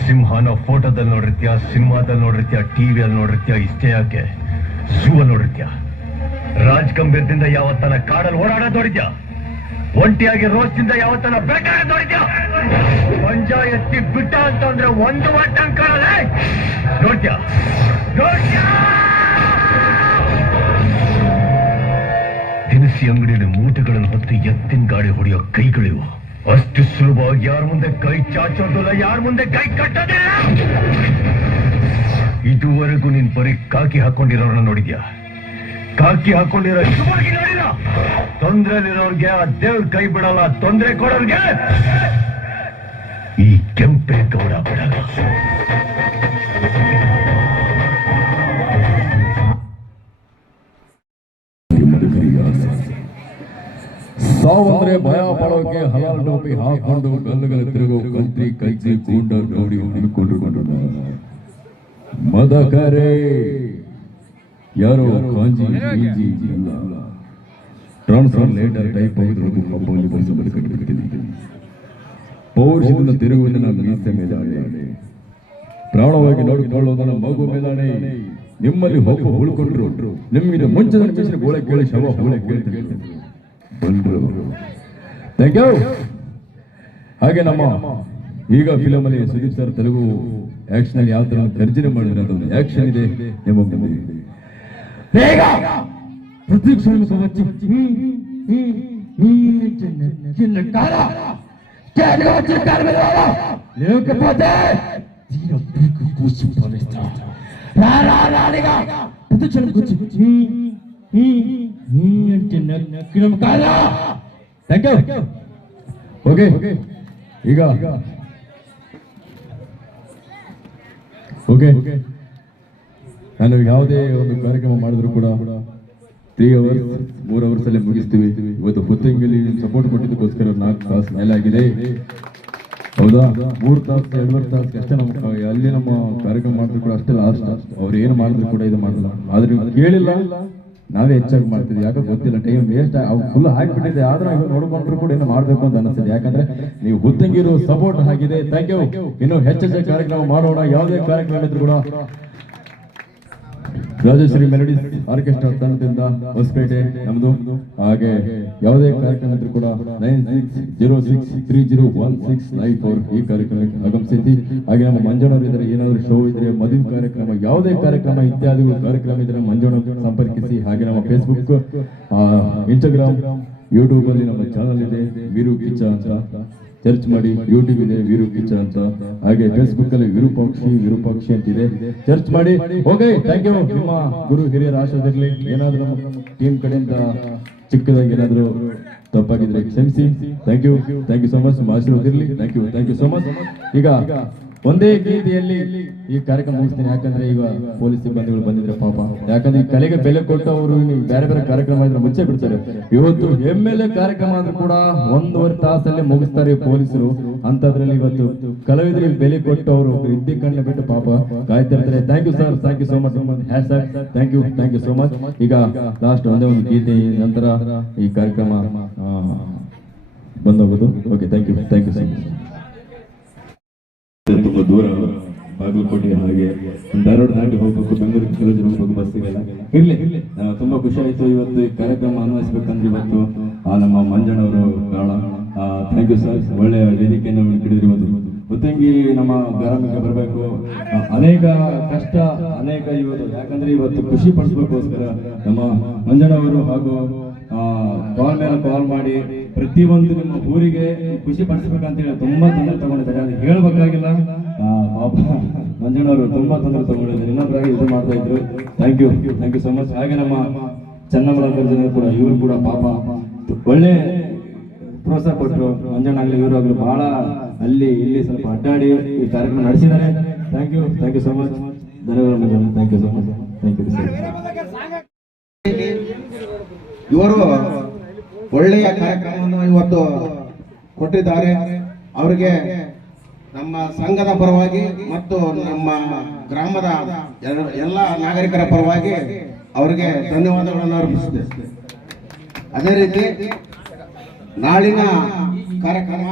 ಸಿಂಹನ ಫೋಟೋದಲ್ಲಿ ನೋಡಿರ್ತೀಯ, ಸಿನಿಮಾದಲ್ಲಿ ನೋಡಿರ್ತೀಯ, ಟಿವಿಯಲ್ಲಿ ನೋಡಿರ್ತೀಯ, ಇಷ್ಟೇ ಯಾಕೆ ಝೂ ನೋಡಿರ್ತೀಯ. ರಾಜ್ ಗಂಭೀರದಿಂದ ಯಾವತ್ತನ ಕಾಡಲ್ಲಿ ಓಡಾಡೋದು ನೋಡಿದ್ಯಾ? ಒಂಟಿಯಾಗಿ ರೋಸ್ದಿಂದ ಯಾವತ್ತನ ಬೇಕಾಡೋದು ನೋಡಿದ್ಯಾ? ಪಂಜಾ ಎತ್ತಿ ಬಿಟ್ಟ ಅಂತಂದ್ರೆ ಒಂದು ವಾಟ ಕಾಣಲ್ಲ. ನೋಡ್ತೀಯಾ? ದಿನಸಿ ಅಂಗಡಿಯಲ್ಲಿ ಮೂಟೆಗಳನ್ನು ಹೊತ್ತು ಎತ್ತಿನ ಗಾಡಿ ಹೊಡೆಯೋ ಕೈಗಳಿವು. ಅಷ್ಟು ಸುಲಭವಾಗಿ ಯಾರ ಮುಂದೆ ಕೈ ಚಾಚೋದಿಲ್ಲ, ಯಾರ ಮುಂದೆ ಕೈ ಕಟ್ಟೋದಿಲ್ಲ. ಇದುವರೆಗೂ ನೀನ್ ಬರೀ ಕಾಕಿ ಹಾಕೊಂಡಿರೋರನ್ನ ನೋಡಿದ್ಯಾ? ಕಾಕಿ ಹಾಕೊಂಡಿರೋ ಇದುವರೆಗೆ ನೋಡಿಲ್ಲ. ತೊಂದ್ರೆಲಿರೋರ್ಗೆ ಆ ದೇವ್ರ ಕೈ ಬಿಡಲ್ಲ, ತೊಂದ್ರೆ ಕೊಡೋರ್ಗೆ ಈ ಕೆಂಪೇ ಗೌಡ ಬಿಡಲ್ಲ. ಸಾವಂದ್ರೆ ಭಯ ಪಡೋಕೆ ಹಲಾಲ್ ಟೋಪಿ ಹಾಕೊಂಡು ಗಲ್ಲುಗಳ ತಿರುಗೋ ಕಂತ್ರಿ ಕೈಸಿ ಗೂಂಡ ನೋಡಿ ಹಿಡ್ಕೊಂಡು ಮದಕರೆ ಯಾರೋ ಕಾಂಜಿ ಗೀಜಿ ಇಲ್ಲ. ಟ್ರಾನ್ಸ್ಫಾರ್ಲೇಟರ್ ಟೈಪ್ ಆಗಿರೋದು ಹಬ್ಬದಲ್ಲಿ ಬರೆಸಲು ಕಟ್ಟಿಬಿಡ್ತೀನಿ. ಪೌರುಷದಿಂದ ತಿರುಗುವುದನ್ನ ಮೀಸೆ ಮೇಲಾಣೆ, ಪ್ರಾಣವಾಗಿ ನೋಡಿಕೊಳ್ಳೋದನ್ನ ಮಗು ಮೇಲಾಣೆ. ನಿಮ್ಮಲ್ಲಿ ಹೊಬ್ಬ ಉಳ್ಕೊಂಡ್ರು ನಿಮ್ಮಿಂದ ಮುಂಚೆ ನಿಮಿಷ ಗೋಳೆ ಕೇಳಿ ಶವ ಹೋಳೆ ಕೇಳ್ತಾರೆ ಬಂದ್ರು. Thank you. ಹಾಗೆ ನಮ್ಮ ಈಗ ಫಿಲಮ್ ಅಲ್ಲಿ ಸುದೀಪ್ ಸರ್ ತೆಲುಗು ಆಕ್ಷನ್ ಅಲ್ಲಿ ಯಾವ ತರ ಗರ್ಜನೆ ಮಾಡಿದ್ರೆ ಅದೊಂದು ಆಕ್ಷನ್ ಇದೆ. ನಿಮ್ಮ ప్రతి క్షణం వచ్చి లేకపోతే కూర్చు పవేస్తా రాగా ప్రతి క్షణం వచ్చి థ్యాంక్ యూ. ఓకే ಈಗ ಓಕೆ ನಾನು ಯಾವುದೇ ಒಂದು ಕಾರ್ಯಕ್ರಮ ಮಾಡಿದ್ರು ಕೂಡ 3 hours 3 hours ಅಲ್ಲೇ ಮುಗಿಸ್ತೀವಿ. ಇವತ್ತು ಹುತ್ತಂಗಿಲಿ ಸಪೋರ್ಟ್ ಕೊಟ್ಟಿದ್ದಕ್ಕೋಸ್ಕರ 4 ತಾಸು ಮೇಲಾಗಿದೆ. ಹೌದಾ? 3 ತಾಸು 2 ತಾಸು ಅಷ್ಟೇ ನಮ್ಮ ಅಲ್ಲಿ ನಮ್ಮ ಕಾರ್ಯಕ್ರಮ ಮಾಡಿದ್ರು ಕೂಡ ಅಷ್ಟೇ ಲಾಸ್ಟ್. ಅವ್ರು ಏನು ಮಾಡಿದ್ರು ಕೂಡ ಇದು ಮಾಡಲ್ಲ. ಆದ್ರೆ ನೀವು ಕೇಳಿಲ್ಲ, ನಾವೇ ಹೆಚ್ಚಾಗಿ ಮಾಡ್ತಿದ್ವಿ. ಯಾಕೆ ಗೊತ್ತಿಲ್ಲ, ಟೈಮ್ ವೇಸ್ಟ್ ಫುಲ್ ಹಾಕಿಬಿಟ್ಟಿದೆ. ಆದ್ರೆ ನೋಡ್ಕೊಂಡ್ರು ಕೂಡ ಏನು ಮಾಡ್ಬೇಕು ಅಂತ ಅನಿಸ್ತದೆ. ಯಾಕಂದ್ರೆ ನೀವು ಹುತ್ತಂಗಿರು ಸಪೋರ್ಟ್ ಆಗಿದೆ. Thank you. ಇನ್ನು ಹೆಚ್ಚೆಚ್ಚು ಕಾರ್ಯಕ್ರಮ ಮಾಡೋಣ. ಯಾವುದೇ ಕಾರ್ಯಕ್ರಮ ಇದ್ರು ಕೂಡ ರಾಜಶ್ರೀ ಮೆಲೋಡಿಸ್ ಆರ್ಕೆಸ್ಟ್ರಾ ತಂಡದಿಂದ ಹೊಸಪೇಟೆ ನಮ್ದು. ಹಾಗೆ ಯಾವುದೇ ಕಾರ್ಯಕ್ರಮ ಇದ್ರೂ ಕೂಡ 9606301694 ಈ ಕಾರ್ಯಕ್ರಮಕ್ಕೆ ಆಗಮಿಸಿ. ಹಾಗೆ ನಮ್ಮ ಮಂಜಣ್ಣವರು ಇದ್ರೆ ಏನಾದ್ರು ಶೋ ಇದ್ರೆ, ಮದುವೆ ಕಾರ್ಯಕ್ರಮ, ಯಾವುದೇ ಕಾರ್ಯಕ್ರಮ ಇತ್ಯಾದಿಗಳು ಕಾರ್ಯಕ್ರಮ ಇದ್ರೆ ಮಂಜಣ್ಣವರು ಸಂಪರ್ಕಿಸಿ. ಹಾಗೆ ನಮ್ಮ ಫೇಸ್ಬುಕ್, ಇನ್ಸ್ಟಾಗ್ರಾಮ್, ಯೂಟ್ಯೂಬ್ ಅಲ್ಲಿ ನಮ್ಮ ಚಾನಲ್ ಇದೆ ವೀರು ಕಿಚ್ಚ ಅಂತ ಸರ್ಚ್ ಮಾಡಿ. ಯೂಟ್ಯೂಬ್ ಇದೆ ವೀರು ಕಿಚ್ಚ ಅಂತ. ಹಾಗೆ ಫೇಸ್ಬುಕ್ ಅಲ್ಲಿ ವಿರೂಪಾಕ್ಷಿ ಅಂತಿದೆ, ಸರ್ಚ್ ಮಾಡಿ. Okay, thank you. ನಿಮ್ಮ ಗುರು ಹಿರಿಯರ ಆಶೀರ್ವಾದದಲ್ಲಿ ಏನಾದ್ರು ನಮ್ಮ ಟೀಮ್ ಕಡೆಯಿಂದ ಚಿಕ್ಕದಾಗಿ ಏನಾದ್ರು ತಪ್ಪಾಗಿದ್ರೆ ಕ್ಷಮಿಸಿ. Thank you so much. ನಿಮ್ಮ ಆಶೀರ್ವಾದ ಇರಲಿ. Thank you so much. ಈಗ ಒಂದೇ ಗೀತೆಯಲ್ಲಿ ಈ ಕಾರ್ಯಕ್ರಮ ಮುಗಿಸ್ತೀನಿ. ಯಾಕಂದ್ರೆ ಈಗ ಪೊಲೀಸ್ ಸಿಬ್ಬಂದಿಗಳು ಬಂದಿದ್ರೆ ಪಾಪ, ಯಾಕಂದ್ರೆ ಈ ಕಲೆಗೆ ಬೆಲೆ ಕೊಟ್ಟು ಅವರು ಬೇರೆ ಬೇರೆ ಕಾರ್ಯಕ್ರಮ ಇದ್ರೆ ಮುಚ್ಚೆ ಬಿಡ್ತಾರೆ. ಇವತ್ತು MLA ಕಾರ್ಯಕ್ರಮ ಆದ್ರೂ ಕೂಡ 1.5 ತಾಸಲ್ಲಿ ಮುಗಿಸ್ತಾರೆ ಪೊಲೀಸರು. ಅಂತದ್ರಲ್ಲಿ ಇವತ್ತು ಕಲಾವಿದರಿಗೆ ಬೆಲೆ ಕೊಟ್ಟು ಅವರು ಇದ್ದಿ ಕಣ್ಣ ಬಿಟ್ಟು ಪಾಪ ಕಾಯ್ತಾ ಇರ್ತಾರೆ. Thank you sir, thank you so much. Thank you so much. ಈಗ ಲಾಸ್ಟ್ ಒಂದೇ ಒಂದು ಗೀತೆ ನಂತರ ಈ ಕಾರ್ಯಕ್ರಮ ಬಂದೋಗೋದು. Okay, thank you so much. ತುಂಬಾ ದೂರ ಬಾಗಲಕೋಟೆ, ಹಾಗೆ ಧಾರವಾಡ ದಾಟಿ ಹೋಗ್ಬೇಕು, ಬೆಂಗಳೂರಿಗೆ ಕೆಲವು ಜನ ಹೋಗ್ಬೇಕು, ಬಸ್ ಸಿಗಲ್ಲ. ಇರ್ಲಿ, ತುಂಬಾ ಖುಷಿ ಆಯ್ತು ಇವತ್ತು ಈ ಕಾರ್ಯಕ್ರಮ ಅನ್ವಯಿಸ್ಬೇಕಂದ್ರೆ ಇವತ್ತು ನಮ್ಮ ಮಂಜಣ್ಣವರು ಕಾರಣ. ಥ್ಯಾಂಕ್ ಯು ಸರ್, ಒಳ್ಳೆಯ ವೇದಿಕೆಯನ್ನು ಹಿಡಿದ್ರಿ. ಇವತ್ತು ಮುತ್ತಂಗಿ ನಮ್ಮ ಗ್ರಾಮಕ್ಕೆ ಬರಬೇಕು, ಅನೇಕ ಕಷ್ಟ, ಅನೇಕ ಇವತ್ತು ಯಾಕಂದ್ರೆ ಇವತ್ತು ಖುಷಿ ಪಡಿಸ್ಬೇಕೋಸ್ಕರ ನಮ್ಮ ಮಂಜಣ್ಣವರು ಹಾಗೂ ಕಾಲ್ ಮಾಡಿ ಪ್ರತಿಯೊಂದು ನಿಮ್ಮ ಊರಿಗೆ ಖುಷಿ ಪಡಿಸ್ಬೇಕಂತ ಹೇಳಿ ತುಂಬಾ ತೊಂದರೆ ತಗೊಂಡಿದ್ದಾರೆ. ಅದು ಹೇಳ್ಬೇಕಾಗಿಲ್ಲ, ಪಾಪ ಮಂಜಣ್ಣವರು ತುಂಬಾ ತೊಂದರೆ ತಗೊಂಡಿದ್ದಾರೆ, ಇನ್ನೊಬ್ಬರಾಗಿ ಇದು ಮಾಡ್ತಾ ಇದ್ರು. Thank you so much. ಹಾಗೆ ನಮ್ಮ ಚನ್ನಮರಾಜರು ಕೂಡ, ಇವರು ಕೂಡ ಪಾಪ ಒಳ್ಳೆ ಪ್ರೋತ್ಸಾಹ ಕೊಟ್ಟರು. ಮಂಜಣ್ಣ ಇವರು ಆಗಲಿ ಬಹಳ ಅಲ್ಲಿ ಇಲ್ಲಿ ಸ್ವಲ್ಪ ಅಡ್ಡಾಡಿ ಈ ಕಾರ್ಯಕ್ರಮ ನಡೆಸಿದ್ದಾರೆ. Thank you so much. ಧನ್ಯವಾದ Manjanna. Thank you so much. Thank you sir. ಇವರು ಒಳ್ಳೆಯ ಕಾರ್ಯಕ್ರಮವನ್ನು ಇವತ್ತು ಕೊಟ್ಟಿದ್ದಾರೆ. ಅವರಿಗೆ ನಮ್ಮ ಸಂಘದ ಪರವಾಗಿ ಮತ್ತು ನಮ್ಮ ಗ್ರಾಮದ ಎಲ್ಲ ನಾಗರಿಕರ ಪರವಾಗಿ ಅವರಿಗೆ ಧನ್ಯವಾದಗಳನ್ನು ಅರ್ಪಿಸುತ್ತೇವೆ. ಅದೇ ರೀತಿ ನಾಳಿನ ಕಾರ್ಯಕ್ರಮ